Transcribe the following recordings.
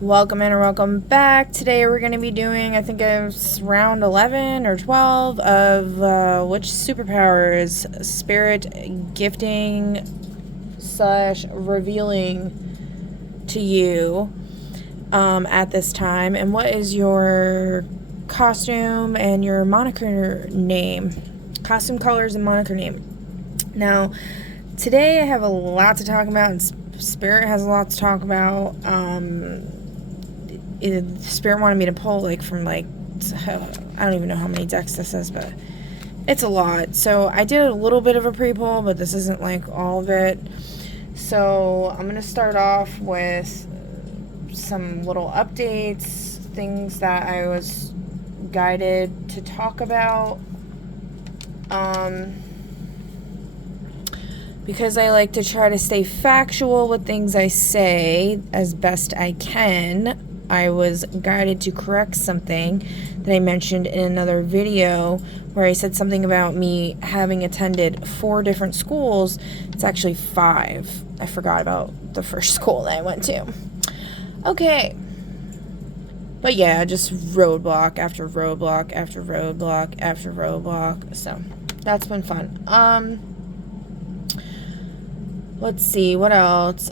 Welcome in or welcome back. Today we're going to be doing, I think it's round 11 or 12 of which superpower is spirit gifting / revealing to you at this time. And what is your costume and your moniker name? Costume colors and moniker name. Now, today I have a lot to talk about, and Spirit has a lot to talk about. Spirit wanted me to pull from I don't even know how many decks this is, but it's a lot. So I did a little bit of a pre-pull, but this isn't all of it. So I'm gonna start off with some little updates, things that I was guided to talk about. Because I like to try to stay factual with things I say as best I can, I was guided to correct something that I mentioned in another video where I said something about me having attended 4 different schools. It's actually 5. I forgot about the first school that I went to. Okay. But yeah, just roadblock after roadblock after roadblock after roadblock. So that's been fun. Let's see, what else?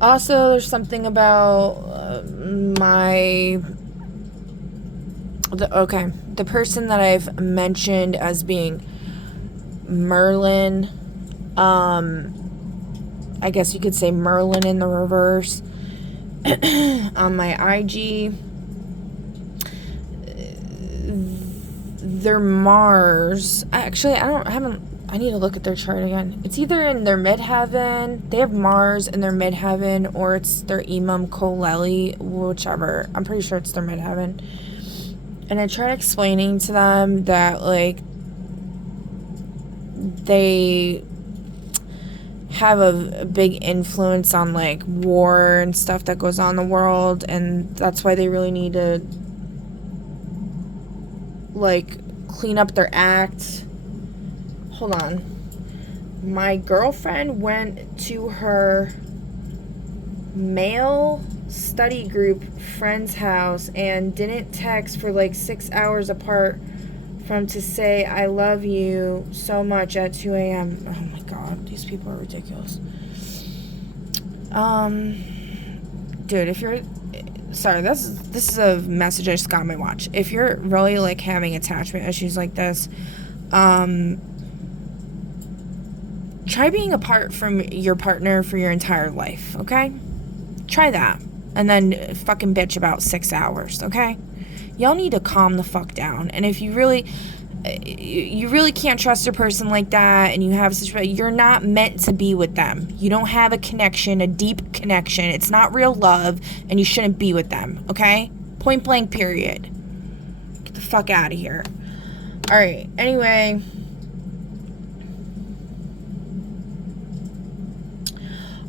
Also, there's something about the person that I've mentioned as being Merlin. I guess you could say Merlin in the reverse. On my IG, their Mars. Actually, I need to look at their chart again. It's either in their midheaven. They have Mars in their midheaven, or it's their Imam Koleli, whichever. I'm pretty sure it's their midheaven. And I tried explaining to them that, they have a big influence on, war and stuff that goes on in the world, and that's why they really need to, clean up their act. Hold on. My girlfriend went to her male study group friend's house and didn't text for 6 hours apart from to say I love you so much at 2 a.m. Oh my god, these people are ridiculous. Dude, if you're... Sorry, this is a message I just got on my watch. If you're really, having attachment issues like this, try being apart from your partner for your entire life, okay? Try that. And then fucking bitch about 6 hours, okay? Y'all need to calm the fuck down. And if you really can't trust a person like that, and you have you're not meant to be with them. You don't have a connection, a deep connection. It's not real love, and you shouldn't be with them, okay? Point blank, period. Get the fuck out of here. Alright, anyway.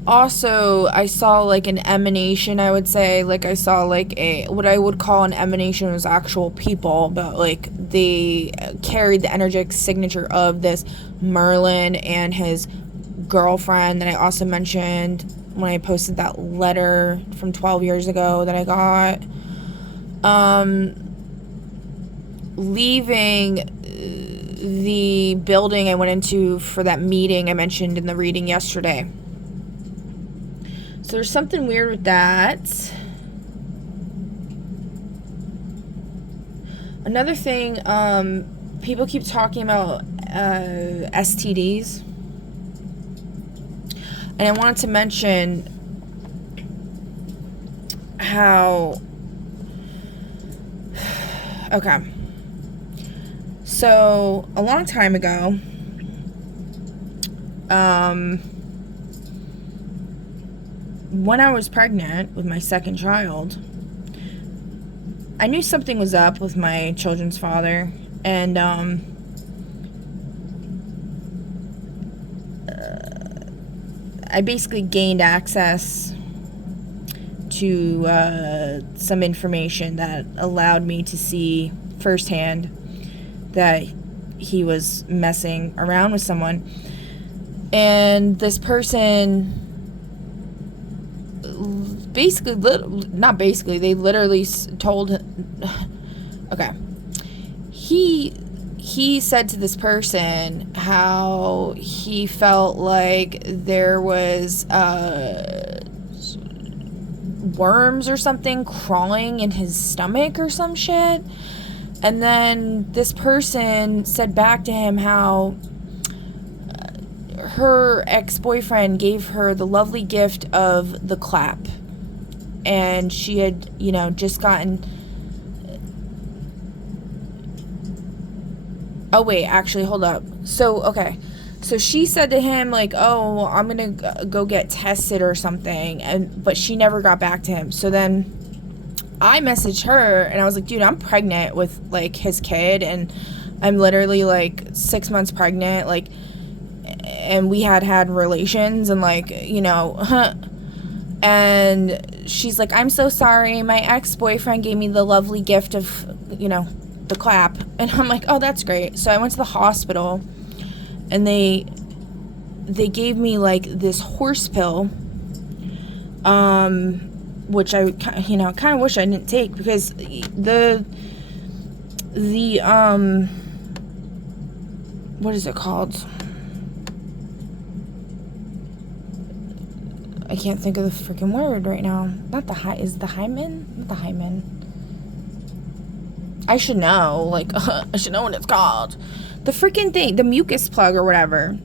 Also, I saw an emanation, I would say. I saw what I would call an emanation was actual people, but they carried the energetic signature of this Merlin and his girlfriend that I also mentioned when I posted that letter from 12 years ago that I got. Leaving the building I went into for that meeting I mentioned in the reading yesterday. So there's something weird with that. Another thing, people keep talking about STDs. And I wanted to mention how... Okay. So, a long time ago, when I was pregnant with my second child, I knew something was up with my children's father, and I basically gained access to some information that allowed me to see firsthand that he was messing around with someone. And this person basically, not basically, they literally told, okay, he said to this person how he felt like there was worms or something crawling in his stomach or some shit. And then this person said back to him how her ex-boyfriend gave her the lovely gift of the clap, and she had, you know, just gotten, oh wait, actually, hold up. So, okay, so she said to him, like, oh, I'm gonna go get tested or something, but she never got back to him. So then I messaged her, and I was like, dude, I'm pregnant with, like, his kid, and I'm literally, like, 6 months pregnant, like, and we had relations, and, like, you know, and she's like, I'm so sorry, my ex-boyfriend gave me the lovely gift of, you know, the clap. And I'm like, oh, that's great. So I went to the hospital, and they gave me, like, this horse pill, which I, you know, kind of wish I didn't take, because the what is it called? I can't think of the freaking word right now. Not the is the hymen? Not the hymen. I should know. Like, I should know what it's called. The freaking thing, the mucus plug or whatever,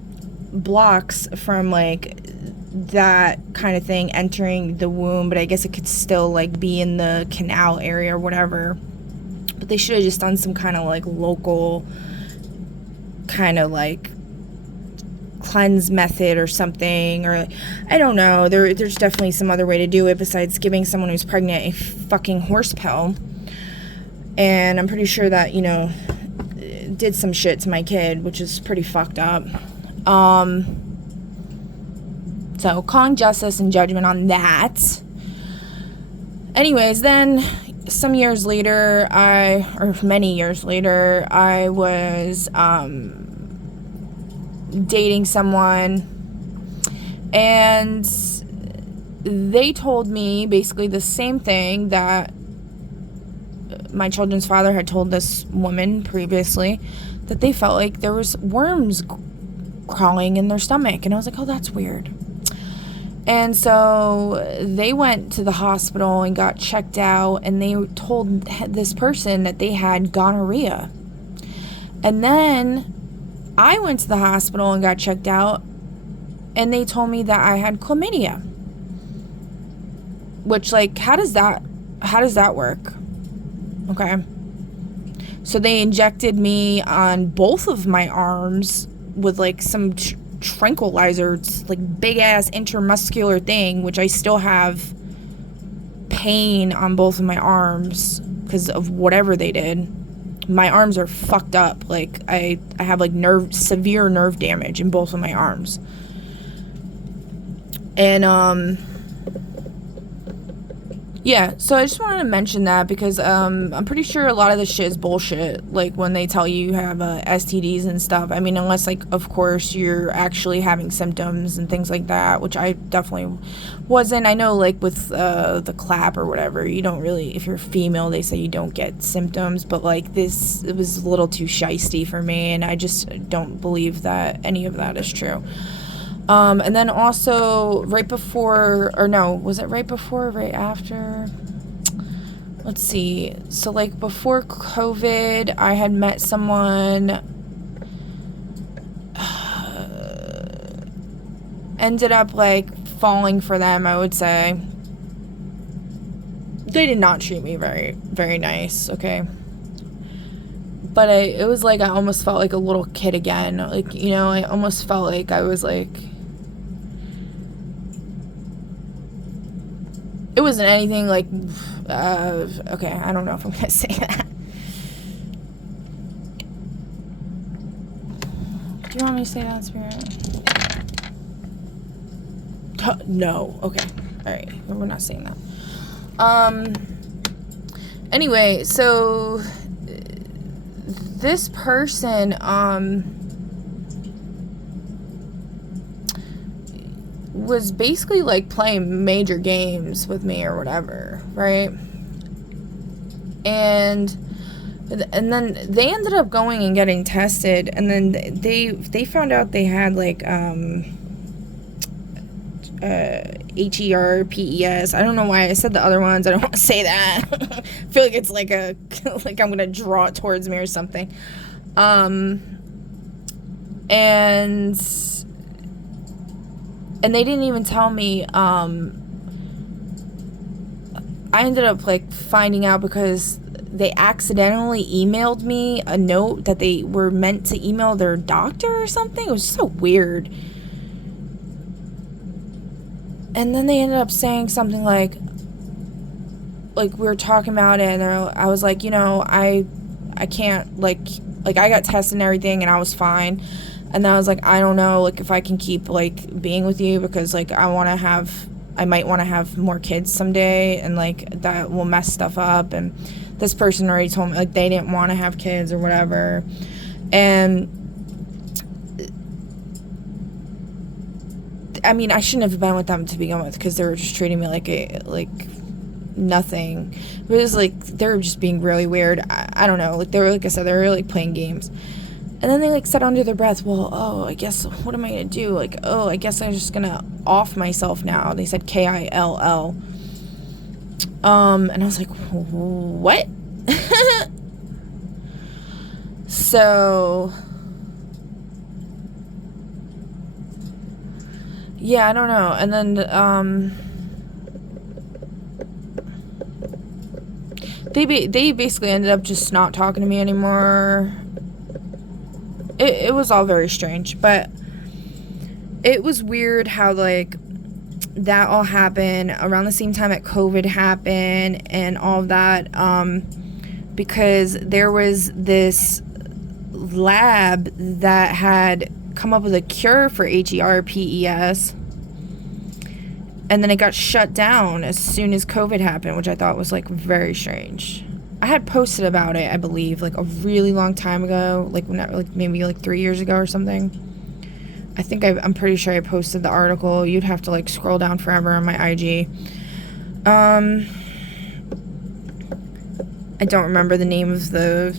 blocks from, like, that kind of thing entering the womb, but I guess it could still, like, be in the canal area or whatever. But they should have just done some kind of, like, local kind of, like, cleanse method or something, or I don't know. There's definitely some other way to do it besides giving someone who's pregnant a fucking horse pill. And I'm pretty sure that, you know, did some shit to my kid, which is pretty fucked up. So calling justice and judgment on that. Anyways, then some years later, many years later, I was dating someone, and they told me basically the same thing that my children's father had told this woman previously, that they felt like there was worms crawling in their stomach. And I was like, oh, that's weird. And so they went to the hospital and got checked out, and they told this person that they had gonorrhea. And then I went to the hospital and got checked out, and they told me that I had chlamydia. Which, like, how does that work? Okay. So they injected me on both of my arms with, like, some tranquilizer. It's like big ass intermuscular thing, which I still have pain on both of my arms because of whatever they did. My arms are fucked up. Like, I have, like, severe nerve damage in both of my arms. And, yeah, so I just wanted to mention that because, I'm pretty sure a lot of this shit is bullshit. Like, when they tell you have, STDs and stuff. I mean, unless, like, of course, you're actually having symptoms and things like that, which I definitely wasn't. I know, like, with, the clap or whatever, you don't really, if you're female, they say you don't get symptoms, but, like, it was a little too shisty for me, and I just don't believe that any of that is true. And then also right before, or no, was it right before or right after? Let's see. So, like, before COVID, I had met someone, ended up, like, falling for them, I would say. They did not treat me very, very nice, okay? But it was like I almost felt like a little kid again. Like, you know, I almost felt like I was, like, it wasn't anything like, okay, I don't know if I'm gonna say that. Do you want me to say that, Spirit? No. Okay. Alright. We're not saying that. Anyway, so this person, was basically like playing major games with me or whatever, right? And then they ended up going and getting tested, and then they found out they had like HERPES. I don't know why I said the other ones. I don't want to say that. I feel like it's like like I'm gonna draw it towards me or something. And they didn't even tell me. I ended up like finding out because they accidentally emailed me a note that they were meant to email their doctor or something. It was so weird. And then they ended up saying something like we were talking about it, and I was like, you know, I can't, like I got tested and everything, and I was fine. And then I was like, I don't know, like, if I can keep, like, being with you, because, like, I might want to have more kids someday, and, like, that will mess stuff up. And this person already told me, like, they didn't want to have kids or whatever. And I mean, I shouldn't have been with them to begin with, because they were just treating me like nothing. It was like, they were just being really weird. I don't know. Like, they were, like I said, they were, like, playing games. And then they, like, said under their breath, well, I guess, what am I going to do? Like, I guess I'm just going to off myself now. They said KILL. And I was like, what? So, yeah, I don't know. And then, they basically ended up just not talking to me anymore. It was all very strange, but it was weird how, like, that all happened around the same time that COVID happened and all of that, because there was this lab that had come up with a cure for HERPES, and then it got shut down as soon as COVID happened, which I thought was, like, very strange. I had posted about it, I believe, like, a really long time ago, like, maybe, like, 3 years ago or something. I think I'm pretty sure I posted the article. You'd have to, like, scroll down forever on my IG. I don't remember the name of the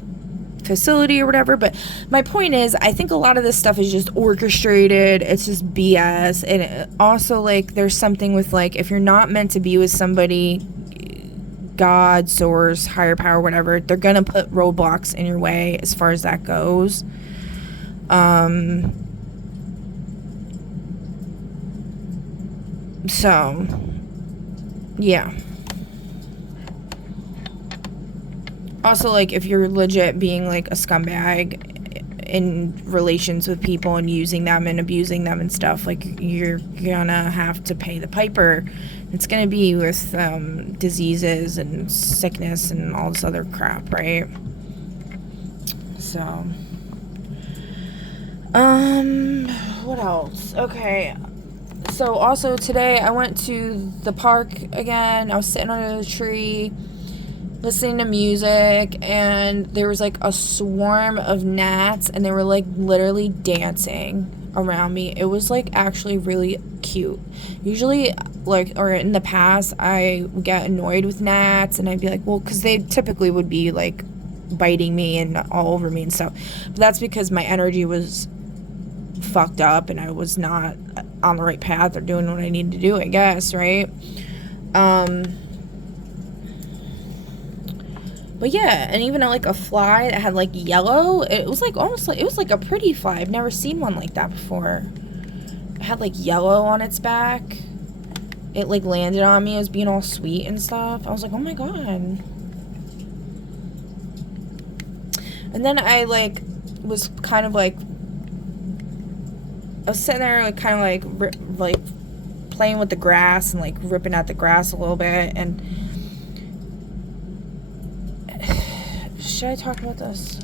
facility or whatever, but my point is, I think a lot of this stuff is just orchestrated. It's just BS. And also, like, there's something with, like, if you're not meant to be with somebody, God, source, higher power, whatever, they're gonna put roadblocks in your way as far as that goes. So, yeah. Also, like, if you're legit being, like, a scumbag in relations with people and using them and abusing them and stuff, like, you're gonna have to pay the piper. It's gonna be with diseases and sickness and all this other crap, right? So, what else? Okay. So, also today I went to the park again. I was sitting under the tree listening to music, and there was, like, a swarm of gnats, and they were, like, literally dancing around me. It was, like, actually really cute. Usually, like, or in the past, I would get annoyed with gnats, and I'd be like, well, because they typically would be, like, biting me and all over me and stuff. But that's because my energy was fucked up, and I was not on the right path or doing what I needed to do, I guess, right? But yeah, and even like a fly that had like yellow, it was like almost like, it was like a pretty fly. I've never seen one like that before. It had like yellow on its back. It like landed on me as being all sweet and stuff. I was like, oh my god. And then I like was kind of like, I was sitting there like kind of like playing with the grass and like ripping at the grass a little bit. And should I talk about this?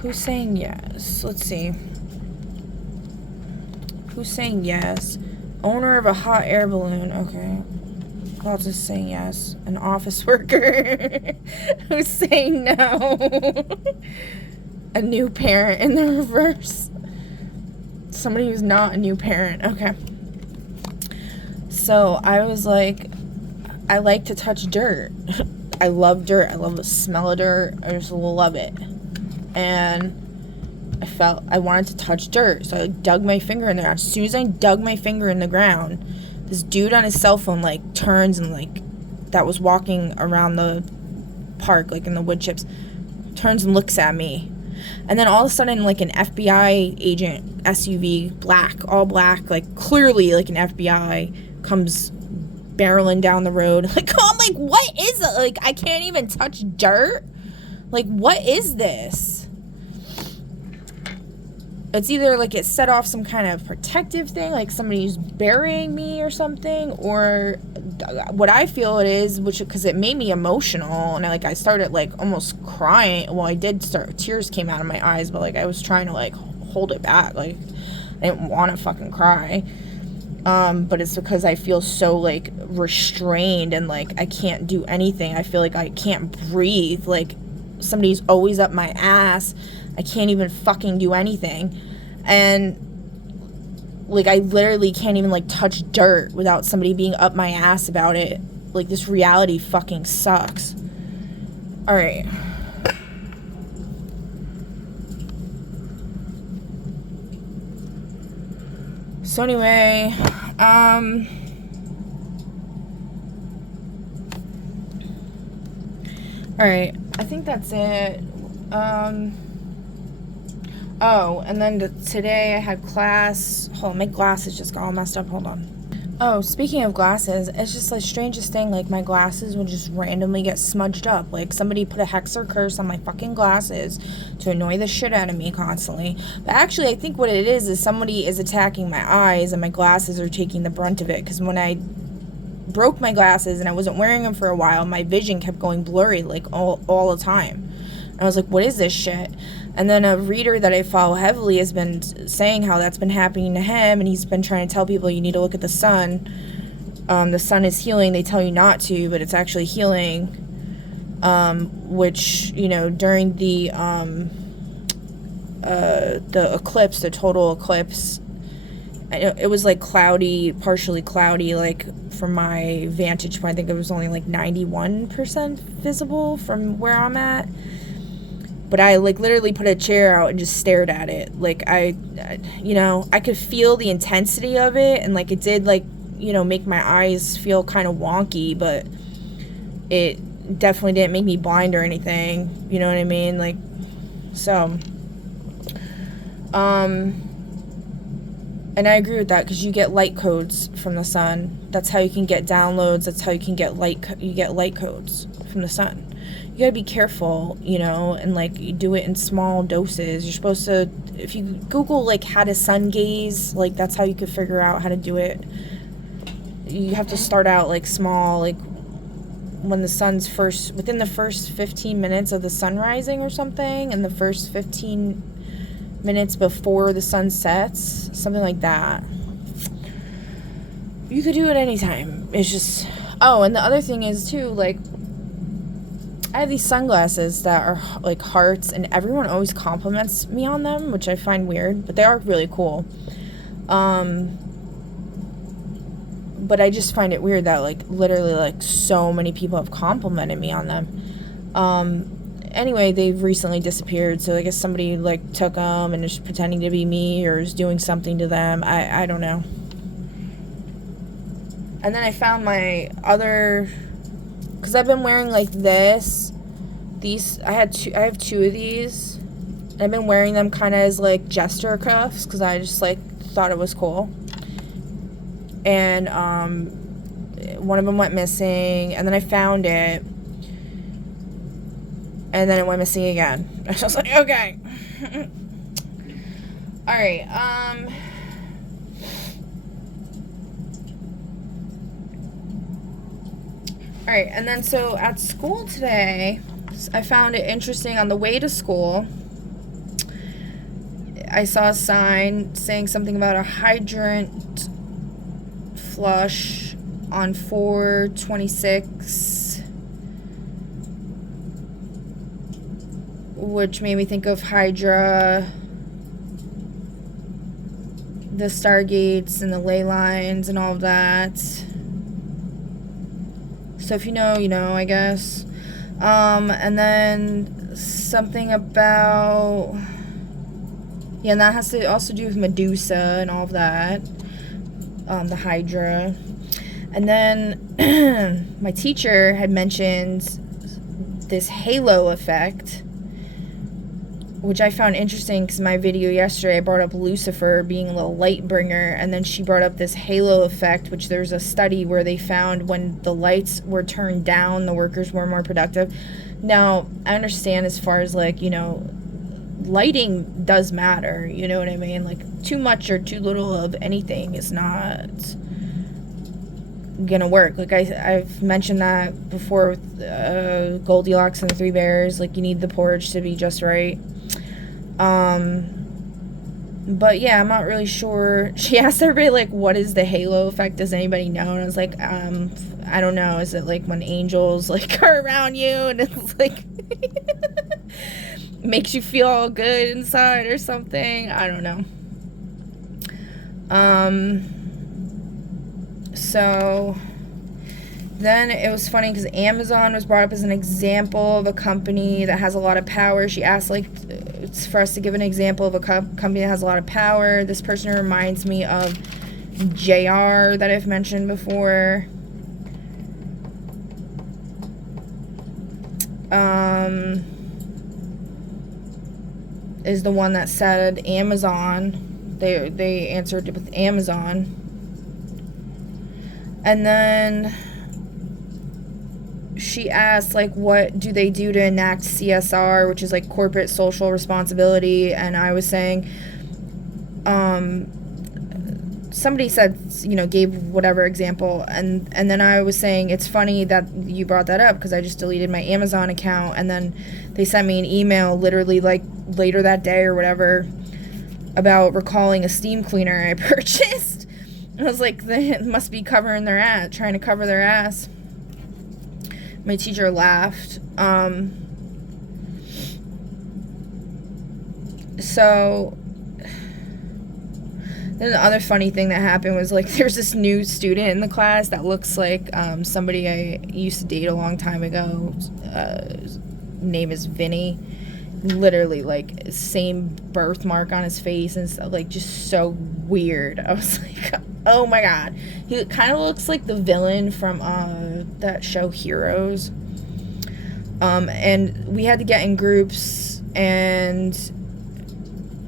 Who's saying yes? Let's see. Who's saying yes? Owner of a hot air balloon. Okay. I'll just say yes. An office worker. Who's saying no? A new parent in the reverse. Somebody who's not a new parent. Okay. So I was like, I like to touch dirt. I love dirt. I love the smell of dirt. I just love it. And I felt I wanted to touch dirt. So I dug my finger in there. As soon as I dug my finger in the ground, this dude on his cell phone like turns and like that was walking around the park, like in the wood chips, turns and looks at me. And then all of a sudden, like an FBI agent SUV, all black, like clearly like an FBI, comes barreling down the road. Like, I'm like, what is it? Like, I can't even touch dirt? Like, what is this? It's either like it set off some kind of protective thing, like somebody's burying me or something, or what I feel it is, which because it made me emotional, and I started like almost crying. Well, I did start, tears came out of my eyes, but like I was trying to like hold it back, like I didn't want to fucking cry. But it's because I feel so like restrained and like I can't do anything. I feel like I can't breathe. Like somebody's always up my ass. I can't even fucking do anything. And like I literally can't even like touch dirt without somebody being up my ass about it. Like this reality fucking sucks. All right. So anyway, all right, I think that's it. Oh, and then today I had class. Hold on, my glasses just got all messed up. Hold on. Oh, speaking of glasses, it's just the strangest thing. Like, my glasses would just randomly get smudged up. Like, somebody put a hex or curse on my fucking glasses to annoy the shit out of me constantly. But actually, I think what it is somebody is attacking my eyes, and my glasses are taking the brunt of it. Because when I broke my glasses and I wasn't wearing them for a while, my vision kept going blurry, like, all the time. And I was like, what is this shit? And then a reader that I follow heavily has been saying how that's been happening to him, and he's been trying to tell people you need to look at the sun. The sun is healing. They tell you not to, but it's actually healing. Which, you know, during the eclipse, the total eclipse, it was like cloudy, partially cloudy, like from my vantage point. I think it was only like 91% visible from where I'm at. But I, like, literally put a chair out and just stared at it. Like, you know, I could feel the intensity of it. And, like, it did, like, you know, make my eyes feel kind of wonky. But it definitely didn't make me blind or anything. You know what I mean? Like, so. And I agree with that because you get light codes from the sun. That's how you can get downloads. That's how you can get light codes from the sun. You gotta be careful, you know, and like you do it in small doses. You're supposed to, if you Google like how to sun gaze, like that's how you could figure out how to do it. You have to start out like small, like when the sun's within the first 15 minutes of the sun rising or something, and the first 15 minutes before the sun sets, something like that. You could do it anytime. It's just, oh, and the other thing is too, like, I have these sunglasses that are like hearts, and everyone always compliments me on them, which I find weird, but they are really cool. But I just find it weird that like literally like so many people have complimented me on them. Anyway, they've recently disappeared, so I guess somebody like took them and is pretending to be me or is doing something to them. I don't know. And then I found my other, because I've been wearing like these, I have two of these, and I've been wearing them kind of as like jester cuffs, because I just like thought it was cool. And one of them went missing, and then I found it, and then it went missing again. I was like, okay. Alright, Alright, and then so at school today, I found it interesting. On the way to school, I saw a sign saying something about a hydrant flush on 426, which made me think of Hydra. the stargates and the ley lines and all of that. So if you know, you know, I guess. And then something about, yeah, and that has to also do with Medusa and all of that. The Hydra. And then my teacher had mentioned this halo effect, which I found interesting because in my video yesterday I brought up Lucifer being a little light bringer, and then she brought up this halo effect, which there's a study where they found when the lights were turned down, the workers were more productive. Now, I understand as far as, like, you know, lighting does matter, you know what I mean? Like, too much or too little of anything is not gonna work. Like, I've mentioned that before with Goldilocks and the Three Bears. Like, you need the porridge to be just right. But yeah, I'm not really sure. She asked everybody, like, what is the halo effect? Does anybody know? And I was like, I don't know. Is it like when angels, like, are around you and it's like makes you feel all good inside or something? I don't know. So then it was funny because Amazon was brought up as an example of a company that has a lot of power. She asked, like, it's for us to give an example of a company that has a lot of power. This person reminds me of JR that I've mentioned before. Is the one that said Amazon. They answered with Amazon. And then she asked, like, what do they do to enact CSR, which is, like, corporate social responsibility. And I was saying, somebody said, you know, gave whatever example, and then I was saying, it's funny that you brought that up because I just deleted my Amazon account, and then they sent me an email literally, like, later that day or whatever about recalling a steam cleaner I purchased. I was like, they must be covering their ass, trying to cover their ass. My teacher laughed. So then the other funny thing that happened was, like, there's this new student in the class that looks like somebody I used to date a long time ago. His name is Vinny. Literally, like, same birthmark on his face and stuff, like, just so weird. I was like, oh my god. He kind of looks like the villain from that show Heroes. And we had to get in groups and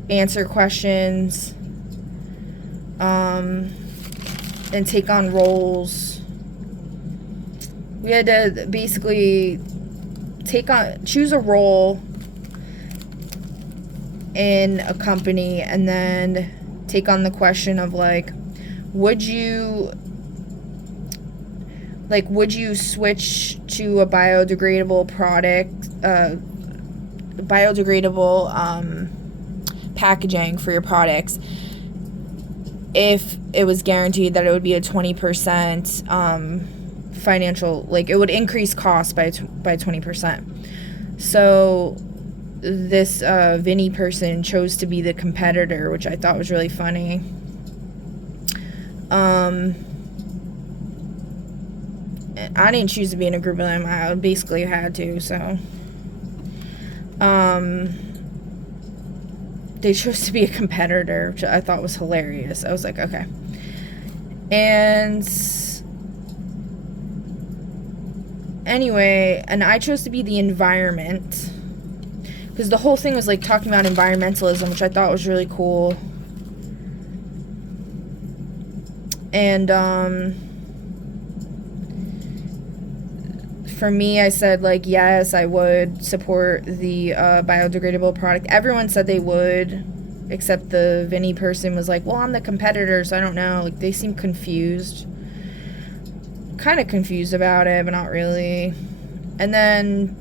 answer questions. And take on roles. We had to basically choose a role in a company and then take on the question of, like, would you switch to a biodegradable product, packaging for your products if it was guaranteed that it would be a 20% financial, like, it would increase costs by 20%. So this Vinny person chose to be the competitor, which I thought was really funny. I didn't choose to be in a group with them. I basically had to, so they chose to be a competitor, which I thought was hilarious. I was like, okay. And anyway, and I chose to be the environment because the whole thing was, like, talking about environmentalism, which I thought was really cool. And for me, I said, like, yes, I would support the biodegradable product. Everyone said they would, except the Vinny person was like, well, I'm the competitor, so I don't know. Like, they seem confused. Kind of confused about it, but not really. And then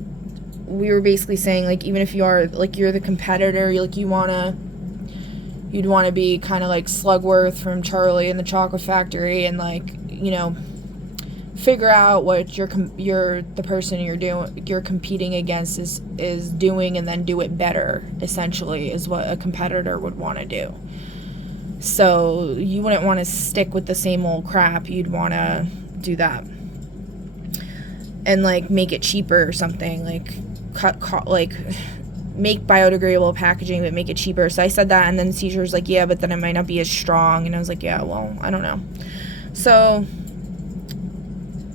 we were basically saying, like, even if you are, like, you're the competitor, you'd want to be kind of like Slugworth from Charlie and the Chocolate Factory, and, like, you know, figure out what the person you're competing against is doing, and then do it better, essentially, is what a competitor would want to do. So you wouldn't want to stick with the same old crap. You'd want to do that. And, like, make it cheaper or something. Like, make biodegradable packaging, but make it cheaper. So I said that, and then the teacher was like, yeah, but then it might not be as strong. And I was like, yeah, well, I don't know. So,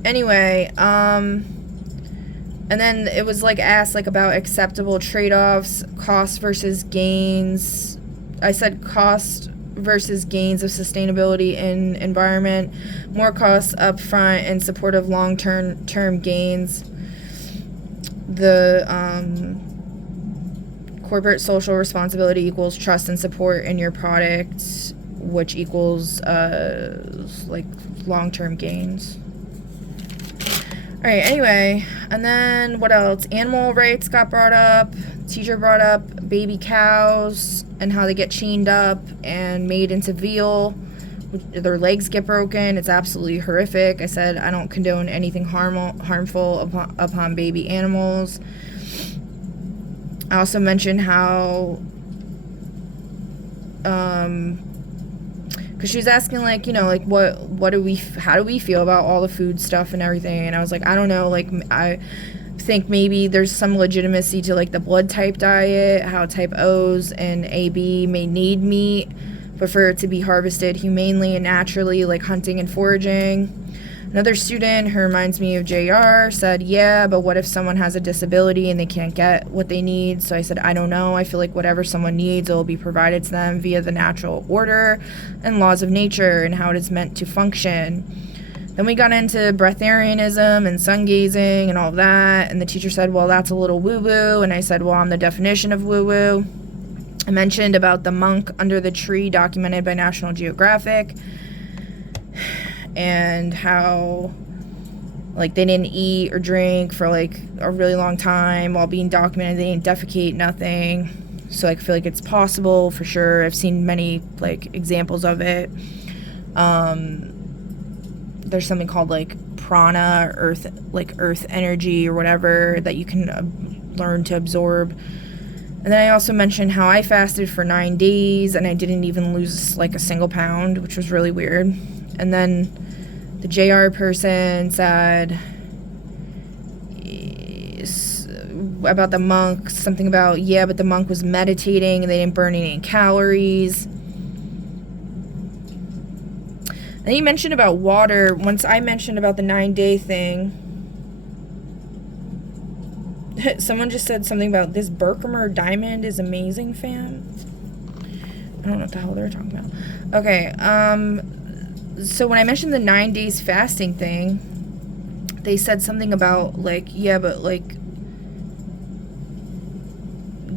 anyway, and then it was, like, asked, like, about acceptable trade-offs, cost versus gains. I said cost versus gains of sustainability in environment, more costs up front in support of long-term gains. The corporate social responsibility equals trust and support in your product, which equals like long-term gains. All right, anyway, and then what else? Animal rights got brought up. Teacher brought up baby cows and how they get chained up and made into veal. Their legs get broken. It's absolutely horrific. I said I don't condone anything harmful upon baby animals. I also mentioned how, because she was asking, like, you know, like, how do we feel about all the food stuff and everything? And I was like, I don't know, like, I think maybe there's some legitimacy to, like, the blood type diet, how type O's and AB may need meat, but for it to be harvested humanely and naturally, like hunting and foraging. Another student who reminds me of JR said, yeah, but what if someone has a disability and they can't get what they need? So I said, I don't know. I feel like whatever someone needs, it will be provided to them via the natural order and laws of nature and how it is meant to function. Then we got into breatharianism and sun gazing and all of that. And the teacher said, well, that's a little woo-woo. And I said, well, I'm the definition of woo-woo. I mentioned about the monk under the tree documented by National Geographic. And how, like, they didn't eat or drink for, like, a really long time while being documented. They didn't defecate, nothing. So, like, I feel like it's possible for sure. I've seen many, like, examples of it. There's something called, like, prana, earth energy or whatever that you can learn to absorb. And then I also mentioned how I fasted for 9 days and I didn't even lose, like, a single pound, which was really weird. And then the JR person said about the monk, something about, yeah, but the monk was meditating and they didn't burn any calories. And he mentioned about water. Once I mentioned about the 9-day thing, someone just said something about this Berkmer diamond is amazing, fam. I don't know what the hell they're talking about. Okay, so when I mentioned the 9 days fasting thing, they said something about, like, yeah, but, like,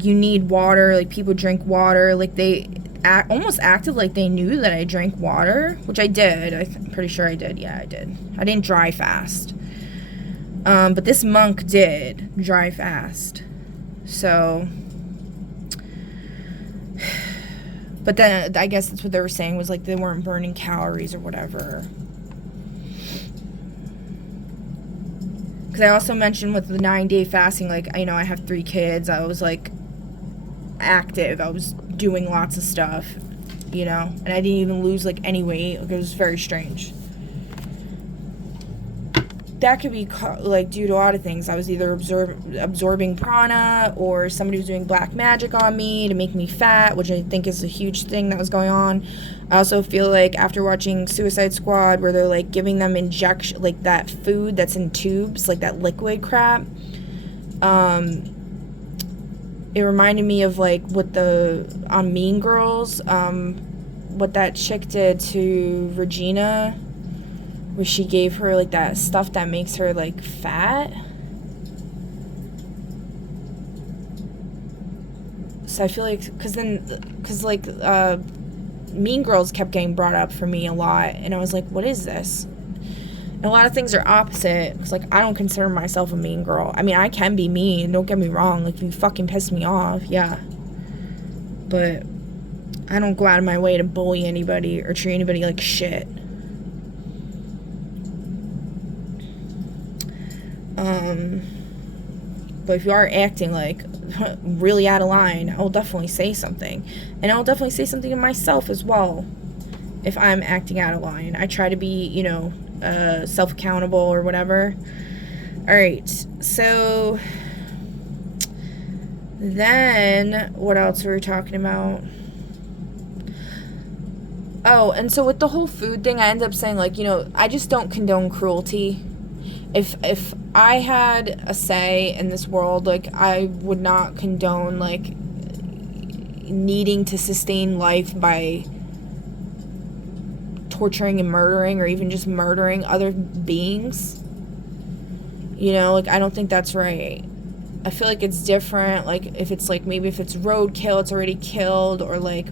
you need water, like, people drink water, like, they almost acted like they knew that I drank water, which I did. I'm pretty sure I did. Yeah, I did. I didn't dry fast. But this monk did dry fast. So, but then I guess that's what they were saying, was like they weren't burning calories or whatever. Because I also mentioned with the 9-day fasting, like, you know, I have 3 kids. I was, like, active. I was doing lots of stuff, you know, and I didn't even lose, like, any weight. Like, it was very strange. That could be, like, due to a lot of things. I was either absorbing prana, or somebody was doing black magic on me to make me fat, which I think is a huge thing that was going on. I also feel like after watching Suicide Squad, where they're, like, giving them injection, like, that food that's in tubes, like that liquid crap, it reminded me of, like, what on Mean Girls, what that chick did to Regina, where she gave her, like, that stuff that makes her, like, fat. So I feel like, because Mean Girls kept getting brought up for me a lot, and I was like, what is this? And a lot of things are opposite, because, like, I don't consider myself a mean girl. I mean, I can be mean, don't get me wrong, like, you fucking piss me off, yeah. But I don't go out of my way to bully anybody or treat anybody like shit. But if you are acting like really out of line, I'll definitely say something. And I'll definitely say something to myself as well if I'm acting out of line. I try to be, you know, self-accountable or whatever. Alright, so then what else were we talking about? Oh, and so with the whole food thing, I ended up saying, like, you know, I just don't condone cruelty. If I had a say in this world, like, I would not condone, like, needing to sustain life by torturing and murdering, or even just murdering other beings. You know, like, I don't think that's right. I feel like it's different, like, if it's, like, maybe if it's roadkill, it's already killed, or, like,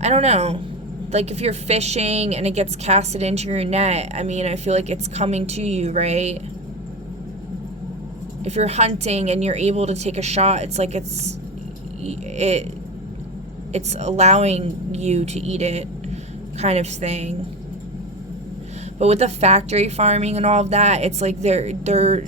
I don't know. Like, if you're fishing and it gets casted into your net, I mean, I feel like it's coming to you, right? If you're hunting and you're able to take a shot, it's like it's allowing you to eat it, kind of thing. But with the factory farming and all of that, it's like they're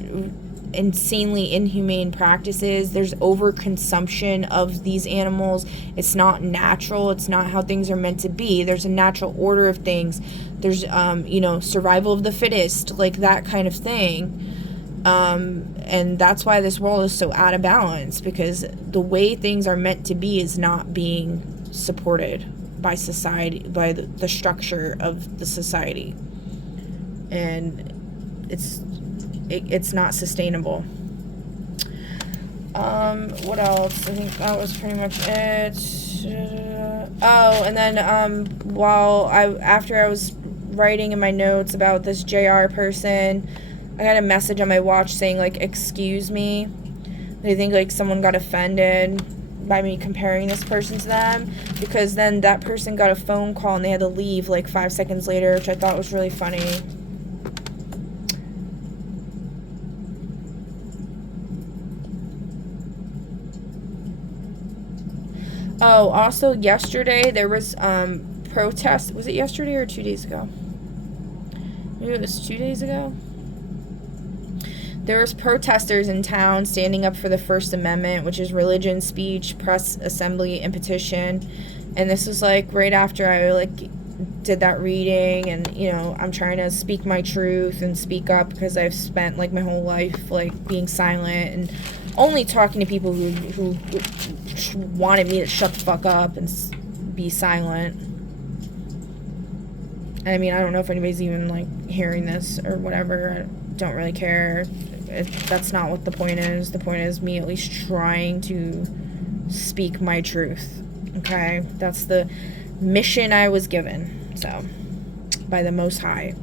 insanely inhumane practices. There's overconsumption of these animals. It's not natural. It's not how things are meant to be. There's a natural order of things. There's you know, survival of the fittest, like that kind of thing. And that's why this world is so out of balance, because the way things are meant to be is not being supported by society, by the structure of the society, and it's not sustainable. What else? I think that was pretty much it. Oh, and then after I was writing in my notes about this JR person, I got a message on my watch saying, like, excuse me. They think, like, someone got offended by me comparing this person to them, because then that person got a phone call and they had to leave, like, 5 seconds later, which I thought was really funny. Oh, also yesterday there was protest. Was it yesterday or 2 days ago? Maybe it was 2 days ago. There was protesters in town standing up for the First Amendment, which is religion, speech, press, assembly, and petition. And this was, like, right after I, like, did that reading, and, you know, I'm trying to speak my truth and speak up, because I've spent, like, my whole life, like, being silent and only talking to people who wanted me to shut the fuck up and be silent. I mean, I don't know if anybody's even, like, hearing this or whatever. I don't really care. That's not what the point is. The point is me at least trying to speak my truth. Okay? That's the mission I was given. So, by the Most High.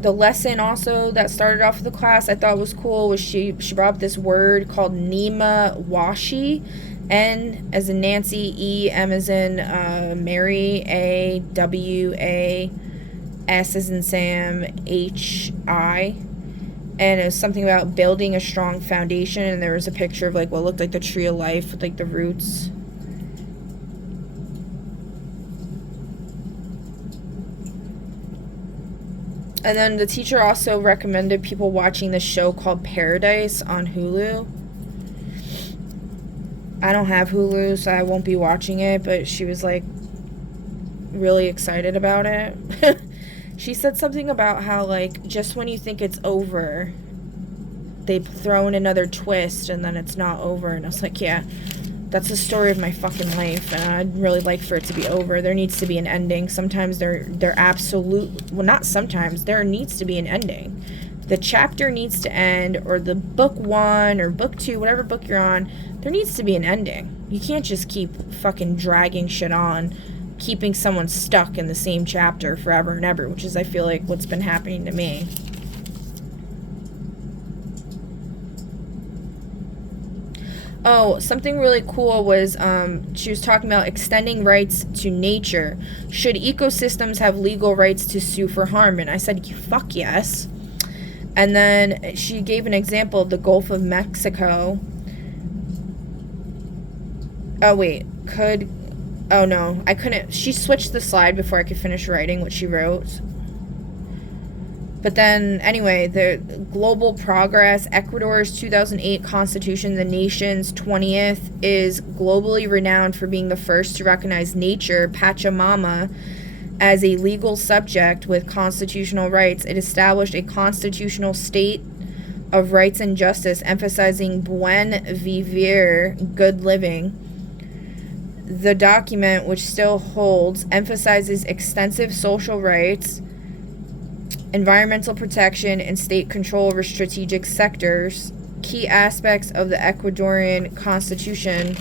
The lesson also that started off the class I thought was cool was she brought up this word called Nima Washi. N as in Nancy, E, M as in Mary, A, W, A, S as in Sam, H, I. And it was something about building a strong foundation, and there was a picture of, like, what looked like the tree of life with, like, the roots. And then the teacher also recommended people watching this show called Paradise on Hulu. I don't have Hulu, so I won't be watching it, but she was, like, really excited about it. She said something about how, like, just when you think it's over, they throw in another twist, and then it's not over. And I was like, yeah, that's the story of my fucking life, and I'd really like for it to be over. There needs to be an ending. Sometimes there not sometimes, there needs to be an ending. The chapter needs to end, or the book 1 or book 2, whatever book you're on, there needs to be an ending. You can't just keep fucking dragging shit on, keeping someone stuck in the same chapter forever and ever, which is, I feel like, what's been happening to me. Oh, something really cool was she was talking about extending rights to nature. Should ecosystems have legal rights to sue for harm? And I said, fuck yes. And then she gave an example of the Gulf of Mexico. Oh, wait. Oh no, I couldn't. She switched the slide before I could finish writing what she wrote. But then, anyway, the global progress, Ecuador's 2008 constitution, the nation's 20th, is globally renowned for being the first to recognize nature, Pachamama, as a legal subject with constitutional rights. It established a constitutional state of rights and justice, emphasizing buen vivir, good living. The document, which still holds, emphasizes extensive social rights, environmental protection, and state control over strategic sectors. Key aspects of the Ecuadorian constitution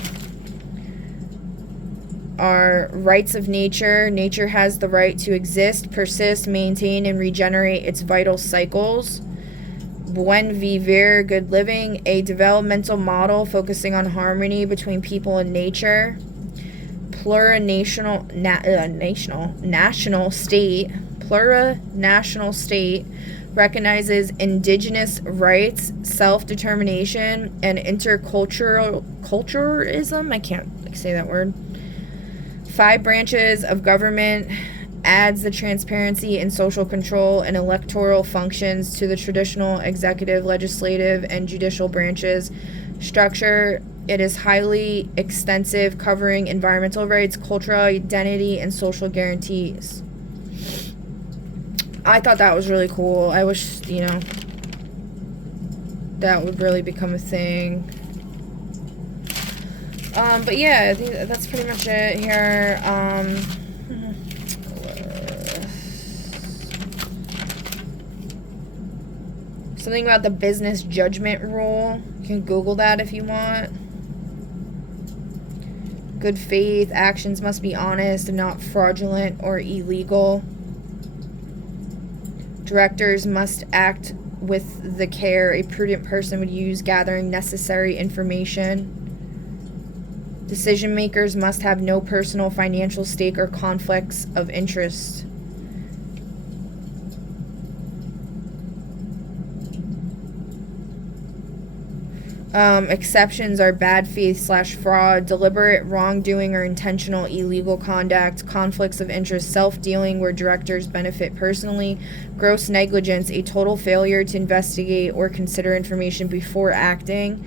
are rights of nature. Nature has the right to exist, persist, maintain, and regenerate its vital cycles. Buen vivir, good living, a developmental model focusing on harmony between people and nature. Plurinational state recognizes indigenous rights, self-determination, and interculturalism. I can't say that word. 5 branches of government, adds the transparency and social control and electoral functions to the traditional executive, legislative, and judicial branches structure. It is highly extensive, covering environmental rights, cultural identity, and social guarantees. I thought that was really cool. I wish, that would really become a thing. But yeah, I think that's pretty much it here. Something about the business judgment rule. You can Google that if you want. Good faith. Actions must be honest and not fraudulent or illegal. Directors must act with the care a prudent person would use gathering necessary information. Decision makers must have no personal financial stake or conflicts of interest. Exceptions are bad faith / fraud, deliberate wrongdoing or intentional illegal conduct, conflicts of interest, self-dealing where directors benefit personally, gross negligence, a total failure to investigate or consider information before acting,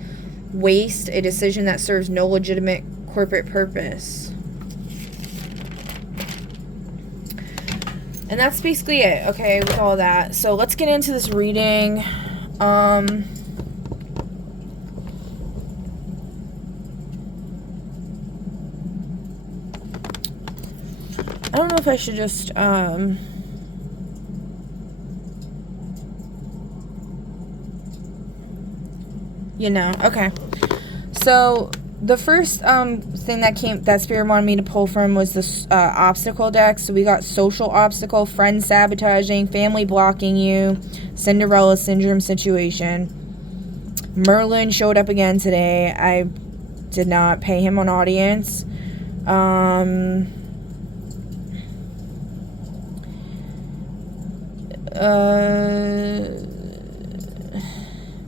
waste, a decision that serves no legitimate corporate purpose. And that's basically it, okay, with all that. So let's get into this reading. I don't know if I should just, okay. So, the first, thing that Spirit wanted me to pull from was this, obstacle deck. So, we got social obstacle, friend sabotaging, family blocking you, Cinderella syndrome situation. Merlin showed up again today. I did not pay him an audience.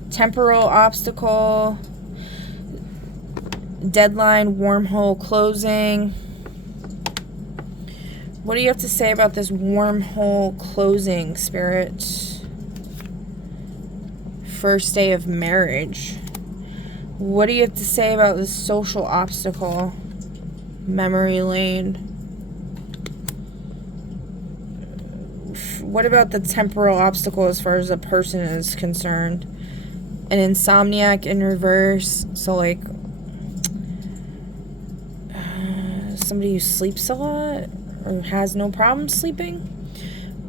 Temporal obstacle, deadline, wormhole closing. What do you have to say about this wormhole closing, Spirit? First day of marriage. What do you have to say about this social obstacle? Memory lane. What about the temporal obstacle as far as a person is concerned? An insomniac in reverse. So, like, somebody who sleeps a lot or has no problem sleeping.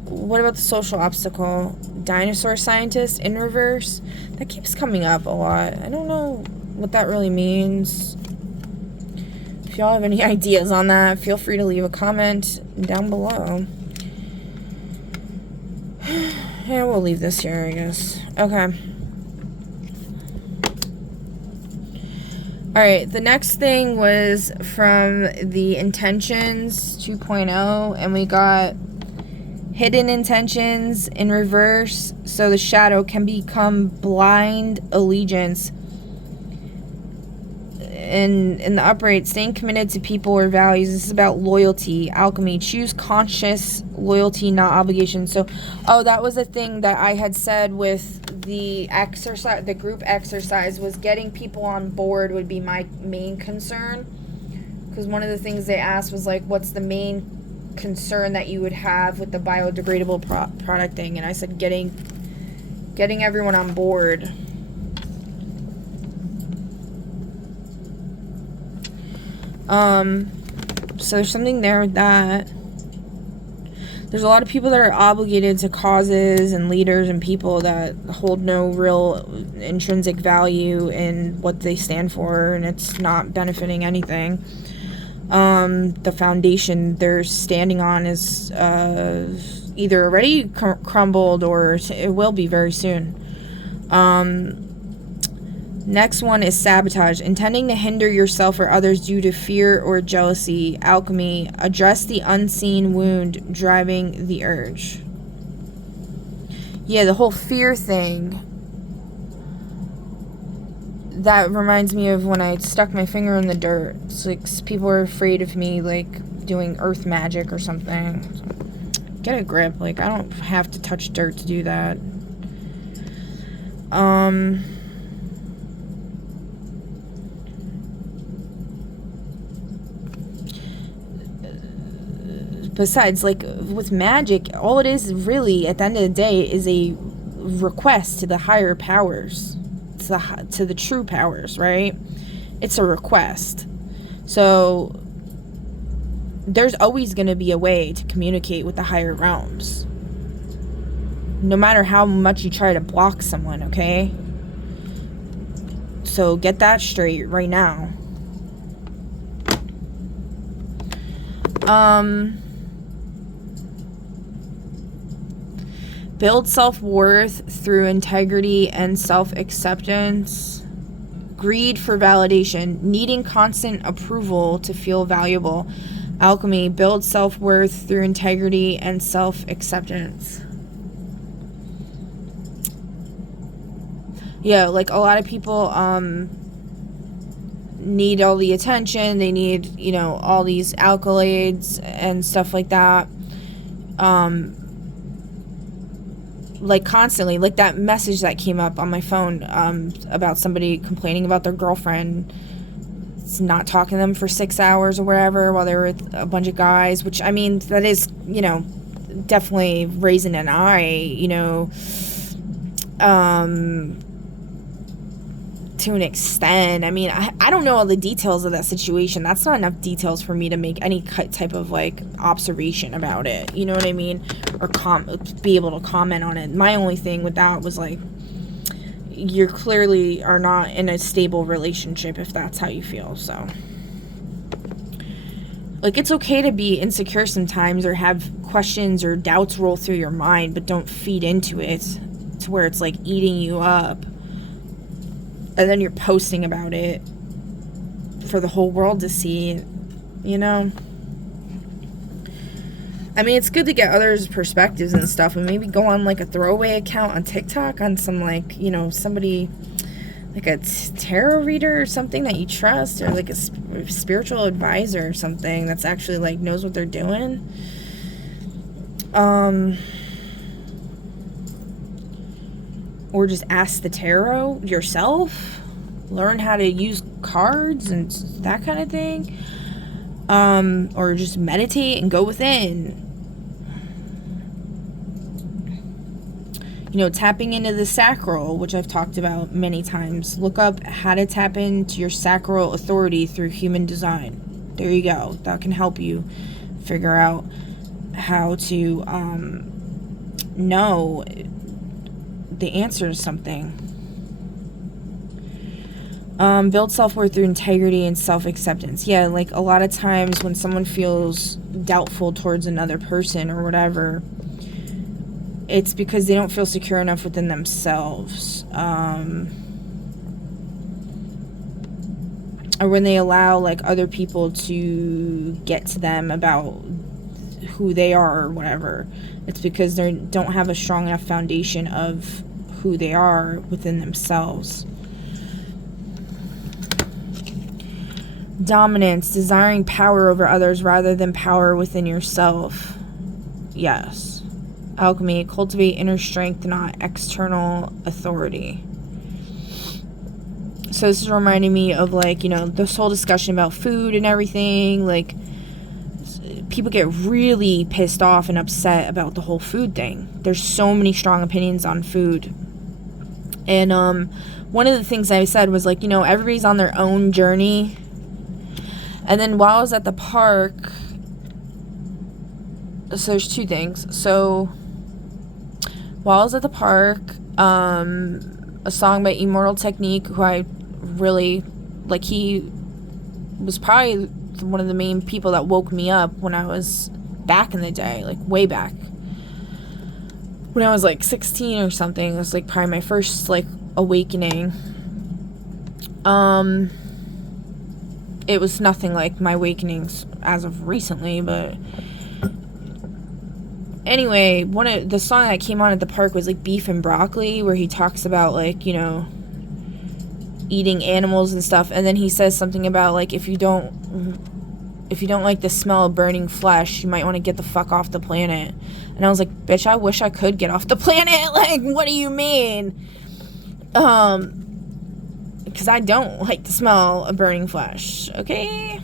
What about the social obstacle? Dinosaur scientist in reverse. That keeps coming up a lot. I don't know what that really means. If y'all have any ideas on that, feel free to leave a comment down below. Yeah, we'll leave this here, I guess. Okay. Alright, the next thing was from the Intentions 2.0, and we got Hidden Intentions in reverse. So the shadow can become blind allegiance. in the upright, staying committed to people or values. This is about loyalty. Alchemy, choose conscious loyalty, not obligation. So, oh, that was a thing that I had said with the exercise, the group exercise, was getting people on board would be my main concern. Because one of the things they asked was like, what's the main concern that you would have with the biodegradable product thing? And I said getting everyone on board. So there's something there with that. There's a lot of people that are obligated to causes and leaders and people that hold no real intrinsic value in what they stand for, and it's not benefiting anything. The foundation they're standing on is either already crumbled or it will be very soon. Next one is sabotage. Intending to hinder yourself or others due to fear or jealousy. Alchemy. Address the unseen wound driving the urge. Yeah, the whole fear thing. That reminds me of when I stuck my finger in the dirt. It's like people are afraid of me, like, doing earth magic or something. Get a grip. Like, I don't have to touch dirt to do that. Besides, like, with magic, all it is really, at the end of the day, is a request to the higher powers. To the true powers, right? It's a request. So, there's always going to be a way to communicate with the higher realms. No matter how much you try to block someone, okay? So, get that straight right now. Build self-worth through integrity and self-acceptance. Greed for validation. Needing constant approval to feel valuable. Alchemy. Build self-worth through integrity and self-acceptance. Yeah, like a lot of people need all the attention. They need, you know, all these accolades and stuff like that. Like constantly, like that message that came up on my phone about somebody complaining about their girlfriend not talking to them for 6 hours or whatever while they were with a bunch of guys, which, I mean, that is, you know, definitely raising an eye, you know, to an extent. I mean, I don't know all the details of that situation. That's not enough details for me to make any type of, like, observation about it. You know what I mean? Or be able to comment on it. My only thing with that was, like, you clearly are not in a stable relationship if that's how you feel, so. Like, it's okay to be insecure sometimes or have questions or doubts roll through your mind, but don't feed into it to where it's, like, eating you up. And then you're posting about it for the whole world to see, you know? I mean, it's good to get others' perspectives and stuff, and maybe go on, like, a throwaway account on TikTok on some, like, you know, somebody, like a tarot reader or something that you trust, or, like, a spiritual advisor or something that's actually, like, knows what they're doing. Or just ask the tarot yourself. Learn how to use cards and that kind of thing. Or just meditate and go within. You know, tapping into the sacral, which I've talked about many times. Look up how to tap into your sacral authority through human design. There you go. That can help you figure out how to know the answer to something. Build self-worth through integrity and self-acceptance. Yeah, like a lot of times when someone feels doubtful towards another person or whatever, it's because they don't feel secure enough within themselves. Or when they allow, like, other people to get to them about who they are or whatever. It's because they don't have a strong enough foundation of who they are within themselves. Dominance, desiring power over others rather than power within yourself. Yes. Alchemy, cultivate inner strength, not external authority. So this is reminding me of, like, you know, this whole discussion about food and everything. Like, people get really pissed off and upset about the whole food thing. There's so many strong opinions on food. And one of the things I said was, like, you know, everybody's on their own journey. And then while I was at the park, so there's two things. So while I was at the park, a song by Immortal Technique, who I really, like, he was probably one of the main people that woke me up when I was back in the day, like, way back. When I was, like, 16 or something, it was, like, probably my first, like, awakening. It was nothing like my awakenings as of recently, but anyway, one of the song that came on at the park was, like, Beef and Broccoli, where he talks about, like, you know, eating animals and stuff, and then he says something about, like, if you don't like the smell of burning flesh, you might want to get the fuck off the planet. And I was like, bitch, I wish I could get off the planet. Like, what do you mean? Because I don't like the smell of burning flesh, okay?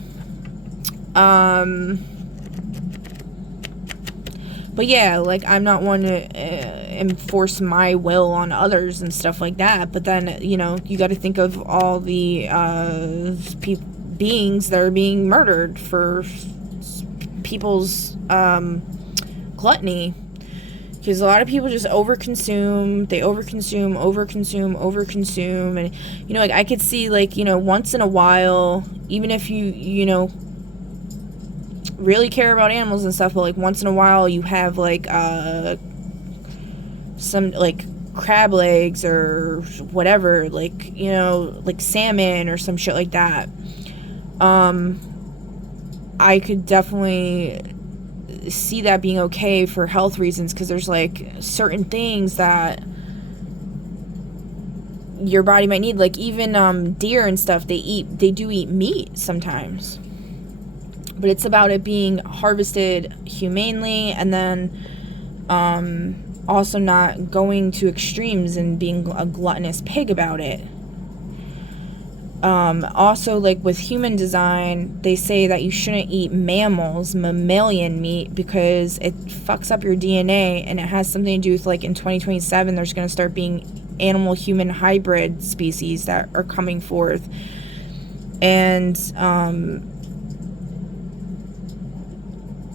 But yeah, like, I'm not one to enforce my will on others and stuff like that. But then, you know, you got to think of all the beings that are being murdered for people's gluttony. Because a lot of people just overconsume. They overconsume. And, you know, like, I could see, like, you know, once in a while, even if you know, really care about animals and stuff, but, like, once in a while you have, like, some, like, crab legs or whatever, like, you know, like salmon or some shit like that. I could definitely see that being okay for health reasons, because there's, like, certain things that your body might need, like, even deer and stuff, they do eat meat sometimes, but it's about it being harvested humanely, and then also not going to extremes and being a gluttonous pig about it. Also, like, with human design, they say that you shouldn't eat mammalian meat, because it fucks up your DNA, and it has something to do with, like, in 2027, there's going to start being animal-human hybrid species that are coming forth. And,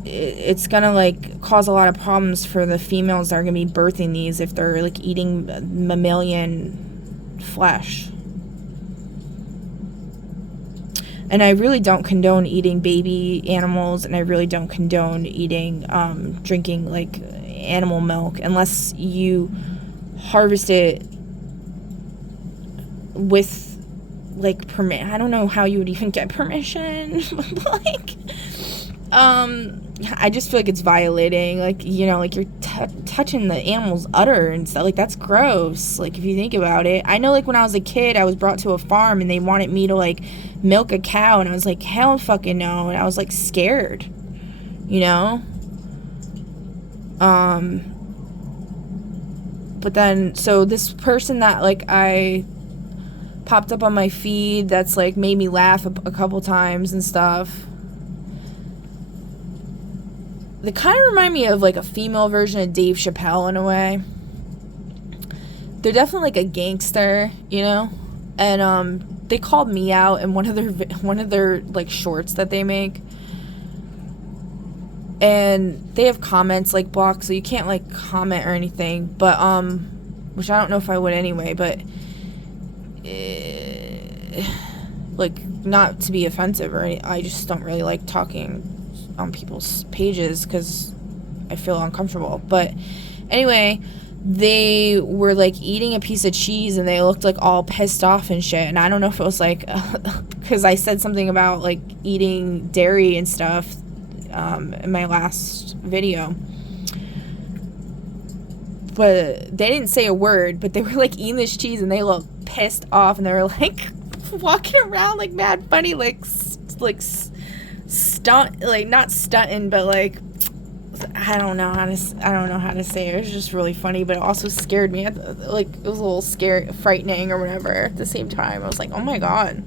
it's going to, like, cause a lot of problems for the females that are going to be birthing these if they're, like, eating mammalian flesh. And I really don't condone eating baby animals, and I really don't condone eating, drinking, like, animal milk, unless you harvest it with, like, permit. I don't know how you would even get permission. Like, I just feel like it's violating, like, you know, like, you're touching the animal's udder and stuff. Like, that's gross, like, if you think about it. I know, like, when I was a kid, I was brought to a farm, and they wanted me to, like, milk a cow, and I was like, hell fucking no, and I was, like, scared, you know? But then, so this person that, like, I popped up on my feed that's, like, made me laugh a couple times and stuff, they kind of remind me of, like, a female version of Dave Chappelle in a way. They're definitely, like, a gangster, you know? And they called me out in one of their like, shorts that they make. And they have comments, like, blocked, so you can't, like, comment or anything. But which I don't know if I would anyway, but like, not to be offensive or anything, I just don't really like talking on people's pages because I feel uncomfortable. But anyway, they were, like, eating a piece of cheese, and they looked, like, all pissed off and shit. And I don't know if it was, like, because I said something about, like, eating dairy and stuff in my last video. But they didn't say a word, but they were, like, eating this cheese, and they looked pissed off, and they were, like, walking around, like, mad funny, like, like stunt, like not stunting, but like I don't know how to say it. It was just really funny, but it also scared me. Like it was a little scary, frightening, or whatever. At the same time, I was like, oh my god.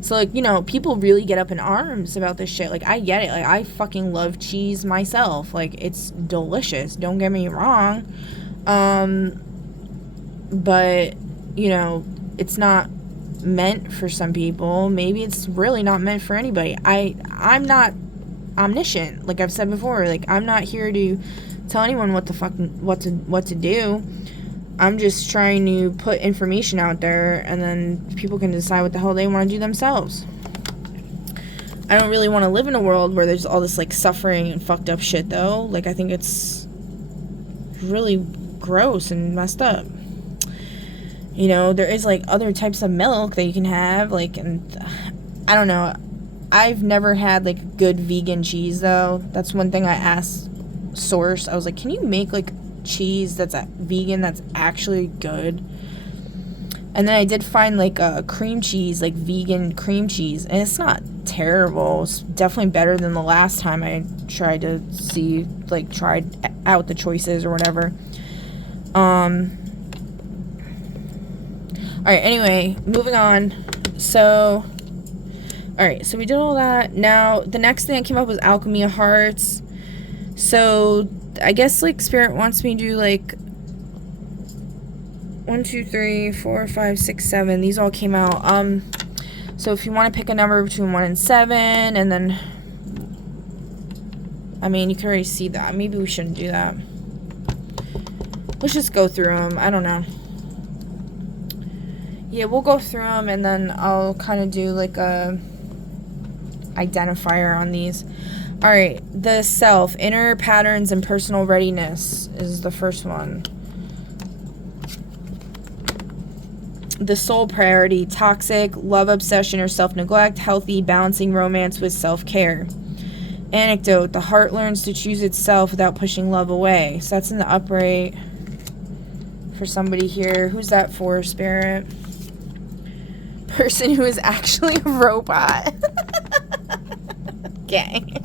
So like, you know, people really get up in arms about this shit. Like I get it. Like I fucking love cheese myself. Like it's delicious. Don't get me wrong. But you know, it's not meant for some people. Maybe it's really not meant for anybody. I'm not omniscient, like I've said before. Like I'm not here to tell anyone what to do. I'm just trying to put information out there, and then people can decide what the hell they want to do themselves. I don't really want to live in a world where there's all this like suffering and fucked up shit though. Like I think it's really gross and messed up. You know, there is like other types of milk that you can have, like, and I don't know. I've never had like good vegan cheese though. That's one thing I asked Source. I was like, can you make like cheese that's vegan that's actually good? And then I did find like a cream cheese, like vegan cream cheese, and it's not terrible. It's definitely better than the last time I tried out the choices or whatever. Alright, anyway, moving on. So alright, so we did all that. Now the next thing that came up was Alchemy of Hearts. So I guess like Spirit wants me to do like 1, 2, 3, 4, 5, 6, 7. These all came out. So if you want to pick a number between 1 and 7, and then I mean you can already see that. Maybe we shouldn't do that. Let's just go through them. I don't know. Yeah, we'll go through them, and then I'll kind of do like a identifier on these. Alright, the self, inner patterns and personal readiness is the first one. The soul priority, toxic, love obsession or self-neglect, healthy, balancing romance with self-care. Anecdote, the heart learns to choose itself without pushing love away. So that's in the upright for somebody here. Who's that for, Spirit? Person who is actually a robot. Gang.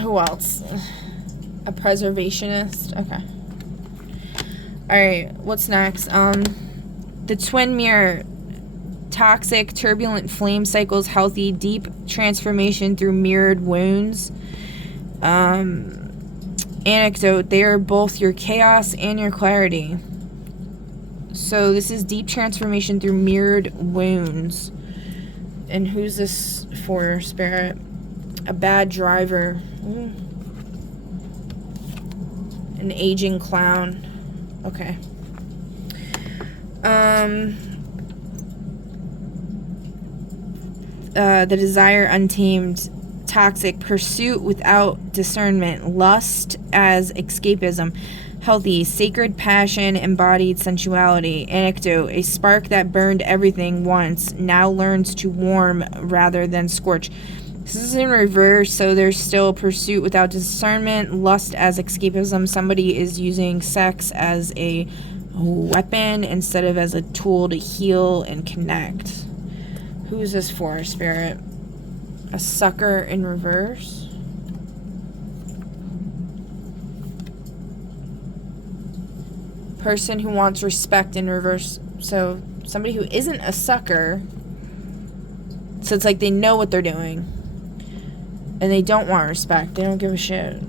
Who else? A preservationist? Okay. Alright, what's next? The twin mirror. Toxic, turbulent flame cycles, healthy, deep transformation through mirrored wounds. Anecdote, they are both your chaos and your clarity. So this is deep transformation through mirrored wounds. And who's this for, Spirit? A bad driver. Ooh. An aging clown. Okay. The desire untamed, toxic, pursuit without discernment, lust as escapism, healthy, sacred passion, embodied sensuality. Anecdote, a spark that burned everything once now learns to warm rather than scorch. This is in reverse, so there's still pursuit without discernment, lust as escapism. Somebody is using sex as a weapon instead of as a tool to heal and connect. Who is this for, Spirit? A sucker in reverse? Person who wants respect in reverse. So somebody who isn't a sucker. So it's like they know what they're doing. And they don't want respect. They don't give a shit.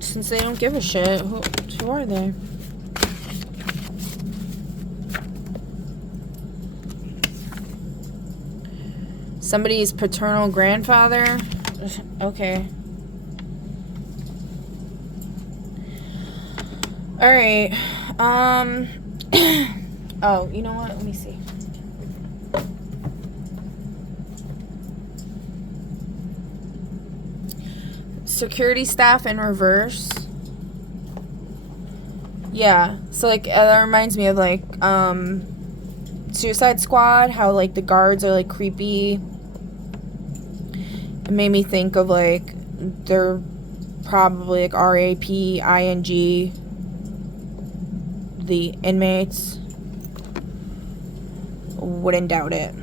Since they don't give a shit, who are they? Somebody's paternal grandfather? Okay. Alright. Oh, you know what? Let me see. Security staff in reverse. Yeah. So, like, that reminds me of, like, Suicide Squad. How, like, the guards are, like, creepy. It made me think of, like, they're probably like RAPING, the inmates. Wouldn't doubt it.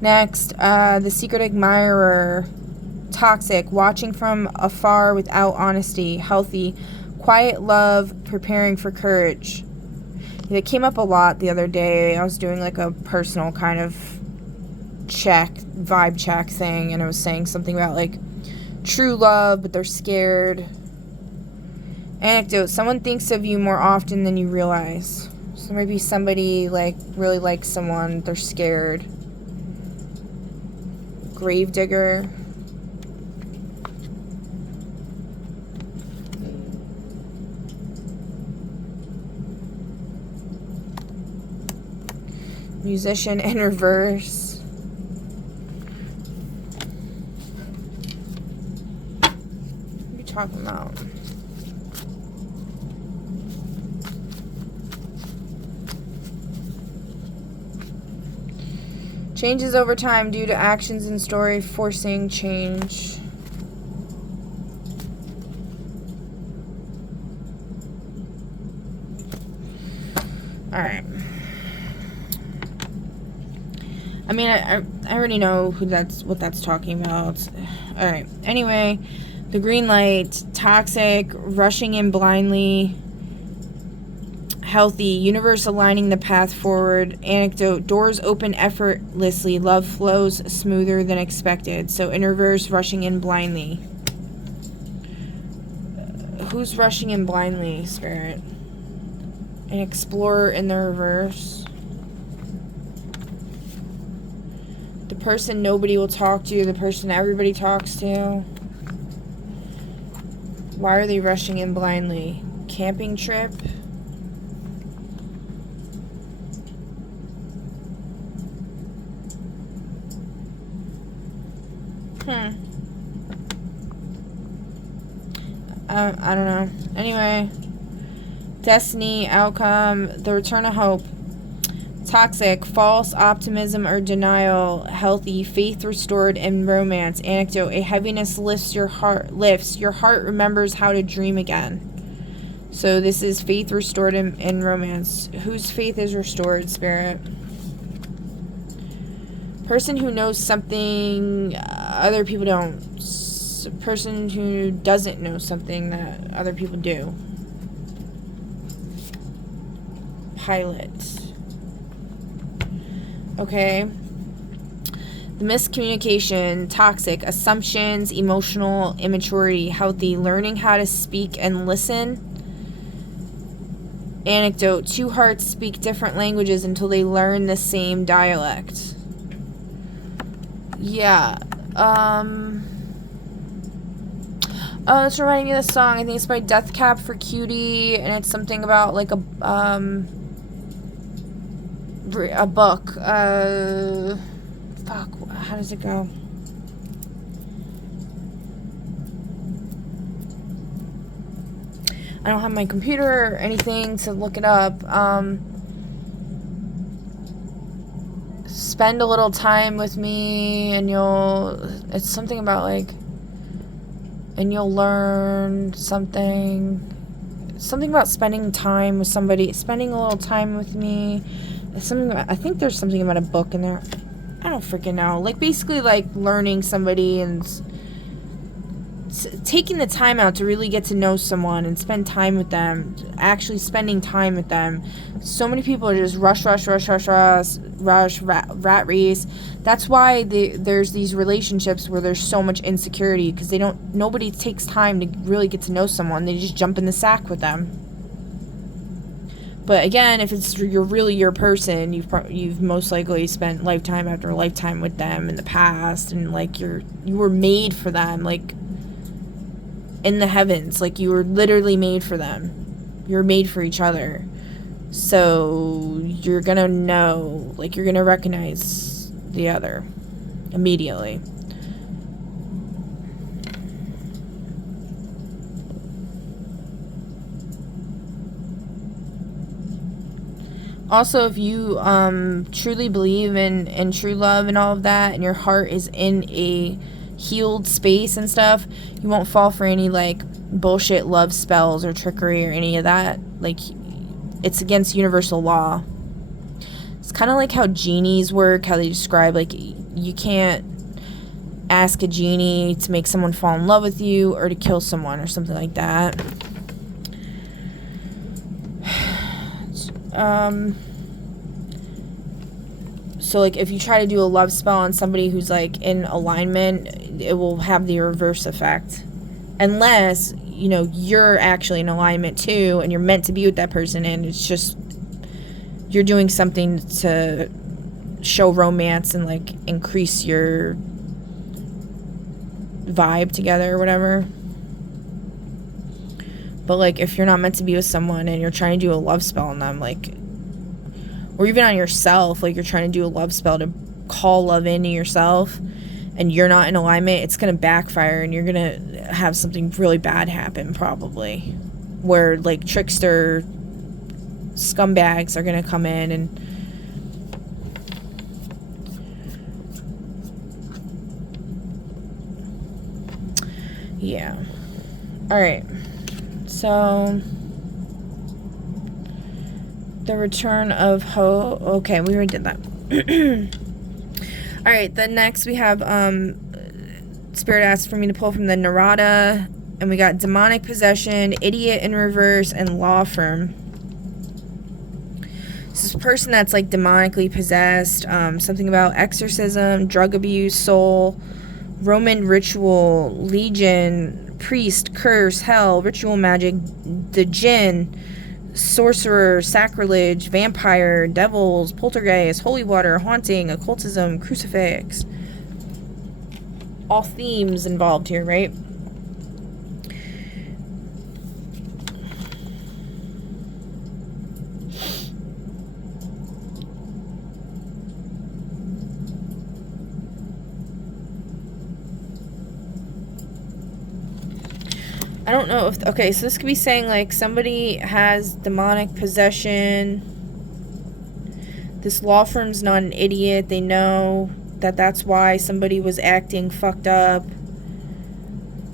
Next, the secret admirer. Toxic, watching from afar without honesty. Healthy, quiet love, preparing for courage. It came up a lot the other day. I was doing like a personal kind of vibe check thing, and I was saying something about like true love, but they're scared. Anecdote, someone thinks of you more often than you realize. So maybe somebody like really likes someone, they're scared. Gravedigger. Musician in reverse. What are you talking about? Changes over time due to actions in story forcing change. Alright. I mean, I already know what that's talking about. Alright. Anyway, the green light, toxic, rushing in blindly. Healthy, universe aligning the path forward. Anecdote, doors open effortlessly, love flows smoother than expected. So in reverse, rushing in blindly. Who's rushing in blindly, Spirit? An explorer in the reverse. The person nobody will talk to, the person everybody talks to. Why are they rushing in blindly? Camping trip? I don't know. Anyway. Destiny, outcome, the return of hope. Toxic, false optimism or denial. Healthy, faith restored in romance. Anecdote, a heaviness lifts your heart. Your heart remembers how to dream again. So this is faith restored in romance. Whose faith is restored, Spirit? Person who knows something other people don't. Person who doesn't know something that other people do. Pilot. Okay. The miscommunication, toxic, assumptions, emotional immaturity. Healthy, learning how to speak and listen. Anecdote, two hearts speak different languages until they learn the same dialect. Yeah. Oh, it's reminding me of this song. I think it's by Death Cab for Cutie, and it's something about like a book. Fuck. How does it go? I don't have my computer or anything to look it up. Spend a little time with me, and it's something about like, and you'll learn something about spending time with somebody, spending a little time with me. I think there's something about a book in there. I don't freaking know. Like, basically, like, learning somebody and taking the time out to really get to know someone and spend time with them. Actually spending time with them. So many people are just rush, rat race. That's why there's these relationships where there's so much insecurity, because nobody takes time to really get to know someone. They just jump in the sack with them. But again, if you're really your person, you've most likely spent lifetime after lifetime with them in the past, and like you were made for them, like in the heavens, like you were literally made for them. You're made for each other. So you're gonna know, like you're gonna recognize the other immediately. Also, if you truly believe in true love and all of that, and your heart is in a healed space and stuff, you won't fall for any like bullshit love spells or trickery or any of that. Like, it's against universal law. It's kind of like how genies work, how they describe, like, you can't ask a genie to make someone fall in love with you or to kill someone or something like that. So like if you try to do a love spell on somebody who's like in alignment, it will have the reverse effect. Unless, you know, you're actually in alignment too and you're meant to be with that person, and it's just you're doing something to show romance and like increase your vibe together or whatever. But like if you're not meant to be with someone and you're trying to do a love spell on them, like, or even on yourself, like you're trying to do a love spell to call love into yourself and you're not in alignment, it's going to backfire and you're going to have something really bad happen probably, where like trickster scumbags are going to come in and yeah. All right. So the return of Ho. Okay, we already did that. All right, then next we have Spirit asked for me to pull from the Narada, and we got demonic possession, idiot in reverse, and law firm. This is a person that's like demonically possessed, something about exorcism, drug abuse, soul, Roman ritual, legion, priest, curse, hell, ritual magic, the jinn, sorcerer, sacrilege, vampire, devils, poltergeist, holy water, haunting, occultism, crucifix. All themes involved here, right? I don't know if... Okay, so this could be saying, like, somebody has demonic possession. This law firm's not an idiot. They know that that's why somebody was acting fucked up.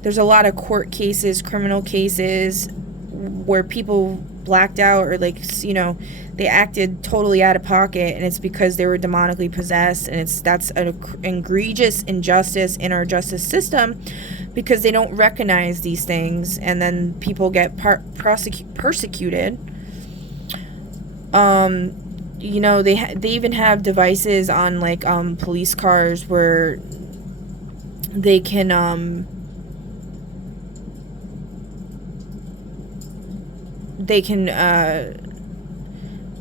There's a lot of court cases, criminal cases, where people blacked out or, like, you know, they acted totally out of pocket, and it's because they were demonically possessed, and that's an egregious injustice in our justice system, because they don't recognize these things, and then people get persecuted. You know, they even have devices on, like, police cars where they can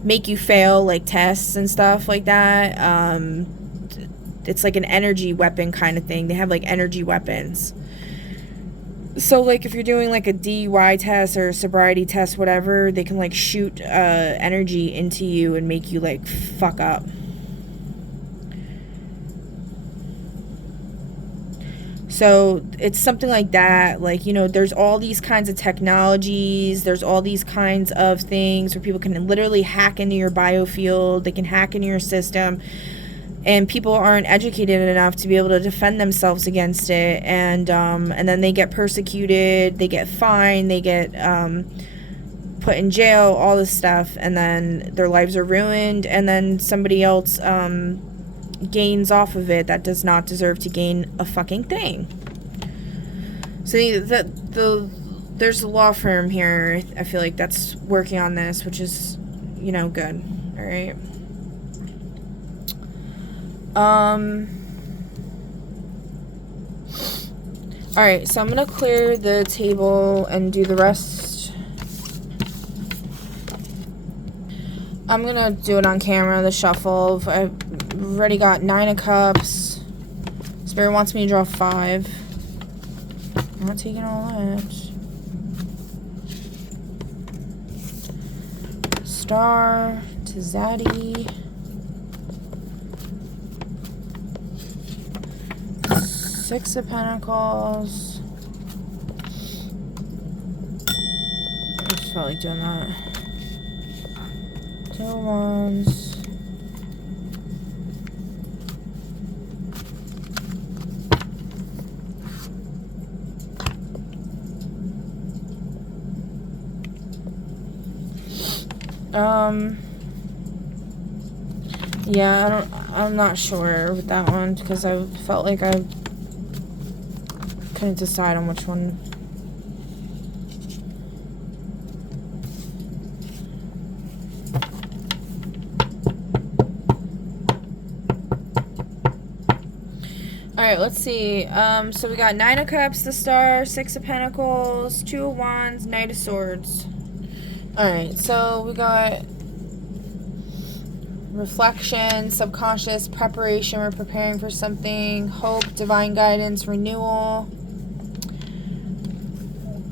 make you fail, like, tests and stuff like that. It's like an energy weapon kind of thing. They have, like, energy weapons. So, like, if you're doing, like, a DUI test or a sobriety test, whatever, they can, like, shoot energy into you and make you, like, fuck up. So, it's something like that. Like, you know, there's all these kinds of technologies. There's all these kinds of things where people can literally hack into your biofield. They can hack into your system. And people aren't educated enough to be able to defend themselves against it, and then they get persecuted, they get fined, they get put in jail, all this stuff, and then their lives are ruined, and then somebody else gains off of it that does not deserve to gain a fucking thing. So there's a law firm here, I feel like, that's working on this, which is, you know, good. All right. Alright, so I'm gonna clear the table and do the rest. I'm gonna do it on camera, the shuffle. I've already got 9 of cups. Spirit wants me to draw 5. I'm not taking all that. Star to Zaddy. 6 of Pentacles. I just felt like doing that. Two of Wands. Yeah, I'm not sure with that one because I felt like I couldn't decide on which one. Alright, let's see. So we got Nine of Cups, the Star, Six of Pentacles, Two of Wands, Knight of Swords. Alright, so we got reflection, subconscious, preparation, we're preparing for something, hope, divine guidance, renewal,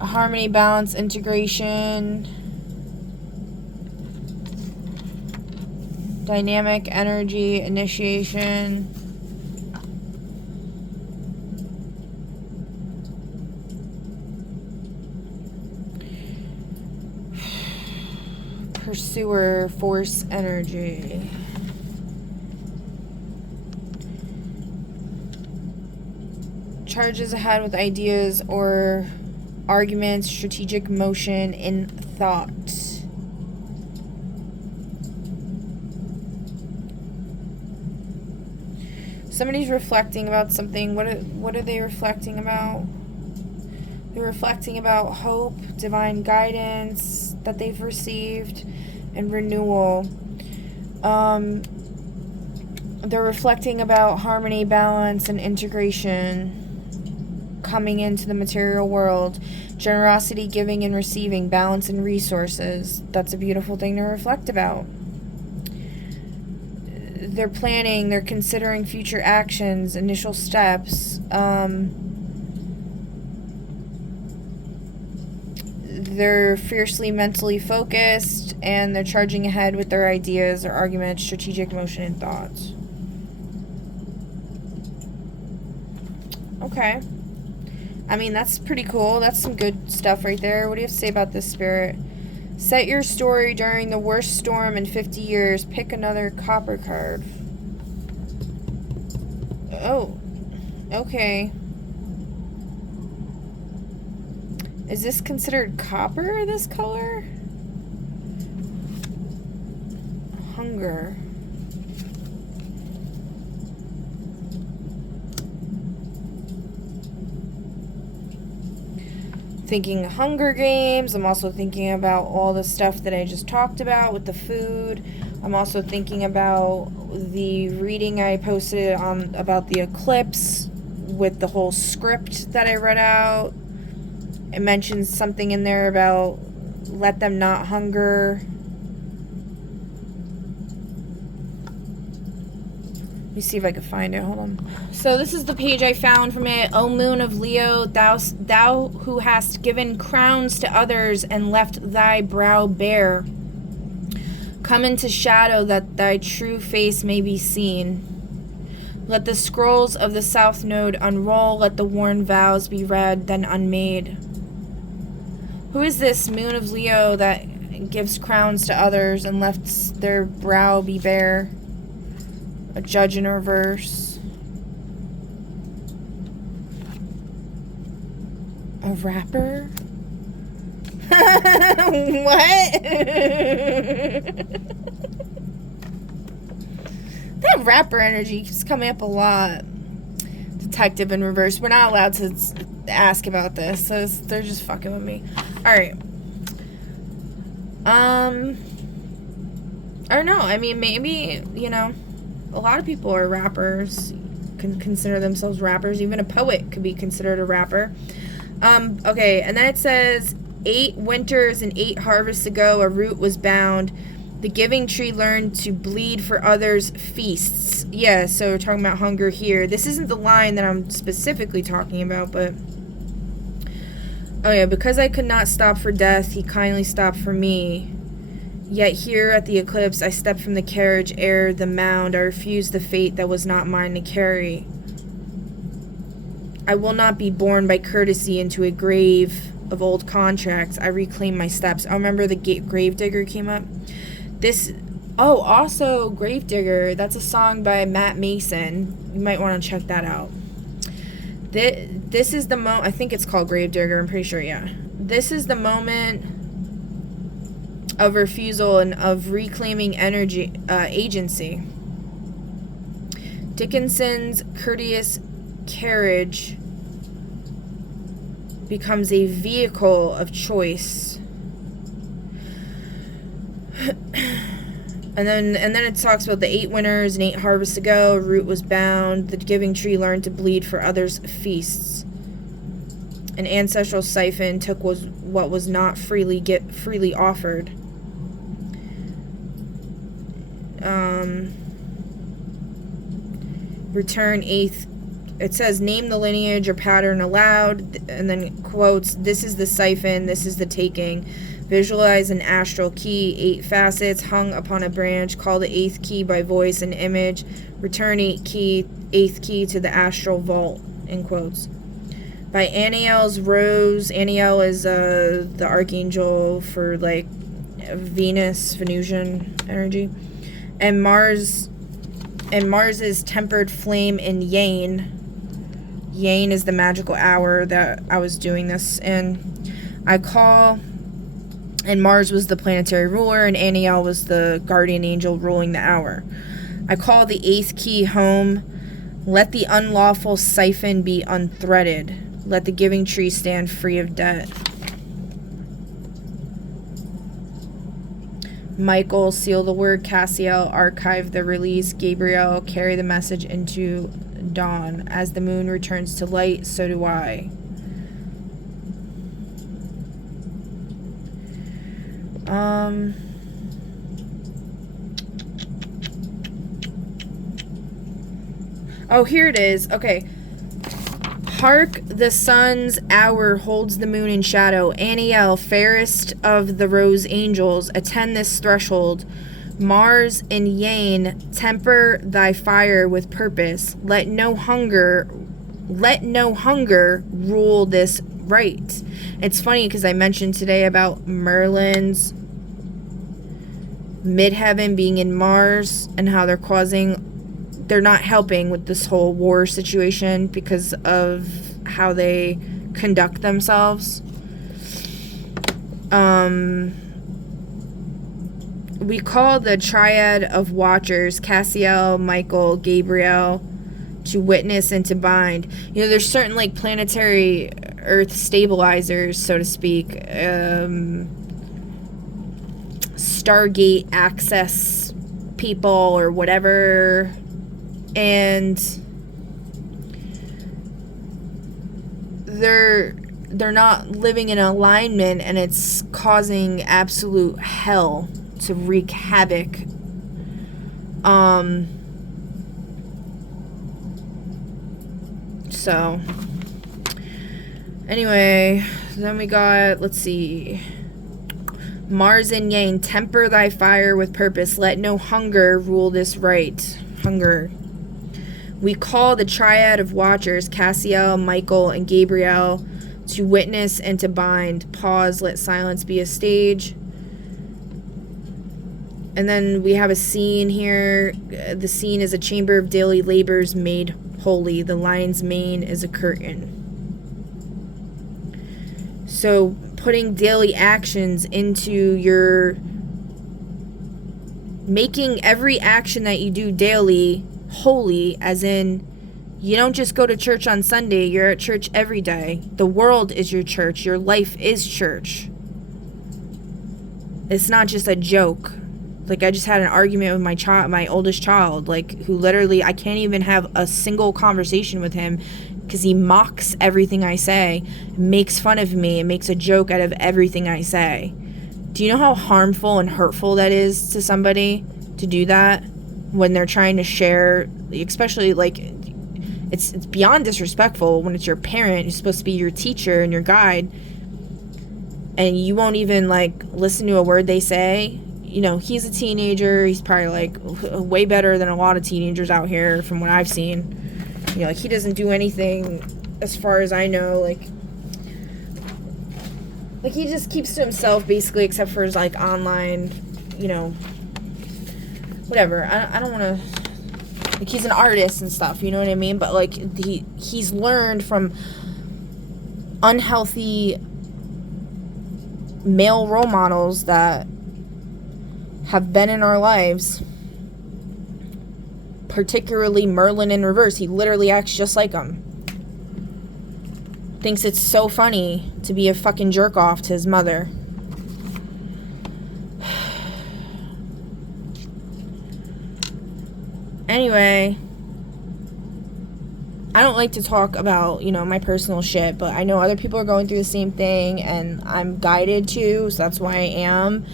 harmony, balance, integration, dynamic, energy, initiation, pursuer, force, energy. Charges ahead with ideas or arguments, strategic motion in thought. Somebody's reflecting about something. What are they reflecting about? They're reflecting about hope, divine guidance that they've received, and renewal. They're reflecting about harmony, balance, and integration coming into the material world. Generosity, giving and receiving, balance and resources. That's a beautiful thing to reflect about. They're planning, they're considering future actions, initial steps. They're fiercely mentally focused, and they're charging ahead with their ideas or arguments, strategic motion, and thoughts. Okay. I mean, that's pretty cool. That's some good stuff right there. What do you have to say about this, Spirit? Set your story during the worst storm in 50 years. Pick another copper card. Oh. Okay. Is this considered copper, this color? Hunger. Thinking Hunger Games. I'm also thinking about all the stuff that I just talked about with the food. I'm also thinking about the reading I posted on about the eclipse with the whole script that I read out. It mentions something in there about let them not hunger. Let me see if I can find it. Hold on. So this is the page I found from it. O moon of Leo, thou who hast given crowns to others and left thy brow bare. Come into shadow that thy true face may be seen. Let the scrolls of the south node unroll. Let the worn vows be read, then unmade. Who is this moon of Leo that gives crowns to others and lets their brow be bare? A judge in reverse. A rapper? What? That rapper energy keeps coming up a lot. Detective in reverse. We're not allowed to ask about this, so they're just fucking with me. Alright. I don't know. I mean, maybe, you know, a lot of people are rappers, can consider themselves rappers. Even a poet could be considered a rapper. Okay, and then it says, 8 winters and 8 harvests ago, a root was bound. The giving tree learned to bleed for others' feasts. Yeah, so we're talking about hunger here. This isn't the line that I'm specifically talking about, but... Oh yeah, because I could not stop for death, he kindly stopped for me. Yet here at the eclipse, I stepped from the carriage ere the mound. I refused the fate that was not mine to carry. I will not be born by courtesy into a grave of old contracts. I reclaim my steps. I remember the gravedigger came up. This Oh, also Gravedigger. That's a song by Matt Mason. You might want to check that out. This is the moment. I think it's called Gravedigger. I'm pretty sure, yeah. This is the moment of refusal and of reclaiming energy, agency. Dickinson's courteous carriage becomes a vehicle of choice. And then it talks about the 8 winters and 8 harvests ago. A root was bound. The giving tree learned to bleed for others' feasts. An ancestral siphon took what was not freely offered. Return 8th. It says, name the lineage or pattern aloud, and then quotes, this is the siphon, this is the taking. Visualize an astral key, 8 facets hung upon a branch. Call the 8th key by voice and image. Return 8th key to the astral vault, in quotes. By Aniel's Rose. Aniel is the archangel for, like, Venusian energy. And Mars's tempered flame in Yane. Yane is the magical hour that I was doing this in. And Mars was the planetary ruler, and Aniel was the guardian angel ruling the hour. I call the 8th key home. Let the unlawful siphon be unthreaded. Let the giving tree stand free of debt. Michael, seal the word. Cassiel, archive the release. Gabriel, carry the message into dawn. As the moon returns to light, so do I. Oh, here it is. Okay. Hark, the sun's hour holds the moon in shadow. Aniel, fairest of the rose angels, attend this threshold. Mars and Yane, temper thy fire with purpose. Let no hunger rule this right. It's funny because I mentioned today about Merlin's midheaven being in Mars and how they're not helping with this whole war situation because of how they conduct themselves. We call the triad of watchers, Cassiel, Michael, Gabriel, to witness and to bind. You know, there's certain, like, planetary earth stabilizers, so to speak, Stargate access people or whatever, and they're not living in alignment, and it's causing absolute hell to wreak havoc. So anyway, then we got, let's see, Mars and Yang, temper thy fire with purpose. Let no hunger rule this right. Hunger. We call the triad of watchers, Cassiel, Michael, and Gabriel, to witness and to bind. Pause, let silence be a stage. And then we have a scene here. The scene is a chamber of daily labors made holy. The lion's mane is a curtain. So putting daily actions into your... making every action that you do daily holy, as in, you don't just go to church on Sunday, you're at church every day. The world is your church. Your life is church. It's not just a joke. Like, I just had an argument with my oldest child, like, who literally, I can't even have a single conversation with him because he mocks everything I say, makes fun of me, and makes a joke out of everything I say. Do you know how harmful and hurtful that is to somebody to do that when they're trying to share, especially, like, it's beyond disrespectful when it's your parent who's supposed to be your teacher and your guide, and you won't even, like, listen to a word they say. You know, he's a teenager. He's probably, like, way better than a lot of teenagers out here from what I've seen. You know, like, he doesn't do anything, as far as I know, like, he just keeps to himself, basically, except for his, like, online, you know, whatever. I don't want to, like, he's an artist and stuff, you know what I mean? But, like, he's learned from unhealthy male role models that have been in our lives, particularly Merlin in reverse. He literally acts just like him. Thinks it's so funny to be a fucking jerk off to his mother. Anyway, I don't like to talk about, you know, my personal shit, but I know other people are going through the same thing, and I'm guided to, so that's why I am.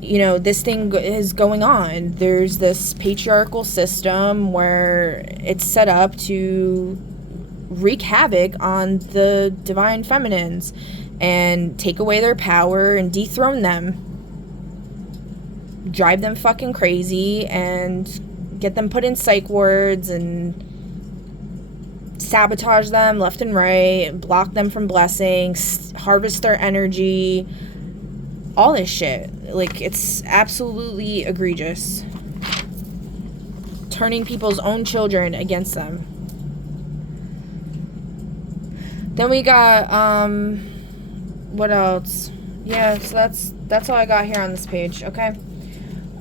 You know, this thing is going on. There's this patriarchal system where it's set up to wreak havoc on the divine feminines and take away their power and dethrone them, drive them fucking crazy, and get them put in psych wards and sabotage them left and right, block them from blessings, harvest their energy, all this shit. Like, it's absolutely egregious. Turning people's own children against them. Then we got, what else? Yeah, so that's all I got here on this page, okay?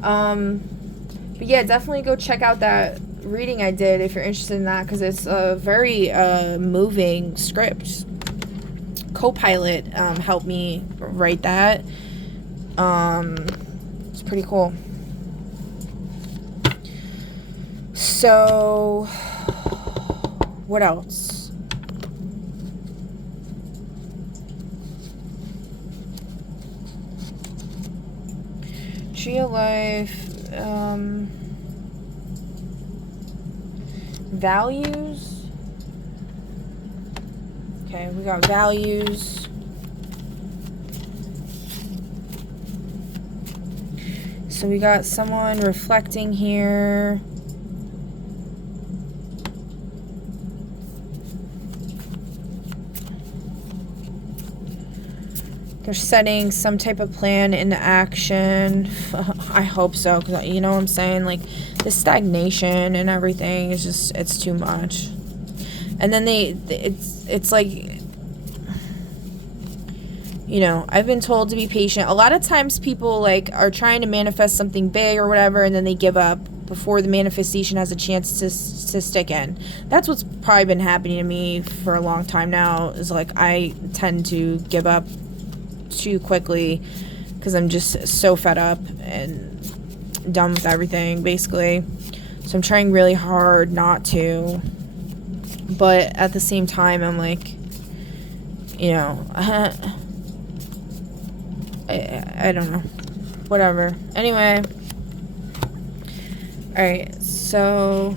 But yeah, definitely go check out that reading I did if you're interested in that, because it's a very moving script. Copilot helped me write that. It's pretty cool. So, what else? Tree of Life, values. Okay, we got values. So we got someone reflecting here. They're setting some type of plan into action. I hope so, because you know what I'm saying? Like, the stagnation and everything is just, it's too much. And then it's like, you know, I've been told to be patient. A lot of times people, like, are trying to manifest something big or whatever, and then they give up before the manifestation has a chance to stick in. That's what's probably been happening to me for a long time now, is, like, I tend to give up too quickly because I'm just so fed up and done with everything, basically. So I'm trying really hard not to, but at the same time I'm like, you know, I don't know, whatever. Anyway, alright, so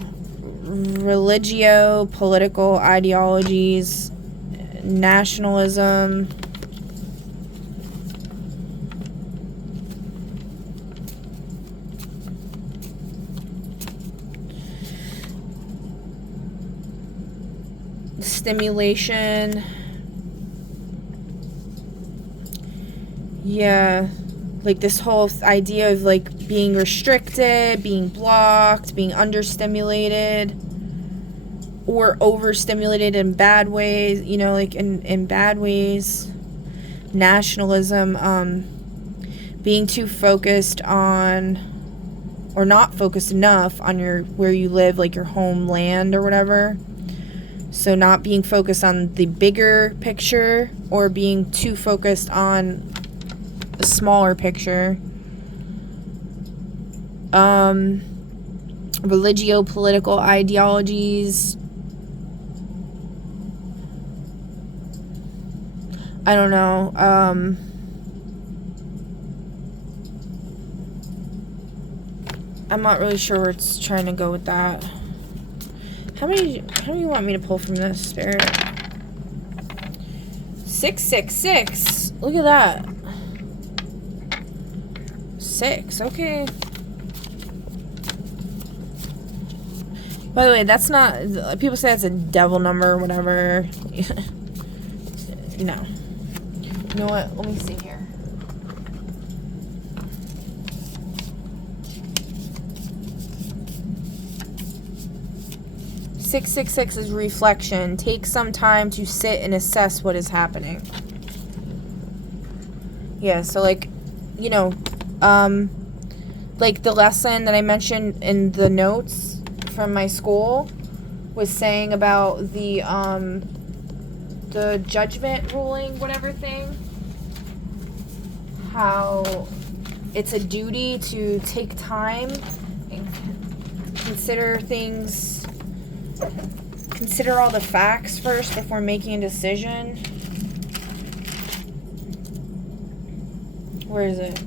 religio, political ideologies, nationalism, stimulation. Yeah, like this whole idea of like being restricted, being blocked, being understimulated or overstimulated in bad ways, you know, like in bad ways. Nationalism, being too focused on, or not focused enough on where you live, like your homeland or whatever. So not being focused on the bigger picture, or being too focused on a smaller picture. Religio-political ideologies. I don't know. I'm not really sure where it's trying to go with that. How do you want me to pull from this, Spirit? 666. Look at that. 6. Okay. By the way, that's not... People say that's a devil number or whatever. No. You know what? Let me see here. 666 is reflection. Take some time to sit and assess what is happening. Yeah, so like, you know, like the lesson that I mentioned in the notes from my school was saying about the judgment ruling, whatever thing, how it's a duty to take time and consider things, consider all the facts first before making a decision. Where is it?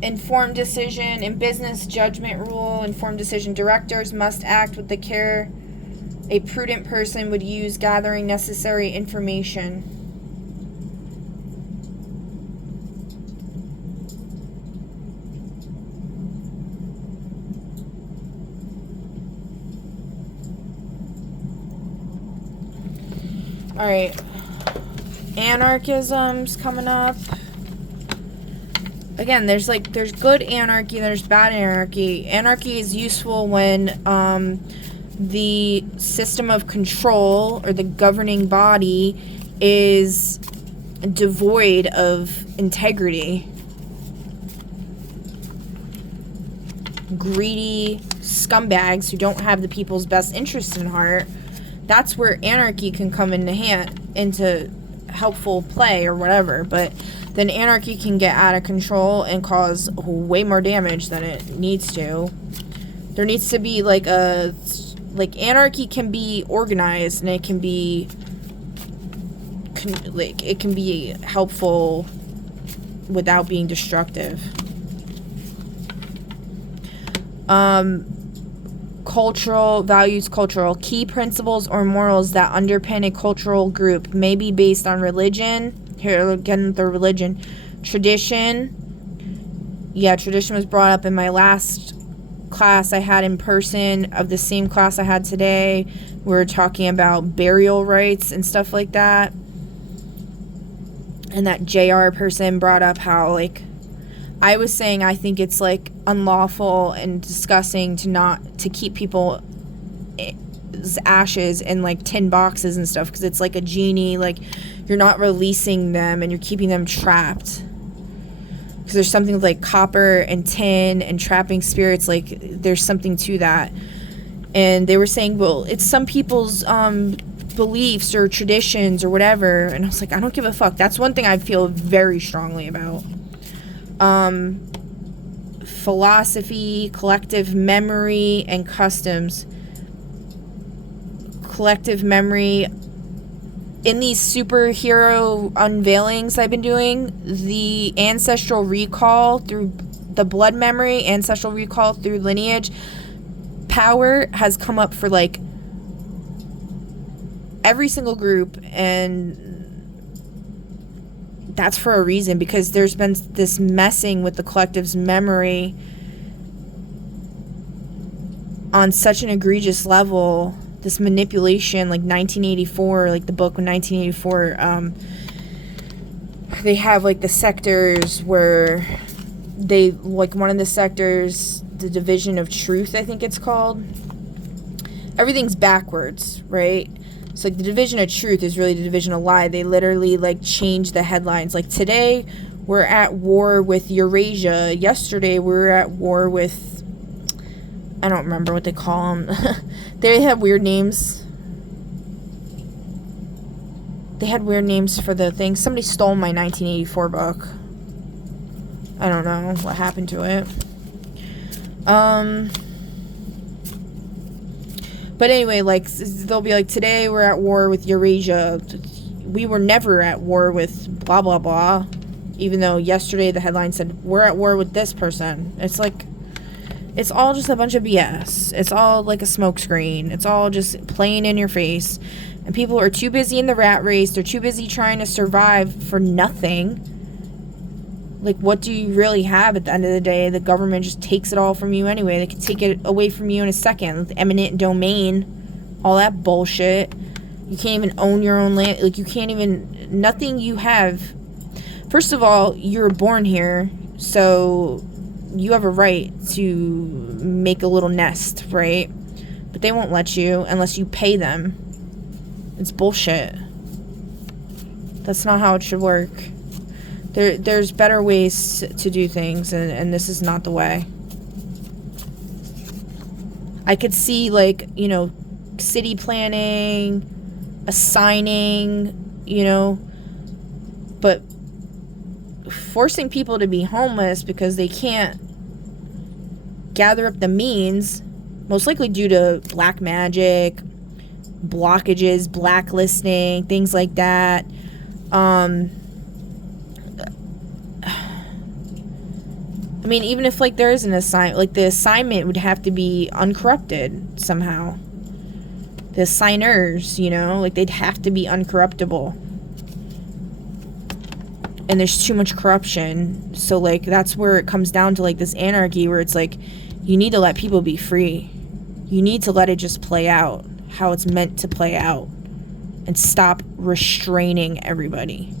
Informed decision. In business, judgment rule, informed decision. Directors must act with the care a prudent person would use gathering necessary information. Alright. Anarchism's coming up. Again, there's good anarchy, there's bad anarchy. Anarchy is useful when the system of control or the governing body is devoid of integrity. Greedy scumbags who don't have the people's best interests in heart. That's where anarchy can come into helpful play or whatever, but then anarchy can get out of control and cause way more damage than it needs to. There needs to be anarchy can be organized and it can be helpful without being destructive. Cultural key principles or morals that underpin a cultural group may be based on religion. Here again, the religion. Tradition. Yeah, tradition was brought up in my last class I had in person of the same class I had today. We were talking about burial rites and stuff like that. And that JR person brought up how, I was saying I think it's, unlawful and disgusting to keep people's ashes in, tin boxes and stuff, because it's like a genie, you're not releasing them and you're keeping them trapped. Because there's something with copper and tin and trapping spirits, there's something to that. And they were saying, well, it's some people's beliefs or traditions or whatever. And I was like, I don't give a fuck. That's one thing I feel very strongly about. Philosophy, collective memory, and customs. Collective memory. In these superhero unveilings I've been doing, the ancestral recall through the blood memory, ancestral recall through lineage, power has come up for every single group, and that's for a reason, because there's been this messing with the collective's memory on such an egregious level. This manipulation, 1984, the book in 1984, they have the sectors where they one of the sectors, the division of truth, I think it's called. Everything's backwards, right? So the division of truth is really the division of lie. They literally change the headlines. Today we're at war with Eurasia. Yesterday we were at war with, I don't remember what they call them. They have weird names. They had weird names for the thing. Somebody stole my 1984 book. I don't know what happened to it. But anyway, they'll be today we're at war with Eurasia. We were never at war with blah, blah, blah. Even though yesterday the headline said, we're at war with this person. It's it's all just a bunch of BS. It's all a smokescreen. It's all just playing in your face. And people are too busy in the rat race. They're too busy trying to survive for nothing. What do you really have at the end of the day? The government just takes it all from you anyway. They can take it away from you in a second. The eminent domain. All that bullshit. You can't even own your own land. You can't even... Nothing you have... First of all, you were born here, so you have a right to make a little nest, right? But they won't let you unless you pay them. It's bullshit. That's not how it should work. There's better ways to do things, and this is not the way. I could see, like, you know, city planning, assigning, you know, but forcing people to be homeless because they can't gather up the means, most likely due to black magic, blockages, blacklisting, things like that. I mean, even if, like, there is an assignment, like, the assignment would have to be uncorrupted somehow. The assigners, you know, like, they'd have to be uncorruptible. And there's too much corruption. So, like, that's where it comes down to, like, this anarchy where it's like, you need to let people be free. You need to let it just play out how it's meant to play out. And stop restraining everybody.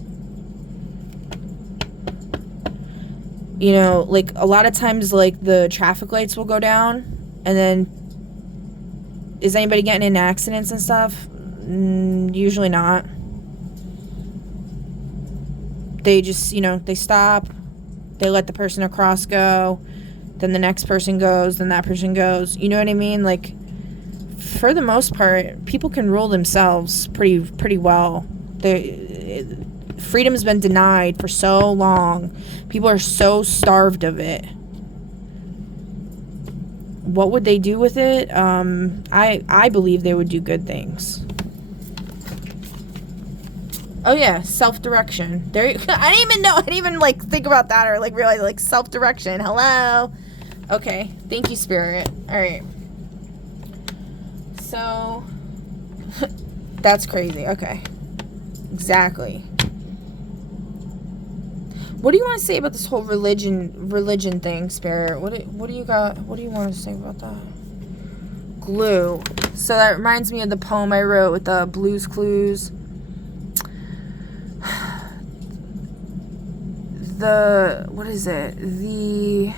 You know, like, a lot of times, like, the traffic lights will go down, and then, is anybody getting in accidents and stuff? Usually not. They just, you know, they stop, they let the person across go, then the next person goes, then that person goes. You know what I mean? Like, for the most part, people can rule themselves pretty well. Freedom's been denied for so long. People are so starved of it. What would they do with it? I believe they would do good things. Oh yeah, self-direction. There, I didn't even know. I didn't even, like, think about that or, like, realize, like, self-direction. Hello. Okay. Thank you, Spirit. All right. So that's crazy. Okay. Exactly. What do you want to say about this whole religion thing, Spirit? What do you got? What do you want to say about that? Glue. So that reminds me of the poem I wrote with the Blue's Clues. What is it? The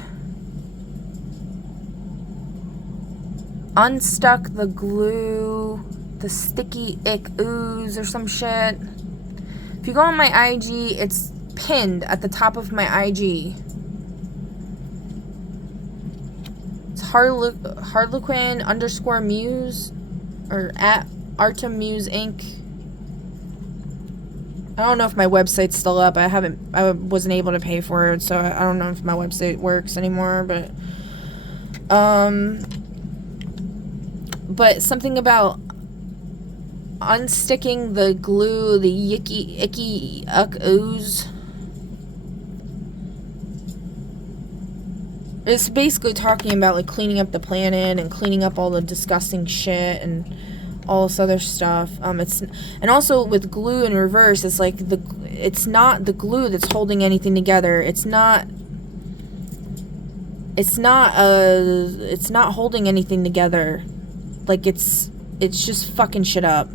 unstuck the glue, the sticky ick ooze or some shit. If you go on my IG, it's pinned at the top of my IG. It's Harlequin _Muse or at Artem Muse Inc. I don't know if my website's still up. I wasn't able to pay for it, so I don't know if my website works anymore, but something about unsticking the glue, the icky ooze. It's basically talking about, like, cleaning up the planet and cleaning up all the disgusting shit and all this other stuff. And also with glue in reverse, it's like it's not the glue that's holding anything together. It's not holding anything together. Like, it's just fucking shit up.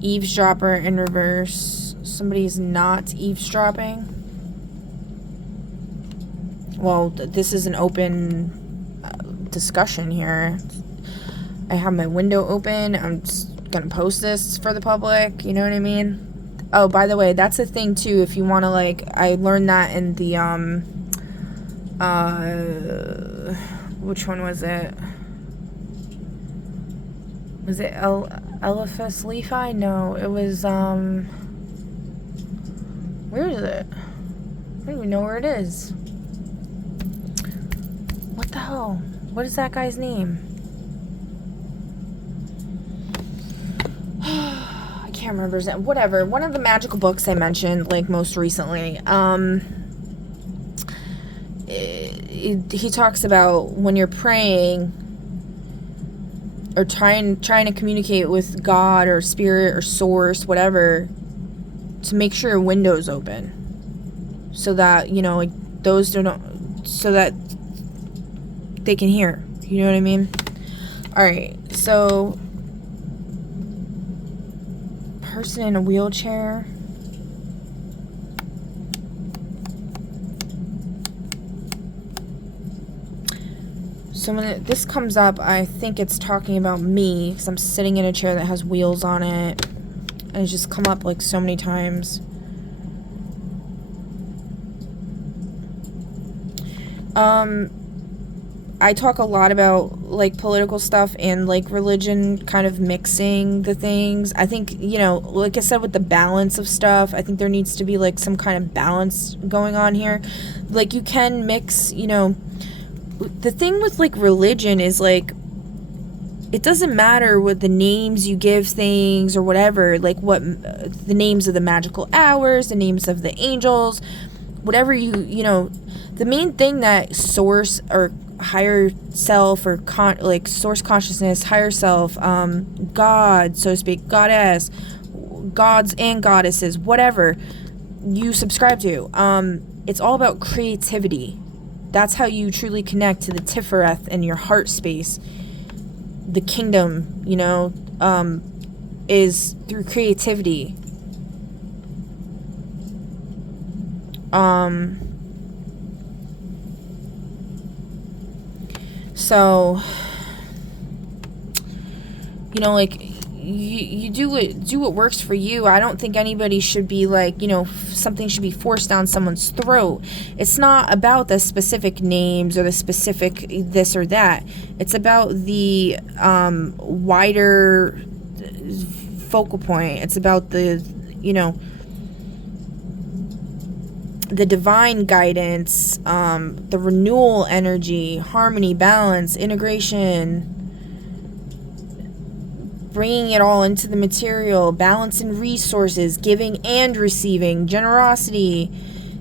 Eavesdropper in reverse. Somebody's not eavesdropping. Well, this is an open discussion here. I have my window open. I'm just gonna post this for the public. You know what I mean? Oh, by the way, that's a thing too. If you want to, like, I learned that in the which one was it? Was it Eliphas Lehi? No, it was where is it? I don't even know where it is. What the hell? What is that guy's name? I can't remember his name. Whatever. One of the magical books I mentioned, like, most recently. He talks about when you're praying or trying to communicate with God or spirit or source, whatever, to make sure your window's open, so that, you know, like, those don't, so that they can hear. You know what I mean? All right. So, person in a wheelchair. So when this comes up, I think it's talking about me, because I'm sitting in a chair that has wheels on it. And it's just come up like so many times. I talk a lot about like political stuff and like religion, kind of mixing the things. I think, you know, like I said, with the balance of stuff, I think there needs to be like some kind of balance going on here. Like you can mix, you know, the thing with like religion is like, it doesn't matter what the names you give things or whatever, like what the names of the magical hours, the names of the angels, whatever you know, the main thing that source or higher self or like source consciousness, higher self, God, so to speak, goddess, gods and goddesses, whatever you subscribe to, it's all about creativity. That's how you truly connect to the Tifereth in your heart space. The kingdom, you know, is through creativity. So, you know, like, you do what works for you. I don't think anybody should be like, you know, something should be forced down someone's throat. It's not about the specific names or the specific this or that. It's about the wider focal point. It's about the, you know, the divine guidance, the renewal energy, harmony, balance, integration, bringing it all into the material, balance in resources, giving and receiving, generosity.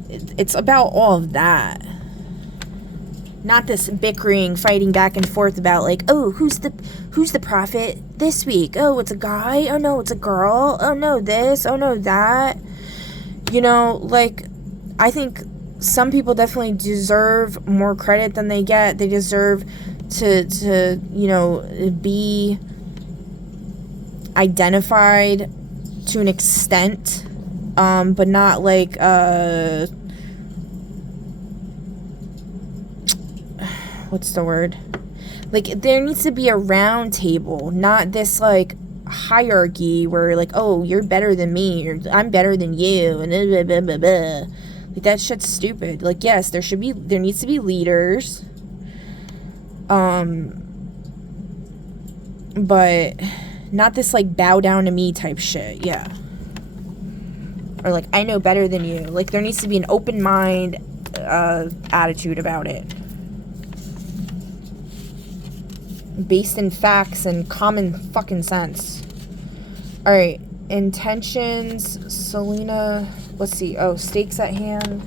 It's about all of that. Not this bickering, fighting back and forth about like, oh, who's the prophet this week? Oh, it's a guy. Oh no, it's a girl. Oh no, this. Oh no, that. You know, like, I think some people definitely deserve more credit than they get. They deserve to you know, be identified to an extent, but not like what's the word? Like, there needs to be a round table, not this like hierarchy where like, oh, you're better than me, or I'm better than you, and blah, blah, blah, blah. Like, that shit's stupid. Like, yes, there needs to be leaders, but not this like bow down to me type shit. Yeah. Or like, I know better than you. Like, there needs to be an open mind attitude about it, based in facts and common fucking sense. All right, intentions, Selena. Let's see. Oh, stakes at hand.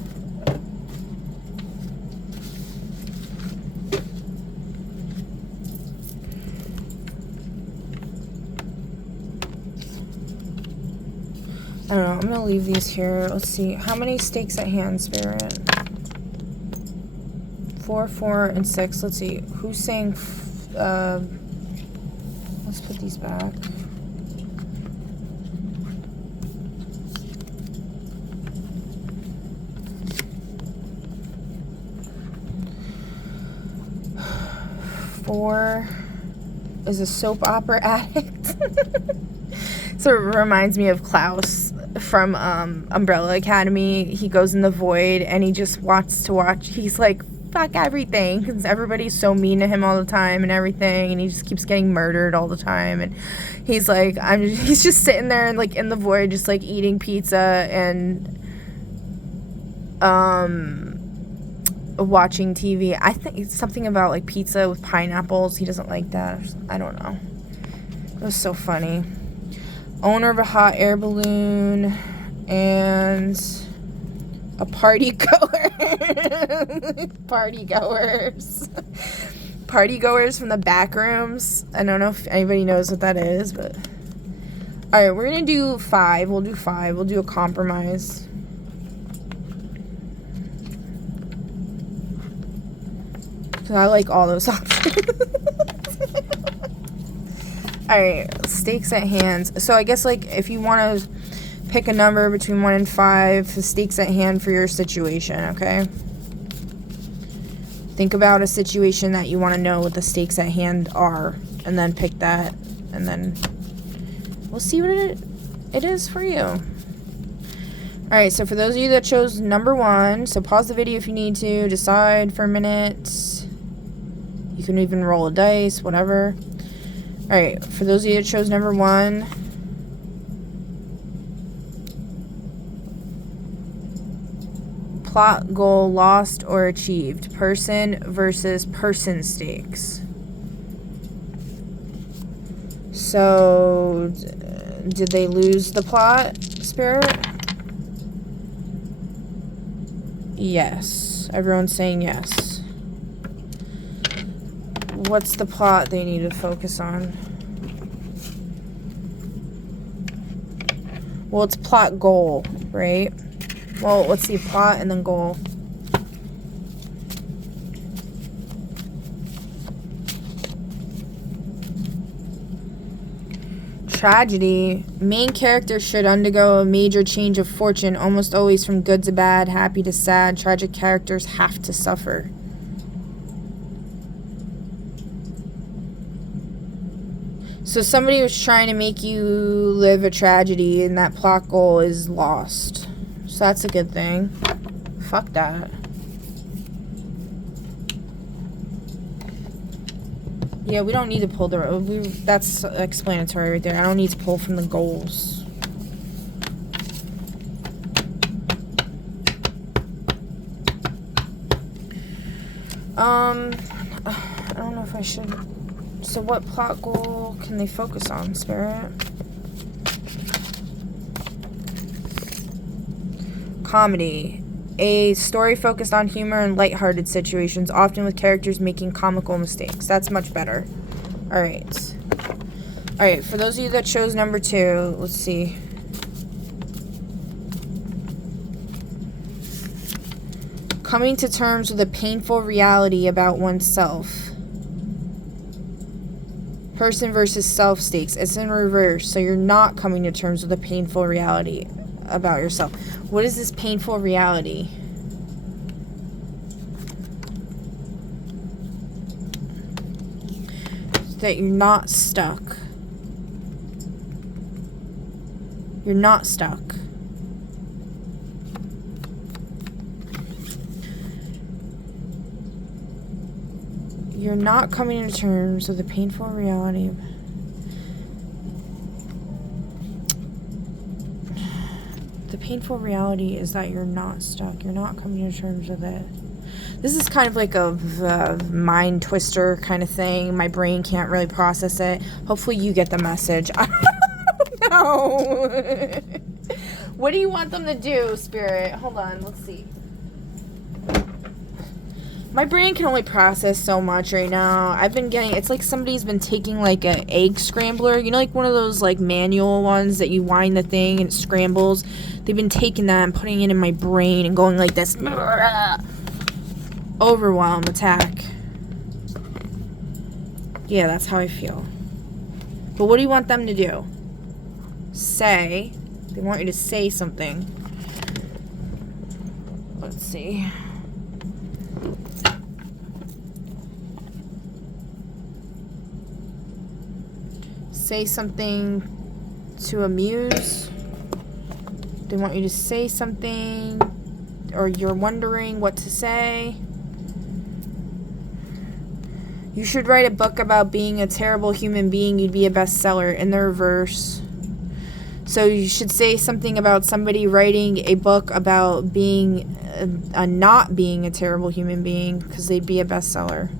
I don't know. I'm going to leave these here. Let's see. How many stakes at hand, Spirit? 4, 4, and 6. Let's see. Who's saying... let's put these back. Four is a soap opera addict. So it reminds me of Klaus from Umbrella Academy. He goes in the void and he just wants to watch. He's like, fuck everything, because everybody's so mean to him all the time and everything, and he just keeps getting murdered all the time. And he's like, he's just sitting there and like in the void, just like eating pizza and watching TV. I think it's something about like pizza with pineapples. He doesn't like that. I don't know. It was so funny. Owner of a hot air balloon and a party goer. Party goers from the back rooms. I don't know if anybody knows what that is, but all right, we're gonna do 5. We'll do 5. We'll do a compromise. So I like all those options. Alright, stakes at hands. So I guess like if you want to pick a number between 1 and 5, the stakes at hand for your situation, okay? Think about a situation that you want to know what the stakes at hand are, and then pick that, and then we'll see what it is for you. Alright, so for those of you that chose number 1, so pause the video if you need to, decide for a minute. You can even roll a dice, whatever. Alright, for those of you that chose number 1, plot goal lost or achieved. Person versus person stakes. So, did they lose the plot, Spirit? Yes. Everyone's saying yes. What's the plot they need to focus on? Well, it's plot goal, right? Well, let's see, plot and then goal. Tragedy. Main character should undergo a major change of fortune, almost always from good to bad, happy to sad. Tragic characters have to suffer. So somebody was trying to make you live a tragedy, and that plot goal is lost. So that's a good thing. Fuck that. Yeah, we don't need to pull that's explanatory right there. I don't need to pull from the goals. I don't know if I should. So what plot goal can they focus on, Spirit? Comedy. A story focused on humor and lighthearted situations, often with characters making comical mistakes. That's much better. Alright. Alright, for those of you that chose number 2, let's see. Coming to terms with a painful reality about oneself. Person versus self stakes. It's in reverse, so you're not coming to terms with a painful reality about yourself. What is this painful reality? That you're not stuck. You're not stuck. You're not coming to terms with the painful reality. The painful reality is that you're not stuck. You're not coming to terms with it. This is kind of like a mind twister kind of thing. My brain can't really process it. Hopefully you get the message. I don't know. What do you want them to do, Spirit? Hold on, let's see. My brain can only process so much right now. I've been getting, it's like somebody's been taking like an egg scrambler. You know, like one of those like manual ones that you wind the thing and it scrambles. They've been taking that and putting it in my brain and going like this. Overwhelm attack. Yeah, that's how I feel. But what do you want them to do? Say. They want you to say something. Let's see. Say something to amuse. They want you to say something, or you're wondering what to say. You should write a book about being a terrible human being. You'd be a bestseller. In the reverse. So you should say something about somebody writing a book about being not being a terrible human being, because they'd be a bestseller.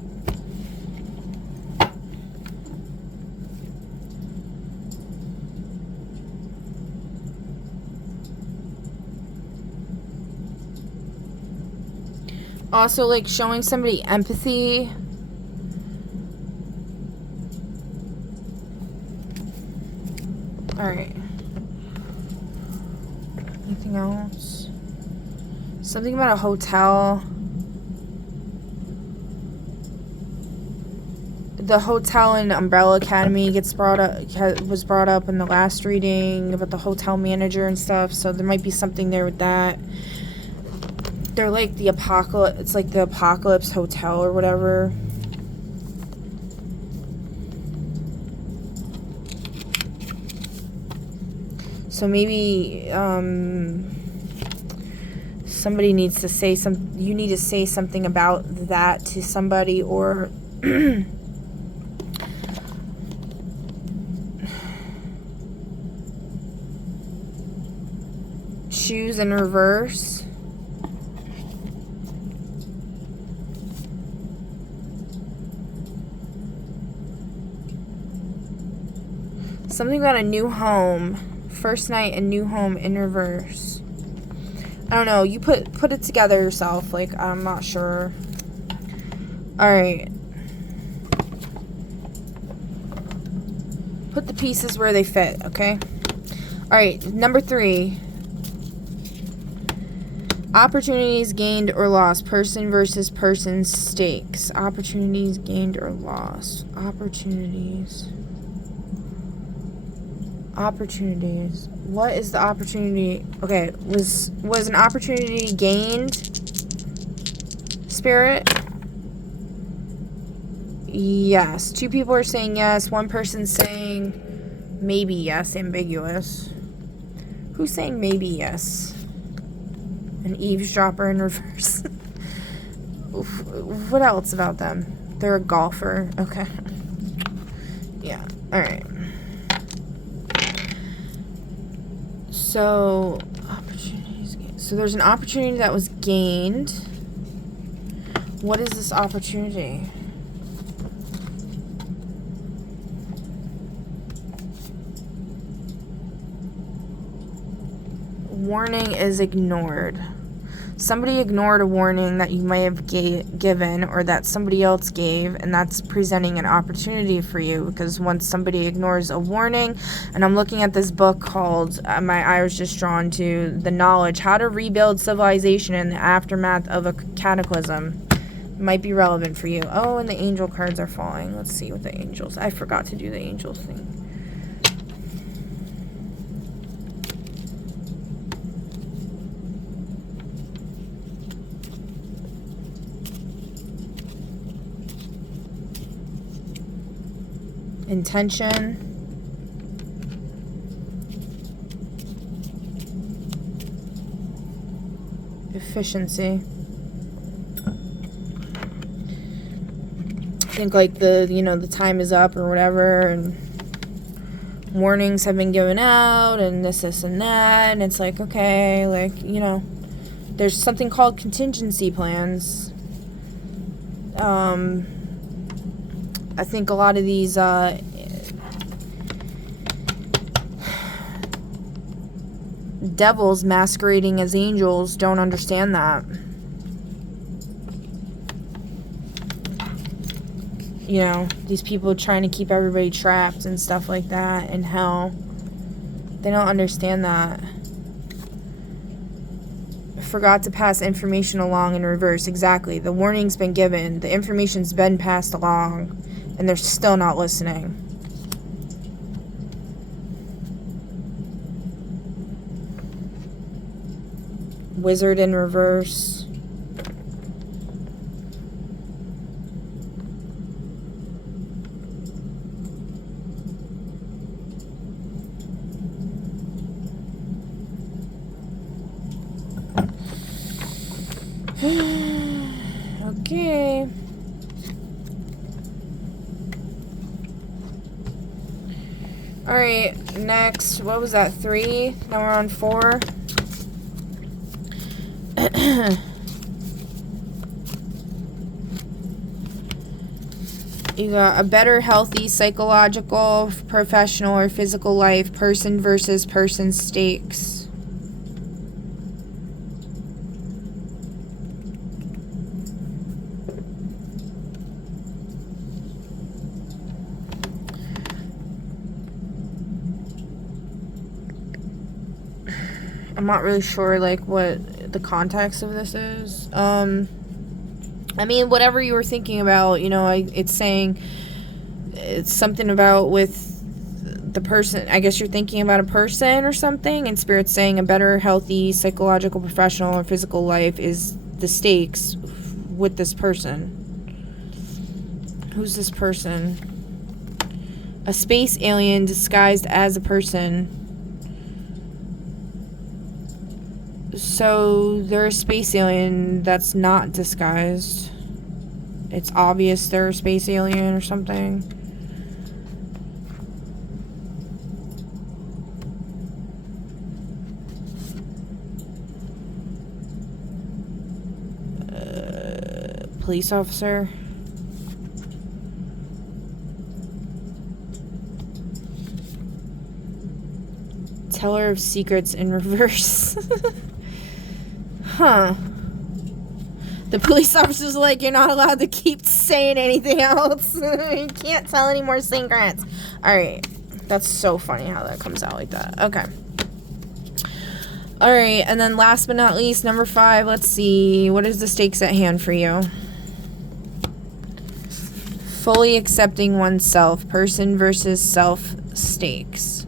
Also, like, showing somebody empathy. Alright. Anything else? Something about a hotel. The hotel in Umbrella Academy was brought up in the last reading about the hotel manager and stuff, so there might be something there with that. They're like the apocalypse. It's like the Apocalypse Hotel or whatever. So maybe somebody needs to say you need to say something about that to somebody, or shoes in reverse. Something about a new home. First night, a new home in reverse. I don't know. You put it together yourself. Like, I'm not sure. Alright. Put the pieces where they fit, okay? Alright, number 3. Opportunities gained or lost. Person versus person stakes. Opportunities gained or lost. Opportunities. What is the opportunity? Okay, was an opportunity gained? Spirit? Yes. 2 people are saying yes. 1 person's saying maybe yes, ambiguous. Who's saying maybe yes? An eavesdropper in reverse. What else about them? They're a golfer. Okay. Yeah. Alright. So, opportunities gained. So there's an opportunity that was gained. What is this opportunity? Warning is ignored. Somebody ignored a warning that you may have given, or that somebody else gave, and that's presenting an opportunity for you, because once somebody ignores a warning, and I'm looking at this book called, my eye was just drawn to The Knowledge, How to Rebuild Civilization in the Aftermath of a Cataclysm. Might be relevant for you. Oh, and the angel cards are falling. Let's see what the angels, I forgot to do the angels thing. Intention. Efficiency. I think like the time is up or whatever, and warnings have been given out, and this and that, and it's like, okay, like, there's something called contingency plans. I think a lot of these devils masquerading as angels don't understand that. These people trying to keep everybody trapped and stuff like that in hell. They don't understand that. Forgot to pass information along in reverse. Exactly. The warning's been given. The information's been passed along. And they're still not listening. Wizard in reverse. Okay. Alright, next, what was that, 3? Now we're on 4. You got a better, healthy, psychological, professional, or physical life, person versus person stakes. I'm not really sure, like, what the context of this is. I mean, whatever you were thinking about, it's saying, it's something about with the person. I guess you're thinking about a person or something, and Spirit's saying a better, healthy, psychological, professional, or physical life is the stakes with this person. Who's this person? A space alien disguised as a person. So they're a space alien that's not disguised. It's obvious they're a space alien or something. Police officer. Teller of secrets in reverse. Huh. The police officer's like, you're not allowed to keep saying anything else. You can't tell any more secrets. Alright. That's so funny how that comes out like that. Okay. Alright, and then last but not least, number 5. Let's see. What is the stakes at hand for you? Fully accepting oneself. Person versus self stakes.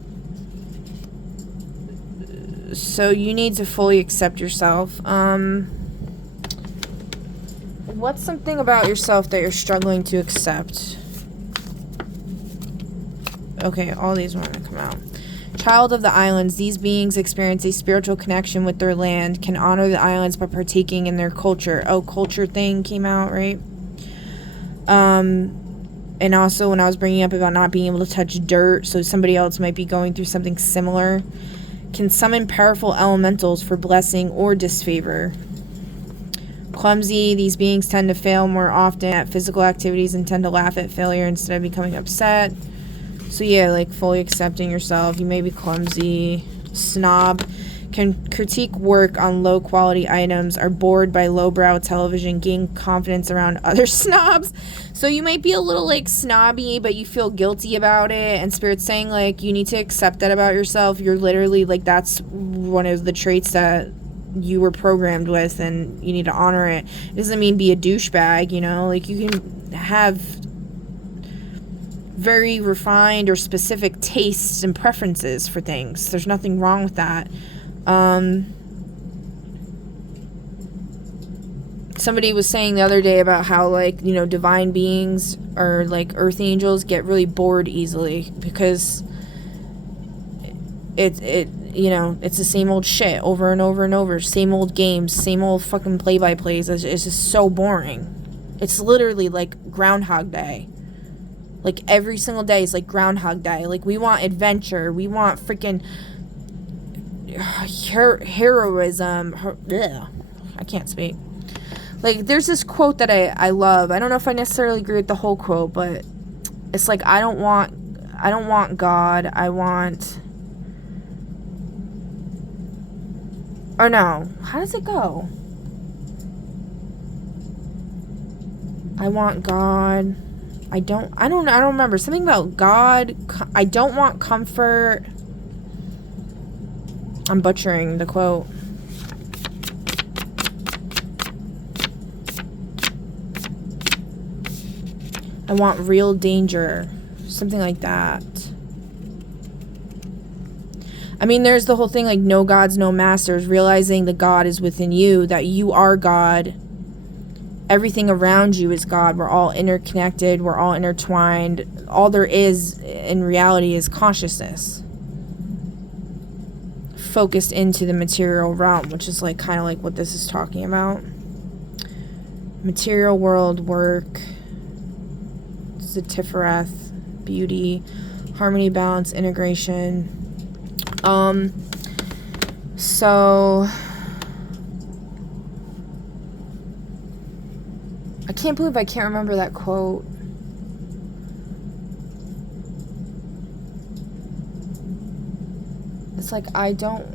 So you need to fully accept yourself. What's something about yourself that you're struggling to accept? Okay, all these want to come out. Child of the islands, these beings experience a spiritual connection with their land, can honor the islands by partaking in their culture. Oh, culture thing came out, right? And also when I was bringing up about not being able to touch dirt, so somebody else might be going through something similar, can summon powerful elementals for blessing or disfavor. Clumsy, these beings tend to fail more often at physical activities and tend to laugh at failure instead of becoming upset. So yeah, like fully accepting yourself. You may be clumsy. Snob, can critique work on low quality items, are bored by lowbrow television, gain confidence around other snobs. So you might be a little like snobby, but you feel guilty about it, and Spirit's saying like you need to accept that about yourself. You're literally like, that's one of the traits that you were programmed with, and you need to honor it. It doesn't mean be a douchebag, you know, like you can have very refined or specific tastes and preferences for things. There's nothing wrong with that. Somebody was saying the other day about how, like, you know, divine beings or like earth angels get really bored easily because it you know, it's the same old shit over and over and over, same old games, same old fucking play-by-plays. It's just so boring. It's literally like Groundhog Day. Like every single day is like Groundhog Day. Like we want adventure, we want freaking heroism. I can't speak. Like there's this quote that I love. I don't know if I necessarily agree with the whole quote, but it's like I don't want God. I want, or no, how does it go? I want God. I don't remember. Something about God. I don't want comfort. I'm butchering the quote. I want real danger. Something like that. I mean, there's the whole thing like no gods, no masters. Realizing the God is within you. That you are God. Everything around you is God. We're all interconnected. We're all intertwined. All there is in reality is consciousness. Focused into the material realm, which is like kind of like what this is talking about. Material world, work, Zetifareth, beauty, harmony, balance, integration. So I can't believe I can't remember that quote. It's like I don't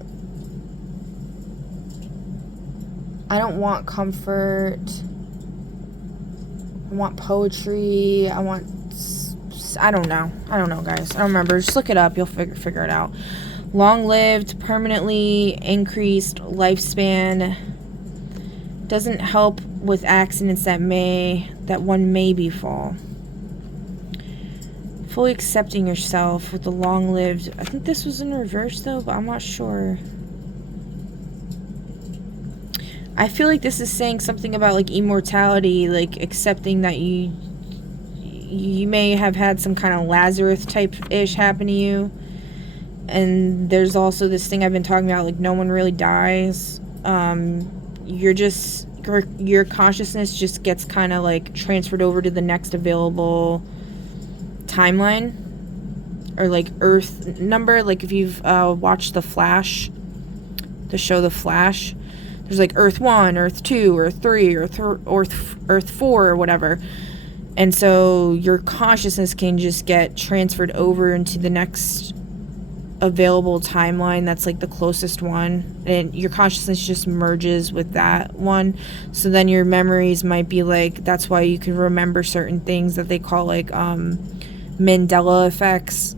want comfort. I want poetry. I don't know, guys. I don't remember. Just look it up. You'll figure it out. Long-lived, permanently increased lifespan. Doesn't help with accidents that one may befall. Fully accepting yourself with the long-lived. I think this was in reverse though, but I'm not sure. I feel like this is saying something about like immortality, like accepting that you may have had some kind of Lazarus type ish happen to you. And there's also this thing I've been talking about, like no one really dies. You're just, your consciousness just gets kind of like transferred over to the next available timeline, or like Earth number. Like if you've watched The Flash, the show The Flash, there's like Earth 1, Earth 2, Earth 3, Earth 4, or whatever. And so your consciousness can just get transferred over into the next available timeline that's like the closest one, and your consciousness just merges with that one. So then your memories might be like, that's why you can remember certain things that they call like Mandela effects.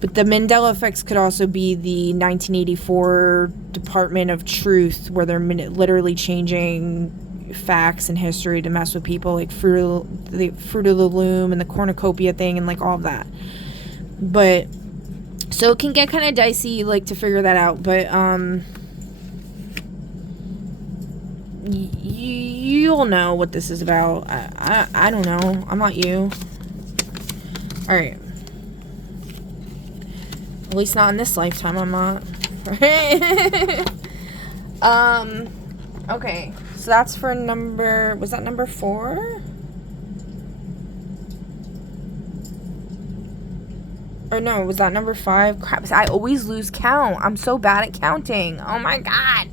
But the Mandela effects could also be the 1984 Department of Truth, where they're literally changing facts and history to mess with people, like Fruit of the Loom and the cornucopia thing and like all of that. But so it can get kind of dicey, like, to figure that out. But you'll know what this is about. I don't know. I'm not you. All right. At least not in this lifetime, I'm not. Okay. So that's for number... Was that number 4? Or no, was that number 5? Crap, I always lose count. I'm so bad at counting. Oh my god.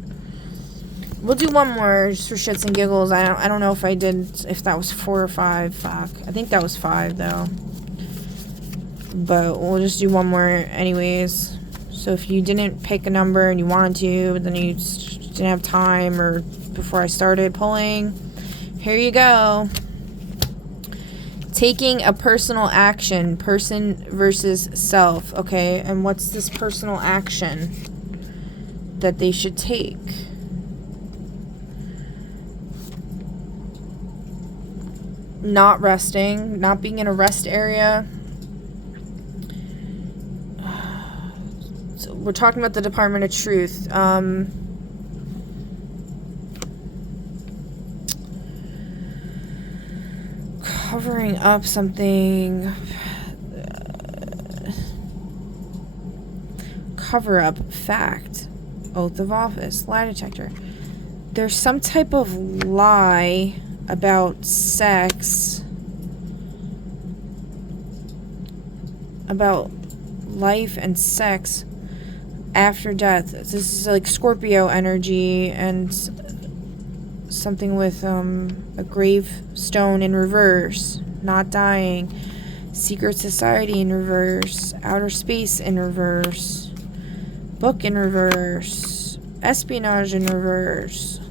We'll do one more just for shits and giggles. I don't know if that was 4 or 5. Fuck. I think that was 5, though. But we'll just do one more anyways. So if you didn't pick a number and you wanted to, but then you just didn't have time, or before I started pulling, here you go. Taking a personal action. Person versus self. Okay, and what's this personal action that they should take? Not resting. Not being in a rest area. So we're talking about the Department of Truth. Covering up something. Cover up. Fact. Oath of office. Lie detector. There's some type of lie about sex. About life and sex after death. This is like Scorpio energy, and something with a gravestone in reverse, not dying, secret society in reverse, outer space in reverse, book in reverse, espionage in reverse.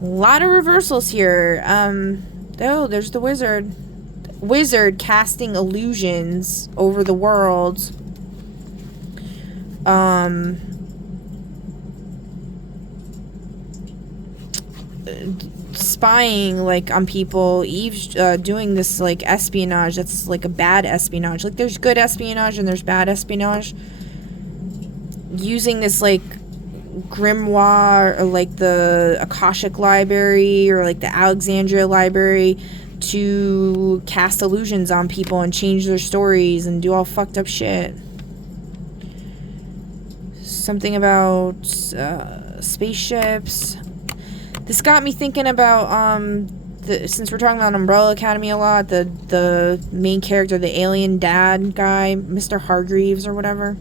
A lot of reversals here. Oh, there's the wizard casting illusions over the world. Spying like on people, doing this like espionage that's like a bad espionage. Like there's good espionage and there's bad espionage. Using this like grimoire, or like the Akashic Library, or like the Alexandria Library, to cast illusions on people and change their stories and do all fucked up shit. Something about spaceships. This got me thinking about since we're talking about Umbrella Academy a lot, the main character, the alien dad guy, Mr. Hargreaves or whatever.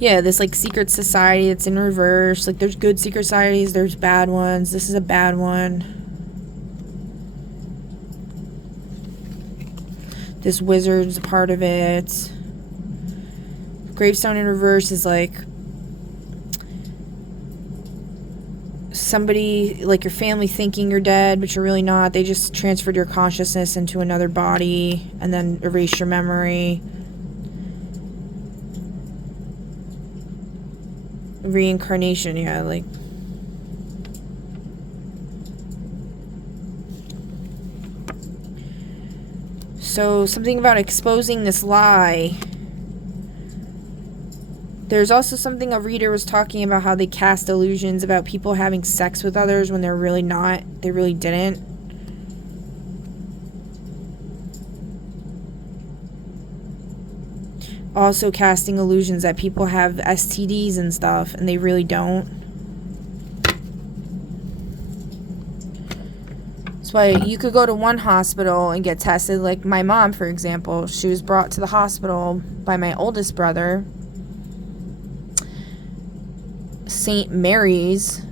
Yeah, this like secret society that's in reverse. Like there's good secret societies, there's bad ones. This is a bad one. This wizard's a part of it. Gravestone in reverse is like somebody, like your family, thinking you're dead, but you're really not. They just transferred your consciousness into another body and then erased your memory. Reincarnation, yeah, like so something about exposing this lie. There's also something a reader was talking about, how they cast illusions about people having sex with others when they're really not. They really didn't. Also casting illusions that people have STDs and stuff, and they really don't. That's why you could go to one hospital and get tested. Like my mom, for example, she was brought to the hospital by my oldest brother, St. Mary's,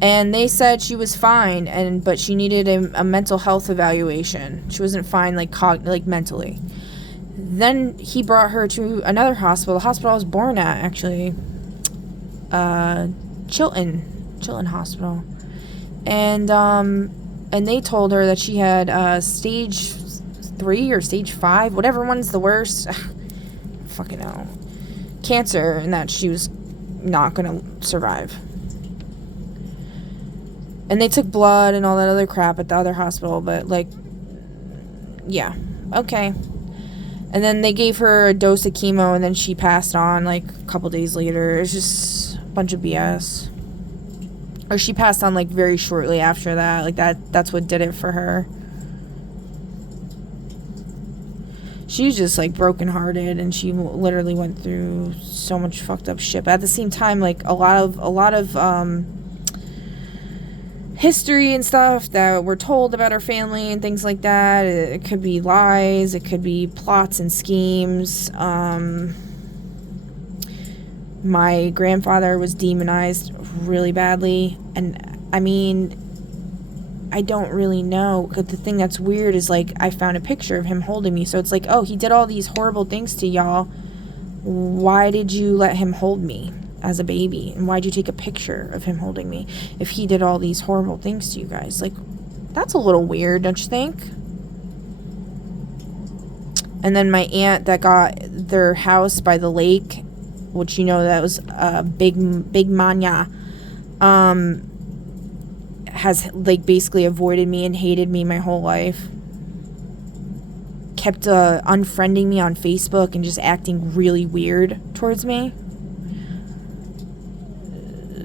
and they said she was fine, but she needed a mental health evaluation. She wasn't fine like mentally. Then he brought her to another hospital, the hospital I was born at, actually, Chilton Hospital, and they told her that she had stage 3 or stage 5, whatever one's the worst, fucking hell, cancer, and that she was not gonna survive. And they took blood and all that other crap at the other hospital, but like, yeah, okay. And then they gave her a dose of chemo, and then she passed on like a couple days later. It's just a bunch of BS. Or she passed on like very shortly after that. Like that's what did it for her. She was just like brokenhearted, and she literally went through so much fucked up shit. But at the same time, like a lot of history and stuff that were told about her family and things like that. It could be lies. It could be plots and schemes. My grandfather was demonized really badly, and I mean, I don't really know. But the thing that's weird is, like, I found a picture of him holding me. So it's like, oh, he did all these horrible things to y'all. Why did you let him hold me as a baby? And why'd you take a picture of him holding me if he did all these horrible things to you guys? Like, that's a little weird, don't you think? And then my aunt that got their house by the lake, which, you know, that was Big Manya, has like basically avoided me and hated me my whole life. Kept unfriending me on Facebook and just acting really weird towards me.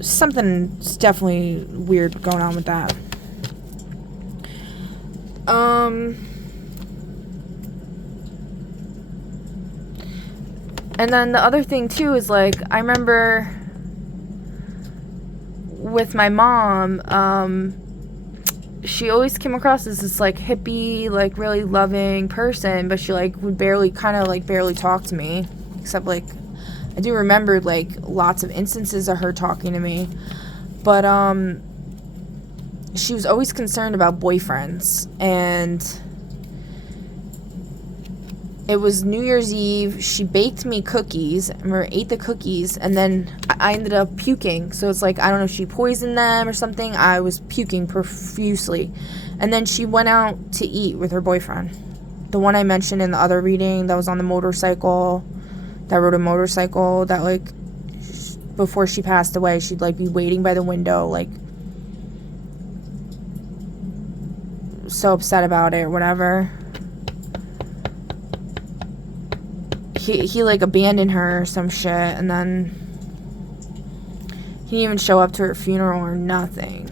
Something's definitely weird going on with that. And then the other thing too is, like, I remember with my mom, she always came across as this like hippie, like really loving person, but she like would barely talk to me, except like I do remember like lots of instances of her talking to me, but she was always concerned about boyfriends. And it was New Year's Eve. She baked me cookies. I remember, ate the cookies, and then I ended up puking. So it's like, I don't know if she poisoned them or something. I was puking profusely. And then she went out to eat with her boyfriend. The one I mentioned in the other reading that was on the motorcycle, that rode a motorcycle, that like, before she passed away, she'd like be waiting by the window, like so upset about it or whatever. He like abandoned her or some shit, and then he didn't even show up to her funeral or nothing.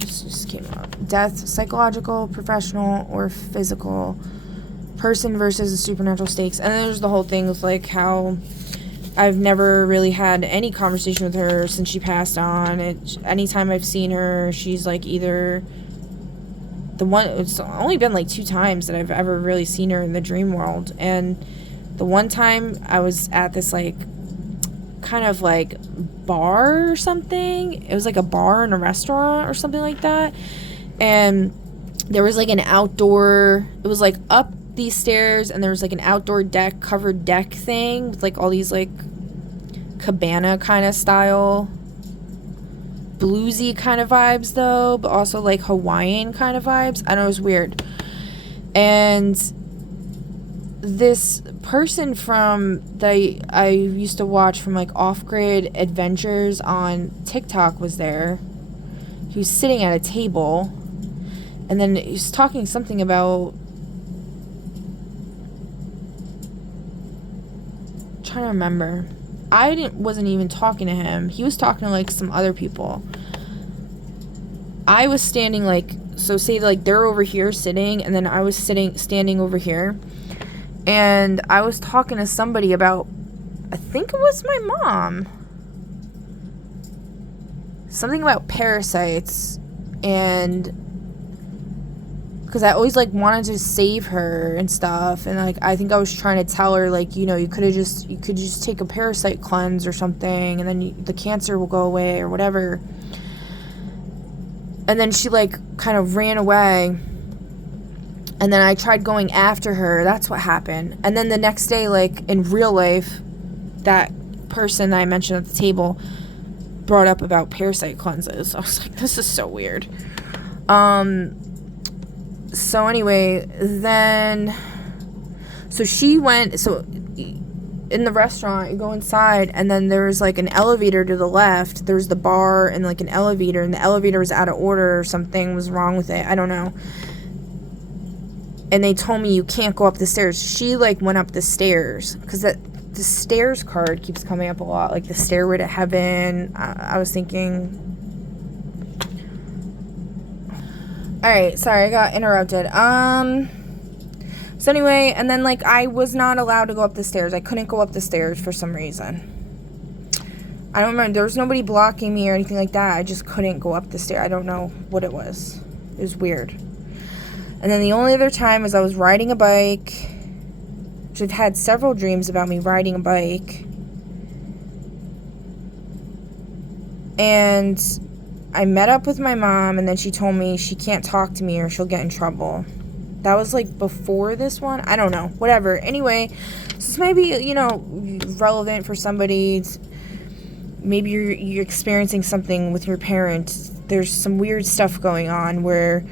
This just came up. Death, psychological, professional, or physical. Person versus the supernatural stakes. And then there's the whole thing with like how I've never really had any conversation with her since she passed on. Anytime I've seen her, she's like either it's only been like 2 times that I've ever really seen her in the dream world. And the one time I was at this like kind of like bar or something. It was like a bar and a restaurant or something like that. And there was like an outdoor, it was like up these stairs, and there was like an outdoor deck, covered deck thing with like all these like cabana kind of style, bluesy kind of vibes though, but also like Hawaiian kind of vibes. I know, it was weird. And this person from that I used to watch from like Off-Grid Adventures on TikTok was there. He was sitting at a table, and then he was talking something about trying to remember. Wasn't even talking to him. He was talking to, like, some other people. I was standing, like, so say, like, they're over here sitting, and then I was standing over here, and I was talking to somebody about, I think it was my mom. Something about parasites, and because I always, like, wanted to save her and stuff, and, like, I think I was trying to tell her, like, you know, you could just take a parasite cleanse or something, and then the cancer will go away or whatever. And then she, like, kind of ran away, and then I tried going after her. That's what happened. And then the next day, like, in real life, that person that I mentioned at the table brought up about parasite cleanses. I was like, this is so weird. So anyway, then, so she went, so in the restaurant, you go inside, and then there's, like, an elevator to the left. There's the bar and, like, an elevator, and the elevator was out of order or something was wrong with it. I don't know. And they told me you can't go up the stairs. She, like, went up the stairs, because the stairs card keeps coming up a lot, like the Stairway to Heaven. I was thinking... Alright, sorry, I got interrupted. So anyway, and then, like, I was not allowed to go up the stairs. I couldn't go up the stairs for some reason. I don't remember. There was nobody blocking me or anything like that. I just couldn't go up the stairs. I don't know what it was. It was weird. And then the only other time was I was riding a bike, which I've had several dreams about me riding a bike. And I met up with my mom, and then she told me she can't talk to me or she'll get in trouble. That was, like, before this one. I don't know. Whatever. Anyway, this may be, you know, relevant for somebody. Maybe you're experiencing something with your parents. There's some weird stuff going on where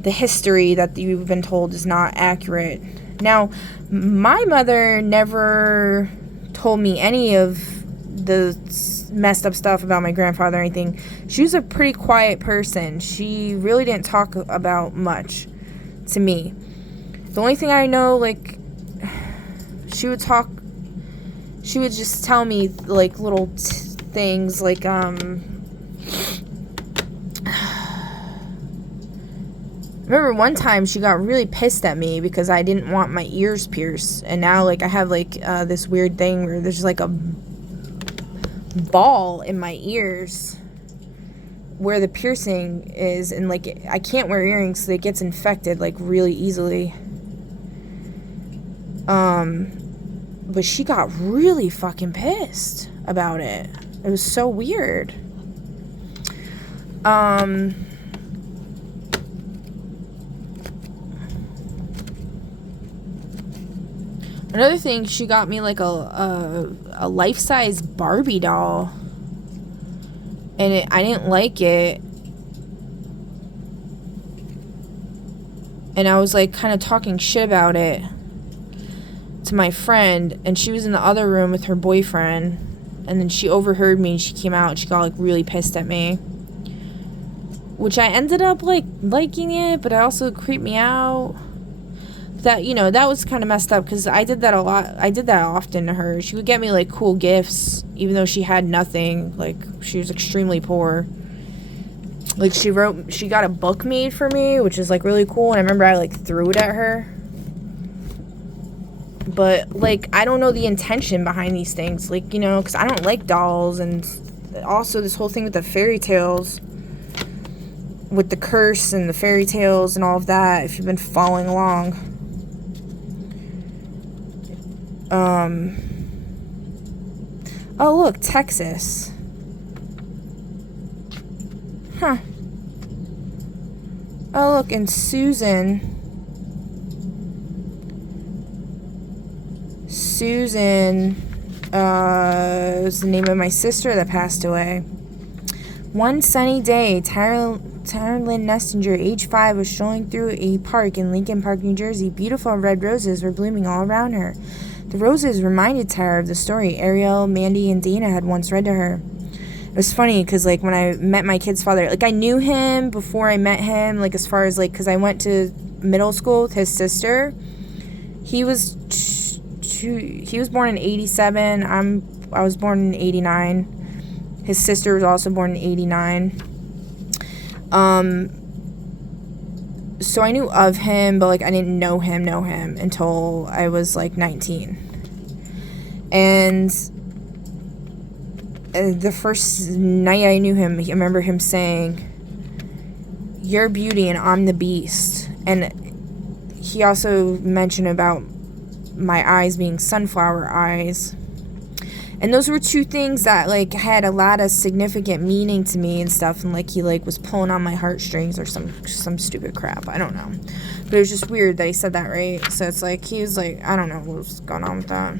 the history that you've been told is not accurate. Now, my mother never told me any of the messed up stuff about my grandfather or anything. She was a pretty quiet person. She really didn't talk about much to me. The only thing I know, like, she would just tell me, like, little things, like, remember one time she got really pissed at me because I didn't want my ears pierced, and now, like, I have, like, this weird thing where there's, like, a ball in my ears where the piercing is, and, like, I can't wear earrings so it gets infected, like, really easily. But she got really fucking pissed about it. It was so weird. Another thing, she got me, like, a life-size Barbie doll. And I didn't like it. And I was, like, kind of talking shit about it to my friend. And she was in the other room with her boyfriend. And then she overheard me, and she came out, and she got, like, really pissed at me. Which I ended up, like, liking it, but it also creeped me out. That, you know, that was kind of messed up, because I did that a lot. I did that often to her. She would get me, like, cool gifts, even though she had nothing. Like, she was extremely poor. Like, she got a book made for me, which is, like, really cool, and I remember I, like, threw it at her. But, like, I don't know the intention behind these things, like, you know, because I don't like dolls, and also this whole thing with the fairy tales, with the curse and the fairy tales and all of that, if you've been following along. Oh, look, Texas. Huh. Oh, look, and Susan was the name of my sister that passed away. One sunny day, Tyler Lynn Nestinger, age 5, was strolling through a park in Lincoln Park, New Jersey. Beautiful red roses were blooming all around her. The roses reminded Tyra of the story Ariel, Mandy, and Dana had once read to her. It was funny because, like, when I met my kid's father, like, I knew him before I met him, like, as far as, like, because I went to middle school with his sister. He was he was born in 87. I was born in 89. His sister was also born in 89. So I knew of him, but like I didn't know him until I was like 19. And the first night I knew him, I remember him saying, "You're Beauty and I'm the Beast." And he also mentioned about my eyes being sunflower eyes. And those were two things that like had a lot of significant meaning to me and stuff. And like he like was pulling on my heartstrings or some stupid crap. I don't know. But it was just weird that he said that, right? So it's like he was like, I don't know what was going on with that.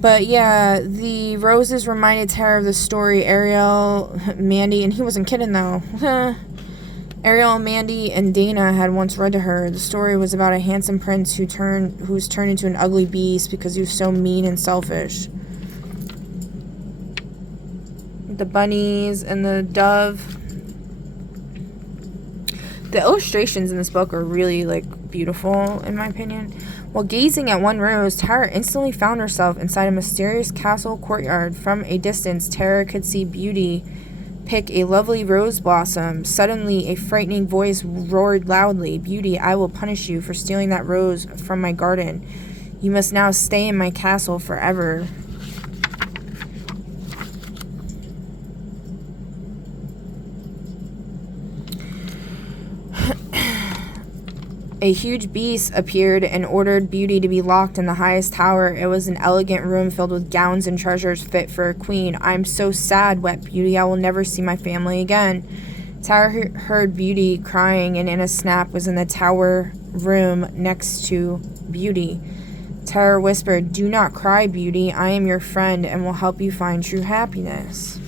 But yeah, the roses reminded Tara of the story Ariel, Mandy, and he wasn't kidding though. Ariel, Mandy, and Dana had once read to her. The story was about a handsome prince who was turned into an ugly beast because he was so mean and selfish. The bunnies and the dove. The illustrations in this book are really like beautiful, in my opinion. While gazing at one rose, Tara instantly found herself inside a mysterious castle courtyard. From a distance, Tara could see Beauty pick a lovely rose blossom. Suddenly, a frightening voice roared loudly, "Beauty, I will punish you for stealing that rose from my garden. You must now stay in my castle forever." A huge beast appeared and ordered Beauty to be locked in the highest tower. It was an elegant room filled with gowns and treasures fit for a queen. "I'm so sad," wept Beauty. "I will never see my family again." Tara heard Beauty crying, and in a snap was in the tower room next to Beauty. Tara whispered, "Do not cry, Beauty. I am your friend and will help you find true happiness."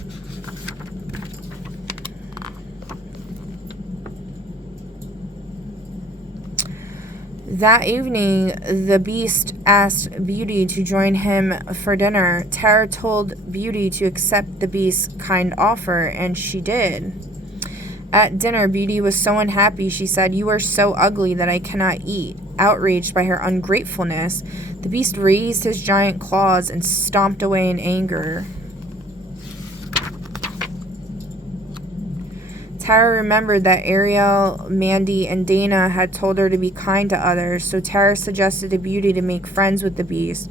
That evening, the Beast asked Beauty to join him for dinner. Tara told Beauty to accept the Beast's kind offer, and she did. At dinner, Beauty was so unhappy, she said, "You are so ugly that I cannot eat." Outraged by her ungratefulness, the Beast raised his giant claws and stomped away in anger. Tara remembered that Ariel, Mandy, and Dana had told her to be kind to others, so Tara suggested to Beauty to make friends with the Beast.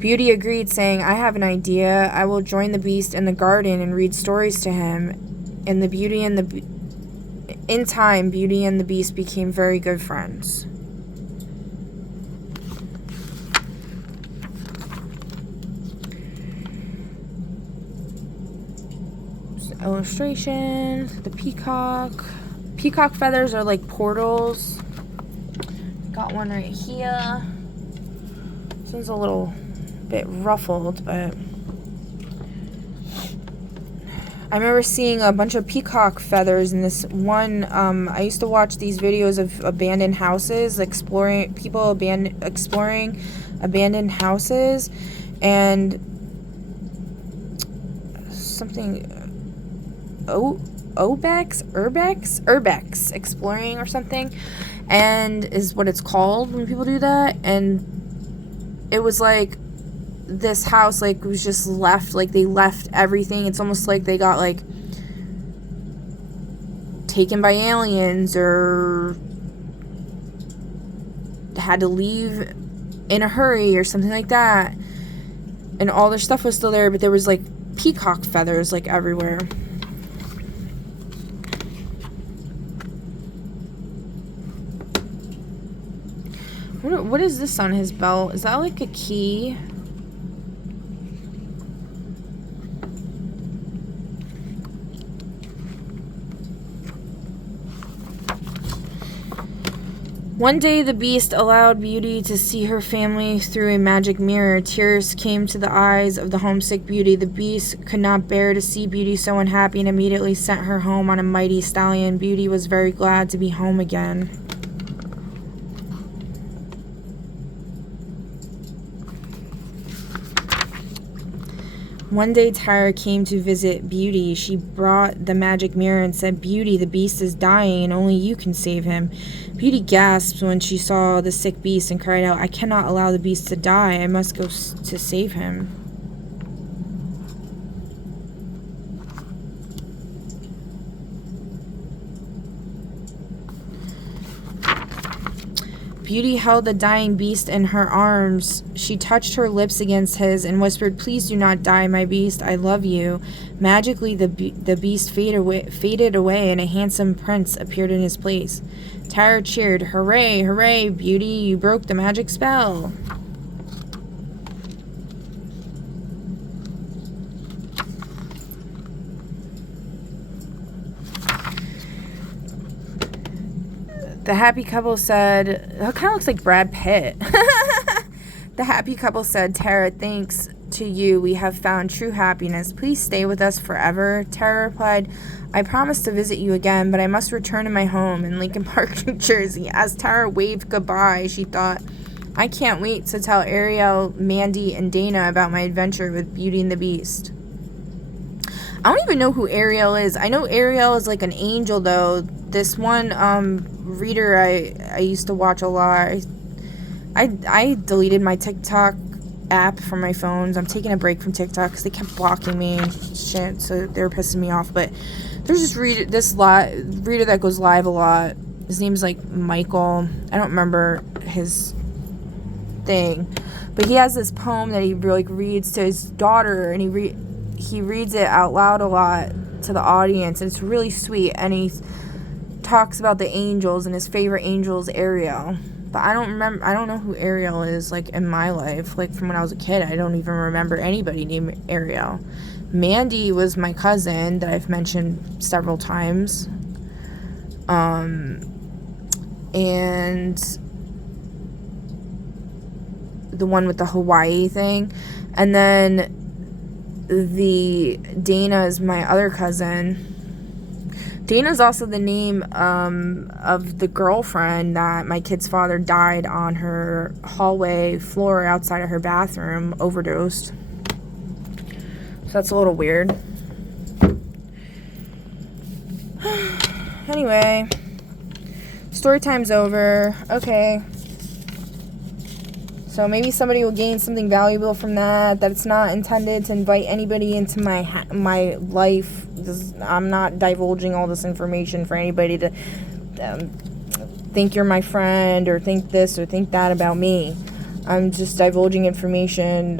Beauty agreed, saying, "I have an idea. I will join the Beast in the garden and read stories to him." In time, Beauty and the Beast became very good friends. Illustration, the peacock feathers are like portals. Got one right here. This one's a little bit ruffled, but I remember seeing a bunch of peacock feathers in this one. I used to watch these videos of abandoned houses, exploring abandoned houses, and something. Urbex exploring or something, and is what it's called when people do that. And it was like this house like was just left, like they left everything. It's almost like they got like taken by aliens or had to leave in a hurry or something like that, and all their stuff was still there, but there was like peacock feathers like everywhere. What is this on his belt? Is that like a key? One day, the Beast allowed Beauty to see her family through a magic mirror. Tears came to the eyes of the homesick Beauty. The Beast could not bear to see Beauty so unhappy and immediately sent her home on a mighty stallion. Beauty was very glad to be home again. One day Tyra came to visit Beauty. She brought the magic mirror and said, "Beauty, the beast is dying and only you can save him." Beauty gasped when she saw the sick beast and cried out, "I cannot allow the beast to die. I must go to save him." Beauty held the dying beast in her arms. She touched her lips against his and whispered, "Please do not die, my beast. I love you." Magically, the beast faded away, and a handsome prince appeared in his place. Tyra cheered, "Hooray, hooray, Beauty, you broke the magic spell." The happy couple said, it kind of looks like Brad Pitt. The happy couple said, "Tara, thanks to you, we have found true happiness. Please stay with us forever." Tara replied, "I promise to visit you again, but I must return to my home in Lincoln Park, New Jersey." As Tara waved goodbye, she thought, "I can't wait to tell Ariel, Mandy, and Dana about my adventure with Beauty and the Beast." I don't even know who Ariel is. I know Ariel is like an angel, though. This one reader I used to watch a lot. I deleted my TikTok app from my phones. I'm taking a break from TikTok because they kept blocking me and shit, so they were pissing me off. But there's this reader that goes live a lot. His name's like Michael. I don't remember his thing, but he has this poem that he like reads to his daughter, and he reads it out loud a lot to the audience, and it's really sweet. And he talks about the angels, and his favorite angel is Ariel. But I don't know who Ariel is, like, in my life. Like, from when I was a kid, I don't even remember anybody named Ariel. Mandy was my cousin that I've mentioned several times. And the one with the Hawaii thing. And then Dana is my other cousin. Dana's also the name of the girlfriend that my kid's father died on her hallway floor outside of her bathroom, overdosed. So that's a little weird. Anyway, story time's over. Okay. So maybe somebody will gain something valuable from that. That it's not intended to invite anybody into my life. I'm not divulging all this information for anybody to think you're my friend or think this or think that about me. I'm just divulging information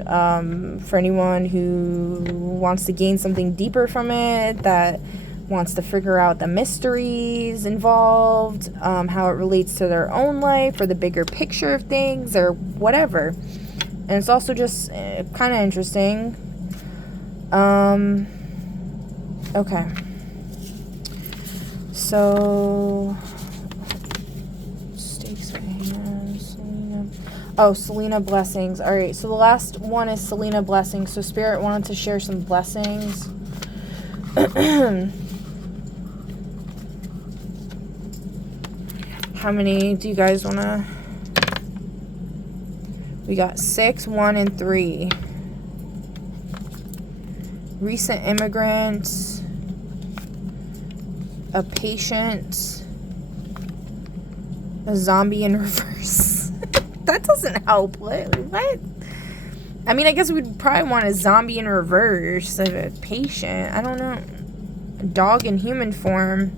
for anyone who wants to gain something deeper from it, that wants to figure out the mysteries involved, how it relates to their own life or the bigger picture of things or whatever. And it's also just kind of interesting. Okay. So, stakes right here. Selena blessings. All right. So the last one is Selena blessings. So Spirit wanted to share some blessings. How many do you guys want to? We got 6, 1, and 3. Recent immigrants. A patient. A zombie in reverse. That doesn't help. What? I mean, I guess we'd probably want a zombie in reverse. A patient. I don't know. A dog in human form.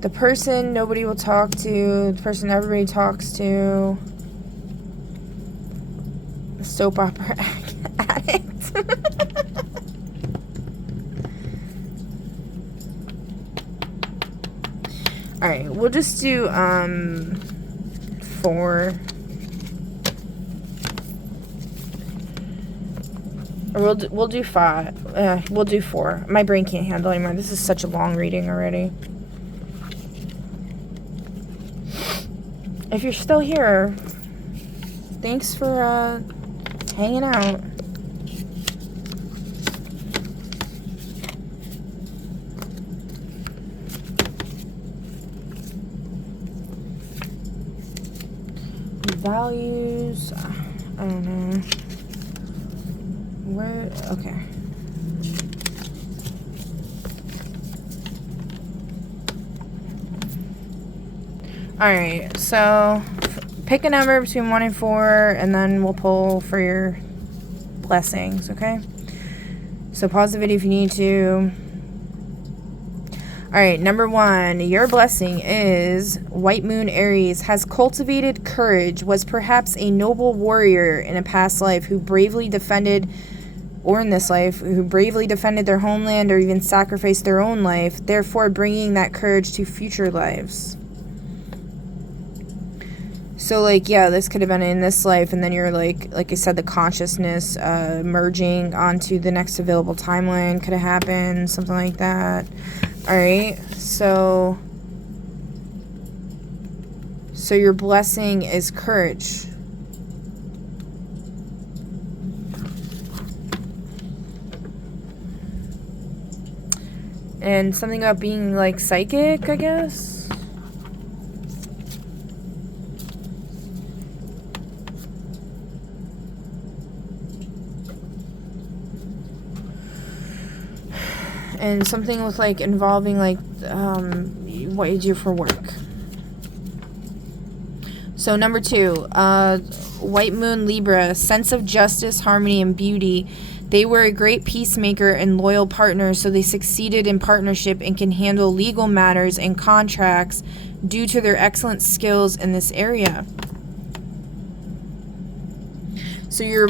The person nobody will talk to. The person everybody talks to. The soap opera addict. Alright, we'll just do 4. Or we'll do 5. We'll do 4. My brain can't handle anymore. This is such a long reading already. If you're still here, thanks for hanging out. Values, I don't know. Where? Okay. Alright, so pick a number between 1 and 4, and then we'll pull for your blessings, okay? So pause the video if you need to. Alright, number 1, your blessing is White Moon Aries, has cultivated courage, was perhaps a noble warrior in a past life who bravely defended, or in this life, who bravely defended their homeland or even sacrificed their own life, therefore bringing that courage to future lives. So, like, yeah, this could have been in this life, and then you're, like I said, the consciousness merging onto the next available timeline could have happened, something like that. Alright, so your blessing is courage. And something about being, like, psychic, I guess? And something with, like, involving, like, what you do for work. So, number 2, White Moon Libra, sense of justice, harmony, and beauty. They were a great peacemaker and loyal partner, so they succeeded in partnership and can handle legal matters and contracts due to their excellent skills in this area. So your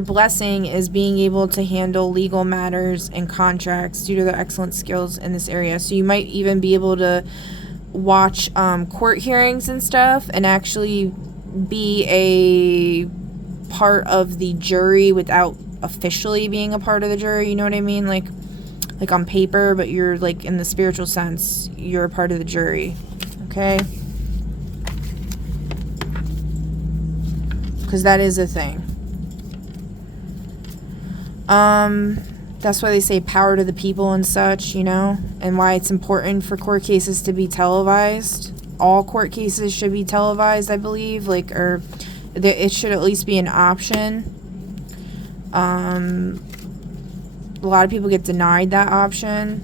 blessing is being able to handle legal matters and contracts due to their excellent skills in this area. So you might even be able to watch court hearings and stuff and actually be a part of the jury without officially being a part of the jury. You know what I mean? Like on paper, but you're, like, in the spiritual sense, you're a part of the jury. Okay? Because that is a thing. That's why they say power to the people and such, you know? And why it's important for court cases to be televised. All court cases should be televised, I believe. Like, or it should at least be an option. A lot of people get denied that option.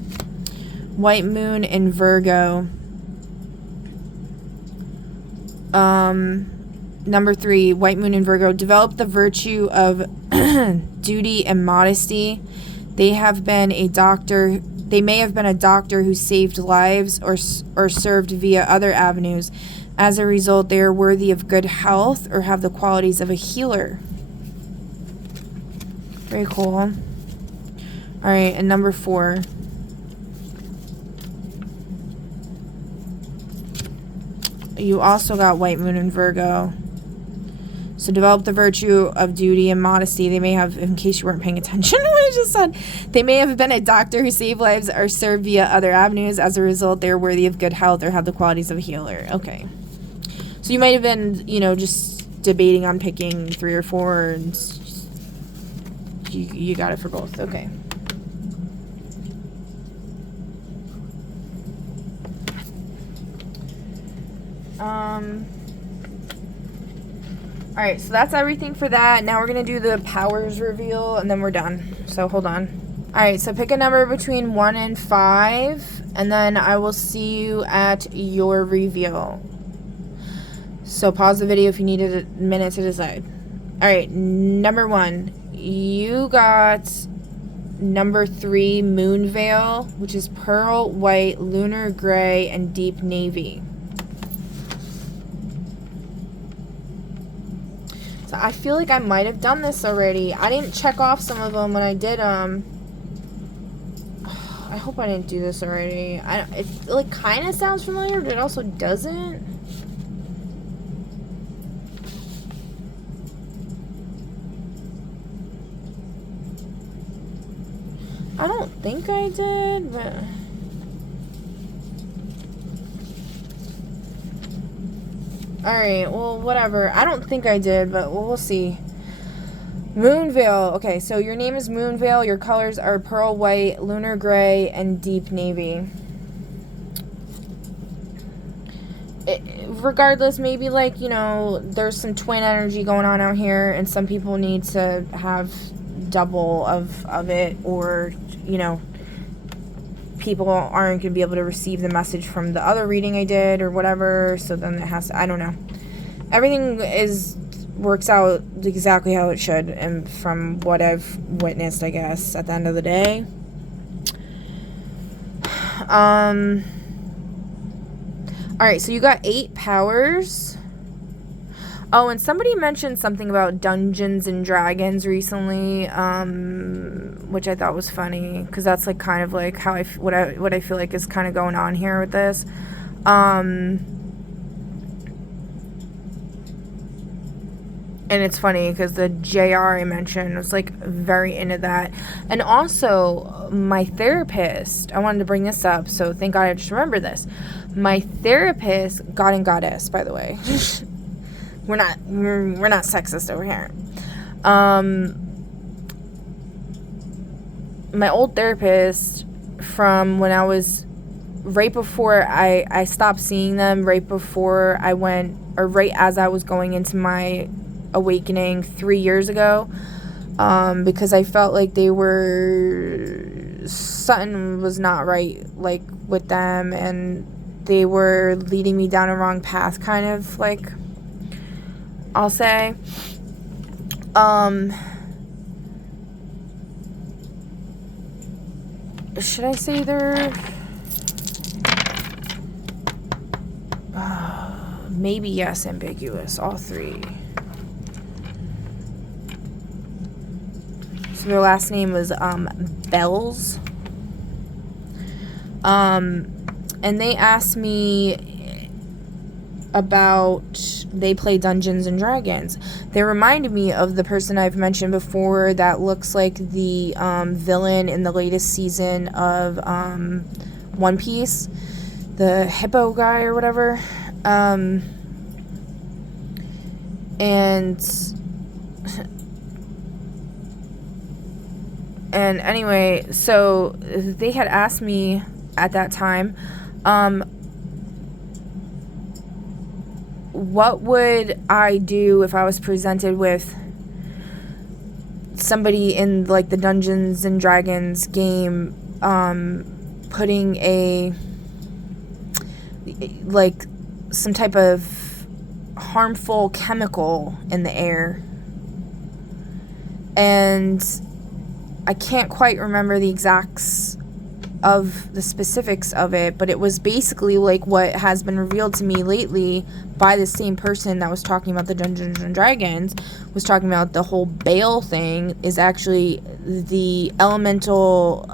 White Moon in Virgo. Number 3, White Moon in Virgo. Develop the virtue of duty and modesty. They may have been a doctor who saved lives or served via other avenues. As a result, they are worthy of good health or have the qualities of a healer. Very cool. Alright, and number 4. You also got White Moon in Virgo. So develop the virtue of duty and modesty. They may have, in case you weren't paying attention to what I just said, they may have been a doctor who saved lives or served via other avenues. As a result, they are worthy of good health or have the qualities of a healer. Okay. So you might have been, you know, just debating on picking 3 or 4, and you got it for both. Okay. Alright, so that's everything for that. Now we're going to do the powers reveal, and then we're done. So hold on. Alright, so pick a number between 1 and 5, and then I will see you at your reveal. So pause the video if you need a minute to decide. Alright, number 1. You got number 3, Moonveil, which is pearl white, lunar gray, and deep navy. So I feel like I might have done this already. I didn't check off some of them when I did them. I hope I didn't do this already. It like kind of sounds familiar, but it also doesn't. I don't think I did, but alright, well, whatever. I don't think I did, but we'll see. Moonveil. Okay, so your name is Moonveil. Your colors are pearl white, lunar gray, and deep navy. Regardless, maybe, like, you know, there's some twin energy going on out here, and some people need to have double of it, or, you know, people aren't going to be able to receive the message from the other reading I did or whatever, so then it has to, I don't know. Everything works out exactly how it should, and from what I've witnessed, I guess, at the end of the day. Alright, so you got 8 powers. Oh, and somebody mentioned something about Dungeons and Dragons recently, which I thought was funny, because that's like kind of like how what I feel like is kind of going on here with this. And it's funny because the JR I mentioned was like very into that. And also, my therapist, I wanted to bring this up, so thank God I just remembered this. My therapist, God and Goddess, by the way. we're not sexist over here. My old therapist from when I was, right before I stopped seeing them, right before I went, or right as I was going into my awakening 3 years ago, because I felt like something was not right, like, with them, and they were leading me down a wrong path, kind of, like, I'll say. Should I say they're maybe yes, ambiguous, all 3. So their last name was Bells. And they asked me about, they play Dungeons and Dragons. They reminded me of the person I've mentioned before that looks like the villain in the latest season of One Piece, the hippo guy or whatever. And anyway, so they had asked me at that time, what would I do if I was presented with somebody in, like, the Dungeons and Dragons game, putting like, some type of harmful chemical in the air. And I can't quite remember the exacts of the specifics of it, but it was basically like what has been revealed to me lately by the same person that was talking about the Dungeons and Dragons, was talking about the whole Bale thing is actually the elemental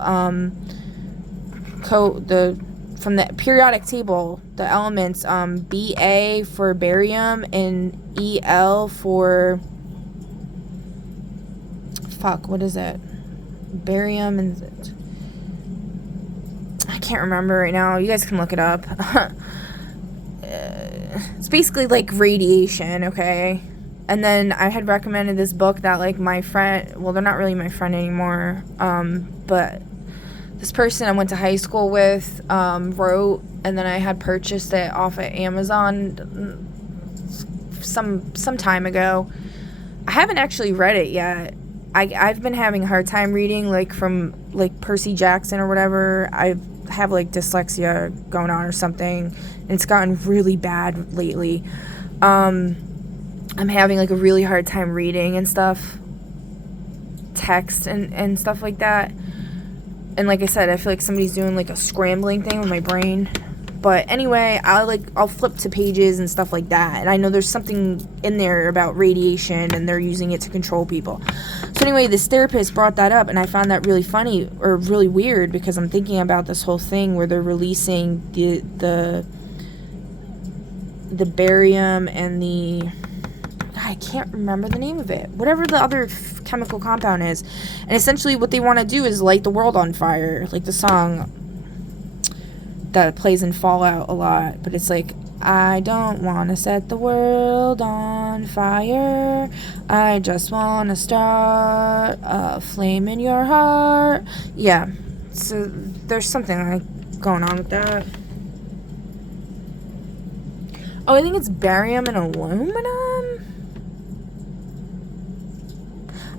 from the periodic table, the elements, Ba for barium and El for what is it? Barium and I can't remember right now. You guys can look it up. It's basically like radiation, okay? And then I had recommended this book that, like, my friend, well, they're not really my friend anymore, but this person I went to high school with wrote, and then I had purchased it off of Amazon some time ago. I haven't actually read it yet. I've been having a hard time reading, like, from, like, Percy Jackson or whatever. I have, like, dyslexia going on or something, and it's gotten really bad lately. I'm having, like, a really hard time reading and stuff, text and stuff like that. And like I said, I feel like somebody's doing, like, a scrambling thing with my brain. But anyway, I'll flip to pages and stuff like that. And I know there's something in there about radiation and they're using it to control people. So anyway, this therapist brought that up, and I found that really funny, or really weird, because I'm thinking about this whole thing where they're releasing the barium and I can't remember the name of it. Whatever the other chemical compound is. And essentially what they want to do is light the world on fire. Like the song that plays in Fallout a lot, but it's like, I don't want to set the world on fire, I just want to start a flame in your heart. Yeah, so there's something like going on with that. Oh, I think it's barium and aluminum.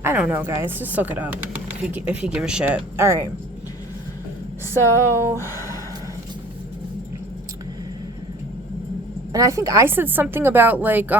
I don't know, guys. Just look it up if you give a shit. All right. So, and I think I said something about like